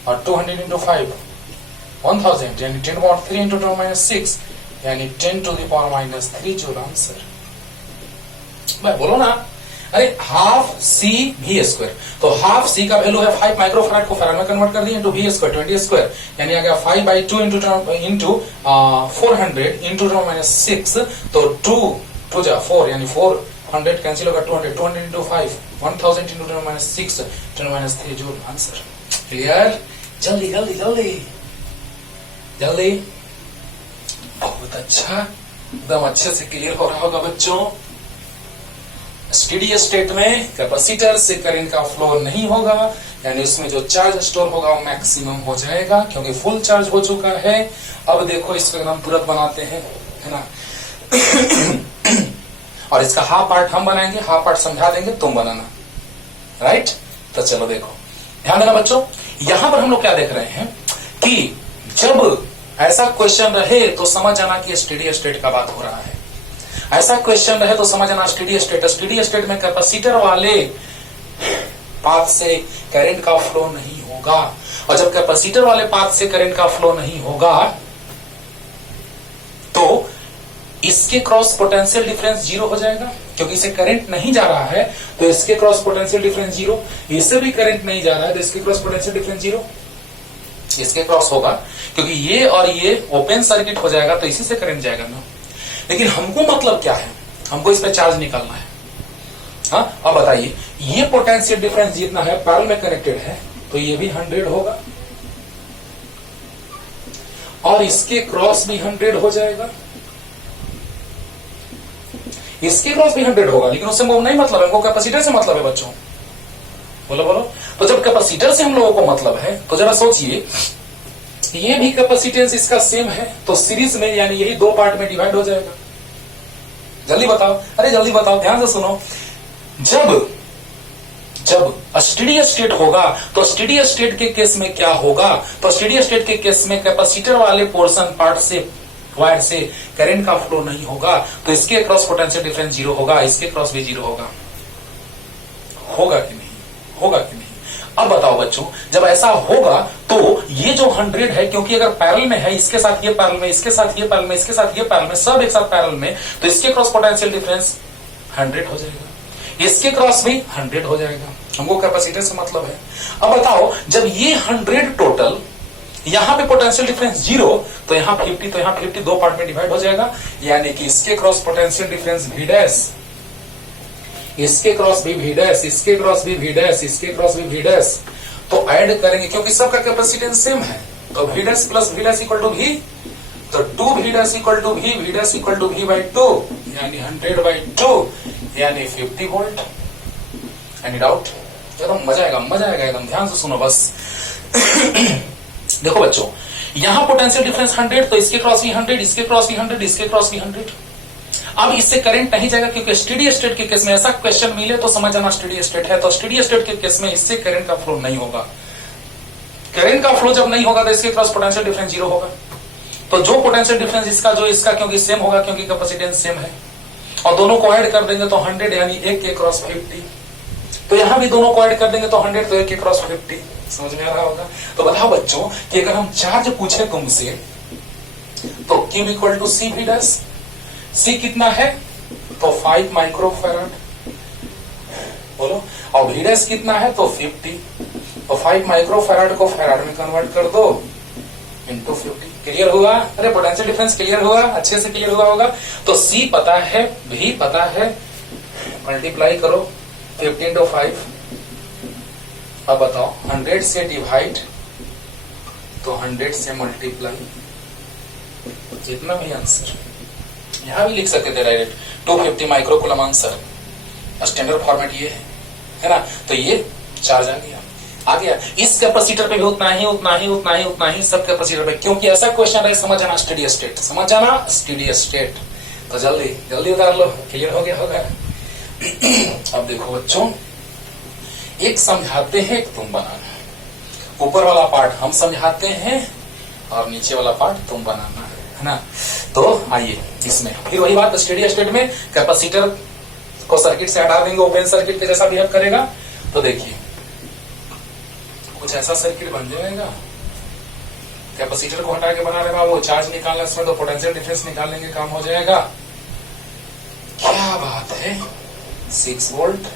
और 200 इंटू 5 1000 यानी 10 पावर 3 इंटू 10 -6 यानी 10 टू द पावर -3 जो आंसर। भाई बोलो ना, अरे हाफ सी भी स्क्वायर, तो हाफ सी का वैल्यू है 5 माइक्रो फैराड को फैराड में कन्वर्ट कर दिए इंटू V स्क्वायर 20 स्क्वायर, यानी आ गया 5/2 इंटू 400 इंटू 10 -6, तो 2 जा 4 यानी 400 कैंसिल होगा, 200 इंटू 5 1000 इंटू 10 -6 10 -3 जो आंसर। क्लियर, जल्दी जल्दी जल्दी जल्दी, बहुत अच्छा, एकदम अच्छे से क्लियर हो रहा होगा बच्चों। स्टेडी स्टेट में कैपेसिटर से करंट का फ्लो नहीं होगा, यानी उसमें जो चार्ज स्टोर होगा वो मैक्सिमम हो जाएगा क्योंकि फुल चार्ज हो चुका है। अब देखो इसको हम तुरंत बनाते हैं, है ना। और इसका हाफ पार्ट हम बनाएंगे, हाफ पार्ट समझा देंगे, तुम बनाना, राइट। तो चलो देखो, ध्यान देना बच्चों, यहां पर हम लोग क्या देख रहे हैं कि जब ऐसा क्वेश्चन रहे तो समझ जाना कि स्टेडी स्टेट का बात हो रहा है। ऐसा क्वेश्चन रहे तो समझ आना स्टेडी स्टेट में कैपेसिटर वाले पाथ से करंट का फ्लो नहीं होगा, और जब कैपेसिटर वाले पाथ से करंट का फ्लो नहीं होगा तो इसके क्रॉस पोटेंशियल डिफरेंस 0 हो जाएगा, क्योंकि इसे करंट नहीं जा रहा है तो इसके क्रॉस पोटेंशियल डिफरेंस 0, इससे भी करंट नहीं जा रहा है तो इसके क्रॉस पोटेंशियल डिफरेंस 0, इसके क्रॉस होगा क्योंकि ये और ये ओपन सर्किट हो जाएगा तो इसी से करंट जाएगा ना। लेकिन हमको मतलब क्या है, हमको इस पे चार्ज निकालना है। हाँ, अब बताइए, ये पोटेंशियल डिफरेंस जितना है पैरेलल में कनेक्टेड है तो ये भी 100 होगा और इसके क्रॉस भी 100 हो जाएगा, इसके क्रॉस भी 100 होगा, लेकिन उससे नहीं मतलब है, हमको कैपेसिटर से मतलब है बच्चों। बोलो बोलो, तो जब कैपेसिटर से हम लोगों को मतलब है तो जरा सोचिए, ये भी कैपेसिटेंस इसका सेम है तो सीरीज में यानी यही 2 पार्ट में डिवाइड हो जाएगा। जल्दी बताओ, अरे जल्दी बताओ, ध्यान से सुनो। जब स्टेडी स्टेट होगा तो स्टेडी स्टेट के केस में क्या होगा, तो स्टेडी स्टेट के केस में कैपेसिटर वाले पोर्शन पार्ट से वायर से करंट का फ्लो नहीं होगा तो इसके क्रॉस पोटेंशियल डिफरेंस 0 होगा, इसके क्रॉस भी 0 होगा। होगा कि नहीं, होगा कि नहीं। अब बताओ बच्चों, जब ऐसा होगा तो ये जो 100 है, क्योंकि अगर पैरेलल में है, इसके साथ ये पैरेलल में, इसके साथ ये पैरेलल में, इसके साथ ये पैरेलल में, सब एक साथ पैरेलल में, तो इसके क्रॉस पोटेंशियल डिफरेंस 100 हो जाएगा, इसके क्रॉस भी 100 हो जाएगा। हमको कैपेसिटर से मतलब है। अब बताओ, जब ये 100 टोटल, यहां पे पोटेंशियल डिफरेंस 0 तो यहां 50, तो यहां 50 2 पार्ट में डिवाइड हो जाएगा, यानी कि इसके cross potential difference V dash, इसके क्रॉस भी V डैश, इसके क्रॉस भी V डैश, इसके क्रॉस भी V डैश, तो ऐड करेंगे क्योंकि सबका कैपेसिटेंस सेम है, तो V dash plus V dash equal to V, तो 2V dash equal to V, V dash equal to V/2 यानी 100/2 यानी 50 वोल्ट। Any doubt? एकदम मजा आएगा, एकदम ध्यान से सुनो बस। देखो बच्चों, यहां पोटेंशियल डिफरेंस 100 तो इसके क्रॉस भी 100, इसके क्रॉस भी 100, इसके क्रॉस भी 100। अब इससे करंट नहीं जाएगा, क्योंकि स्टेडी स्टेट के केस में ऐसा क्वेश्चन मिले तो समझ जाना स्टेडी स्टेट है, तो स्टेडी स्टेट के केस में इससे करंट का फ्लो नहीं होगा। करंट का फ्लो जब नहीं होगा तो इसके क्रॉस पोटेंशियल डिफरेंस 0 होगा। तो जो पोटेंशियल डिफरेंस इसका जो इसका, क्योंकि सेम होगा, क्योंकि कैपेसिटेंस सेम है, और दोनों को ऐड कर देंगे तो 100 यानी 1 के क्रॉस 50। तो यहां भी दोनों को ऐड कर देंगे तो 100 तो 1 के क्रॉस 50। समझ में आ रहा होगा। तो बताओ बच्चों कि अगर हम चार्ज पूछे तुमसे तो Q इक्वल टू सी भी डैश, सी कितना है तो 5 माइक्रोफैराड, बोलो, और भी डैश कितना है तो 50। तो 5 माइक्रोफैराड को फैराड में कन्वर्ट कर दो इंटू 50। क्लियर हुआ? अरे पोटेंशियल डिफरेंस क्लियर हुआ, अच्छे से क्लियर हुआ होगा। तो सी पता है, भी पता है, मल्टीप्लाई करो 50 इंटू 5। अब बताओ 100 से डिवाइड तो 100 से मल्टीप्लाई, जितना भी आंसर यहां भी लिख सकते थे direct 250 microcoulomb answer. Standard format ये है ना। तो ये चार्ज आ गया। इस कैपेसिटर पे भी उतना ही सब कैपेसिटर पे, क्योंकि ऐसा क्वेश्चन है, समझ जाना स्टेडी स्टेट, समझ जाना स्टेडी स्टेट। तो जल्दी उतार लो, क्लियर हो गया होगा। अब देखो बच्चों, एक समझाते हैं, एक तुम बनाना। ऊपर वाला पार्ट हम समझाते हैं और नीचे वाला पार्ट तुम बनाना, है ना। तो आइए इसमें फिर वही बात, स्टेडी स्टेट में कैपेसिटर को सर्किट से हटा देंगे, ओपन सर्किट के जैसा बिहेव करेगा। तो देखिए कुछ ऐसा सर्किट बन जाएगा, कैपेसिटर को हटा के बना रहे वो चार्ज निकालना, इसमें तो पोटेंशियल डिफरेंस निकालेंगे, काम हो जाएगा। क्या बात है, 6 वोल्ट,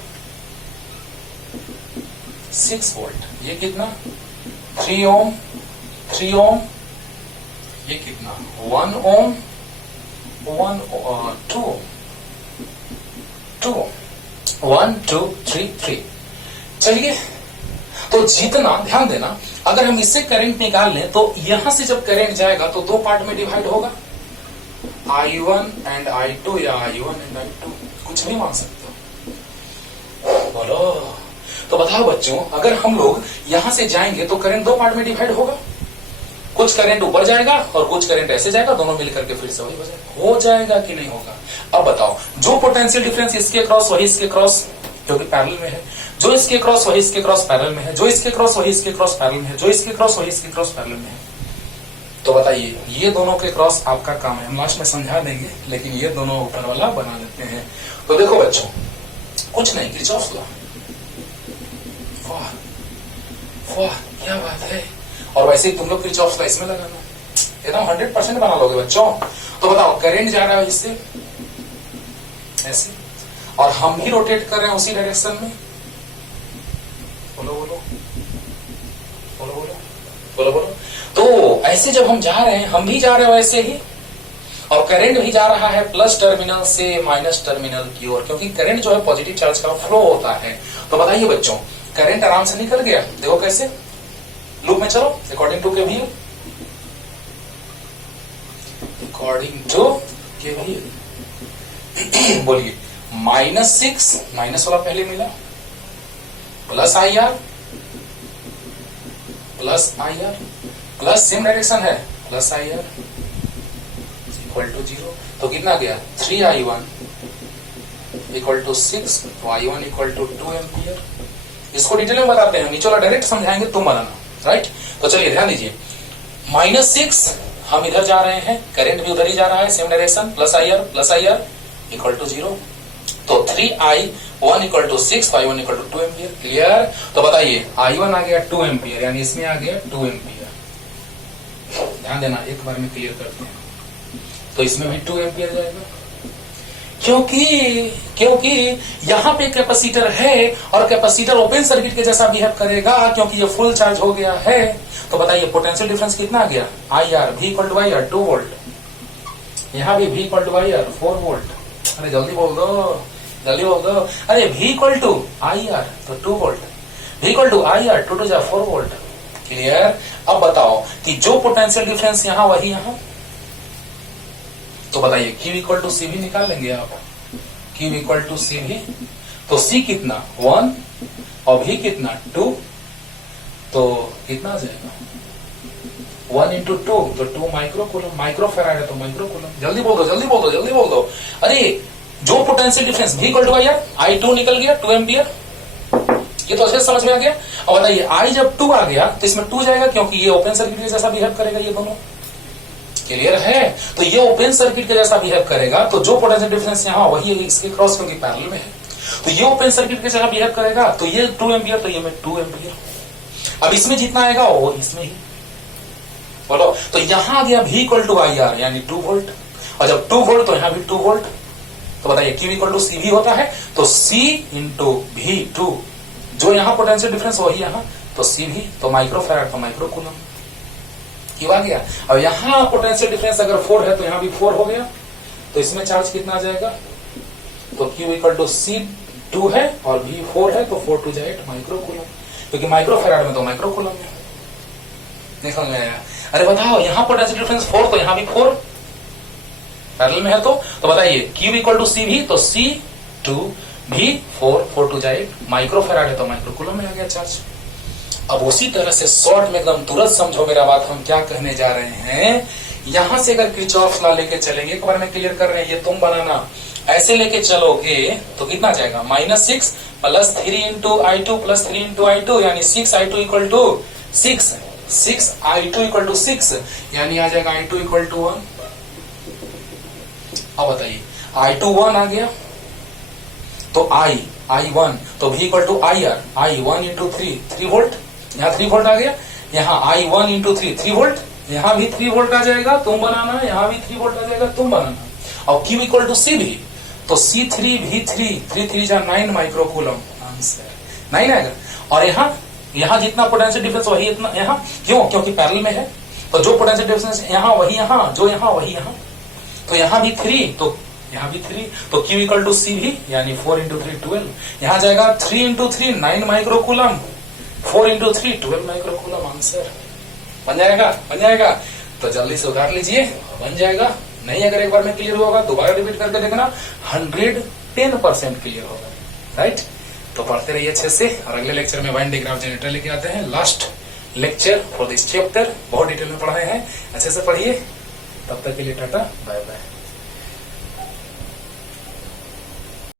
6 वोल्ट, ये कितना 3 ओम, 3 ओम, ये कितना 1 ओम, 2 1 2 3 3। चलिए, तो जितना ध्यान देना, अगर हम इससे करंट निकाल लें तो यहां से जब करंट जाएगा तो 2 पार्ट में डिवाइड होगा, I1 एंड I2 या I1 एंड I2, कुछ भी मान सकते हो, बोलो। तो बताओ बच्चों, अगर हम लोग यहां से जाएंगे तो करंट 2 पार्ट में डिवाइड होगा, कुछ करंट ऊपर जाएगा और कुछ करंट ऐसे जाएगा, दोनों मिलकर के फिर से वही हो जाएगा कि नहीं होगा। अब बताओ, जो पोटेंशियल डिफरेंस इसके क्रॉस वही इसके क्रॉस, क्योंकि पैरेलल में है, जो इसके क्रॉस वही इसके क्रॉस पैरेलल में है, जो इसके क्रॉस वही इसके क्रॉस पैरेलल में है, जो इसके क्रॉस वही इसके क्रॉस पैरेलल में है। तो बताइए, ये दोनों के क्रॉस आपका काम है, हम लास्ट में समझा देंगे, लेकिन ये दोनों ऊपर वाला बना लेते हैं। तो देखो बच्चों, कुछ नहीं, किरचॉफ लॉ, वाह वाह क्या बात है। और वैसे ही तुम लोग किरचॉफ लॉ इसमें लगाना, एकदम 100% बना लोगे बच्चों। तो बताओ, करंट जा रहा है इससे ऐसे, और हम भी रोटेट कर रहे हैं उसी डायरेक्शन में, बोलो बोलो बोलो बोलो बोलो बोलो। तो ऐसे जब हम जा रहे हैं, हम भी जा रहे हैं वैसे ही, और करंट भी जा रहा है प्लस टर्मिनल से माइनस टर्मिनल की ओर, क्योंकि करंट जो है पॉजिटिव चार्ज का फ्लो होता है। तो बताइए बच्चों, करंट आराम से निकल गया, देखो कैसे, लूप में चलो, according to KVL, according to KVL बोलिए, -6, माइनस वाला पहले मिला, plus IR, plus same direction है, प्लस IR इक्वल टू 0। तो कितना गया 3I1 इक्वल टू 6, तो I1 इक्वल टू 2 एम्पियर। इसको डिटेल में बताते हैं, नीचे वाला डायरेक्ट समझाएंगे, तुम बनाना, राइट। तो चलिए ध्यान दीजिए, -6 हम इधर जा रहे हैं, करंट भी उधर ही जा रहा है, same direction, plus IR equal to 0। तो 3I1 equal to 6, I1 equal to 2 ampere. Clear? तो बताइए, I1 आ गया 2 एम्पियर, यानी इसमें आ गया 2 एम्पियर। ध्यान देना, एक बार में क्लियर करते हैं। तो इसमें भी 2 एम्पियर जाएगा, क्योंकि यहां पे कैपेसिटर है और कैपेसिटर ओपन सर्किट के जैसा बिहेव करेगा, क्योंकि ये फुल चार्ज हो गया है। तो बताइए, पोटेंशियल डिफरेंस कितना आ गया, IR, V equal to IR 2 volt, यहाँ भी V equal to IR 4 volt. अरे जल्दी बोल दो, अरे V इक्वल टू IR तो 2 volt, V equal to IR 2 to 4 volt. Clear? अब बताओ कि जो पोटेंशियल डिफरेंस यहाँ वही यहाँ, तो बताइए Q इक्वल टू CV निकाल लेंगे आप, Q इक्वल टू CV, तो C कितना 1 और V कितना 2, तो कितना आ जाएगा 1 इंटू 2 तो 2 माइक्रो कूलम, माइक्रो फेराड है तो माइक्रो कूलम। जल्दी बोल दो, जल्दी बोल दो, जल्दी बोल दो। अरे जो potential difference V equal to I R, I2 निकल गया 2 एम्पियर, ये तो अच्छे से समझ में आ गया। और बताइए I जब 2 आ गया तो इसमें 2 जाएगा क्योंकि ये ओपन सर्किट के जैसा बिहेव करेगा, ये दोनों क्लियर है। तो ये ओपन सर्किट के जैसा बिहेव करेगा तो जो पोटेंशियल डिफरेंस यहाँ वही है इसके क्रॉस क्योंकि पैरेलल में है, तो ये ओपन सर्किट के जैसा बिहेव करेगा तो ये 2 एम्पियर तो ये में 2 एम्पियर। अब इसमें जितना आएगा वो इसमें ही बोलो। तो यहां आ गया V equal to I R यानी 2 वोल्ट, और जब 2 वोल्ट तो यहां भी 2 वोल्ट। तो बताइए Q इक्वल टू CV होता है तो C इंटू V2, जो यहां पोटेंशियल डिफरेंस वही यहां तो CV, तो माइक्रो फैराड तो माइक्रो कूलम। क्यों आ गया। अब यहां पोटेंशियल डिफरेंस अगर 4 है तो यहां भी 4 हो गया, तो इसमें चार्ज कितना आ जाएगा, तो Q इक्वल टू C2 है और V 4 है तो 4 टू 8 माइक्रो कूलम, क्योंकि माइक्रो फैराड में तो माइक्रो कूलम है। समझ में आया। अरे बताओ यहां पोटेंशियल डिफरेंस 4 तो यहां भी 4 पैरेलल में है, तो बताइए Q इक्वल टू CV तो C2 V 4 to 8 micro farad है तो माइक्रो कूलम में आ गया चार्ज। अब उसी तरह से शॉर्ट में एकदम तुरंत समझो मेरा बात, हम क्या कहने जा रहे हैं। यहां से अगर किरचॉफ लॉ लेके चलेंगे, एक बार में क्लियर कर रहे हैं, ये तुम बनाना, ऐसे लेके चलोगे तो कितना जाएगा, -6 plus 3 into I2 plus 3 into I2 यानी 6I2 equal to 6I2 equal to 6 यानी आ जाएगा I2 इक्वल टू 1। अब बताइए I2 1 आ गया तो I1 तो V equal to I1 into 3 volt, यहाँ 3 वोल्ट आ गया, यहाँ I1 इंटू 3 वोल्ट, यहाँ भी 3 वोल्ट आ जाएगा, तुम बनाना, यहाँ भी 3 वोल्ट आ जाएगा, तुम बनाना। और Q इक्वल टू CV तो C3 V3 3 जा 9 माइक्रो कूलम, आंसर 9 आएगा। और यहाँ जितना पोटेंशियल डिफरेंस वही इतना यहाँ, क्यों, क्योंकि पैरेलल में है, तो जो पोटेंशियल डिफरेंस यहाँ वही यहाँ, जो यहाँ वही यहाँ, तो यहाँ भी 3 तो यहाँ भी 3, तो Q इक्वल टू CV यानी 4 इंटू 3 12, यहाँ जाएगा 3 into 3 9 micro coulomb, 4 into 3 12 micro coulomb, answer बन जाएगा, बन जाएगा। तो जल्दी से उतार लीजिए, बन जाएगा। नहीं अगर एक बार में क्लियर होगा दोबारा रिपीट करके देखना, 110% क्लियर होगा, राइट। तो पढ़ते रहिए अच्छे से, और अगले लेक्चर में वाइन डायग्राम जनरेटर लेके आते हैं, last lecture for this chapter, बहुत डिटेल में पढ़ाए हैं, अच्छे से पढ़िए। तब तक के लिए टाटा, बाय बाय।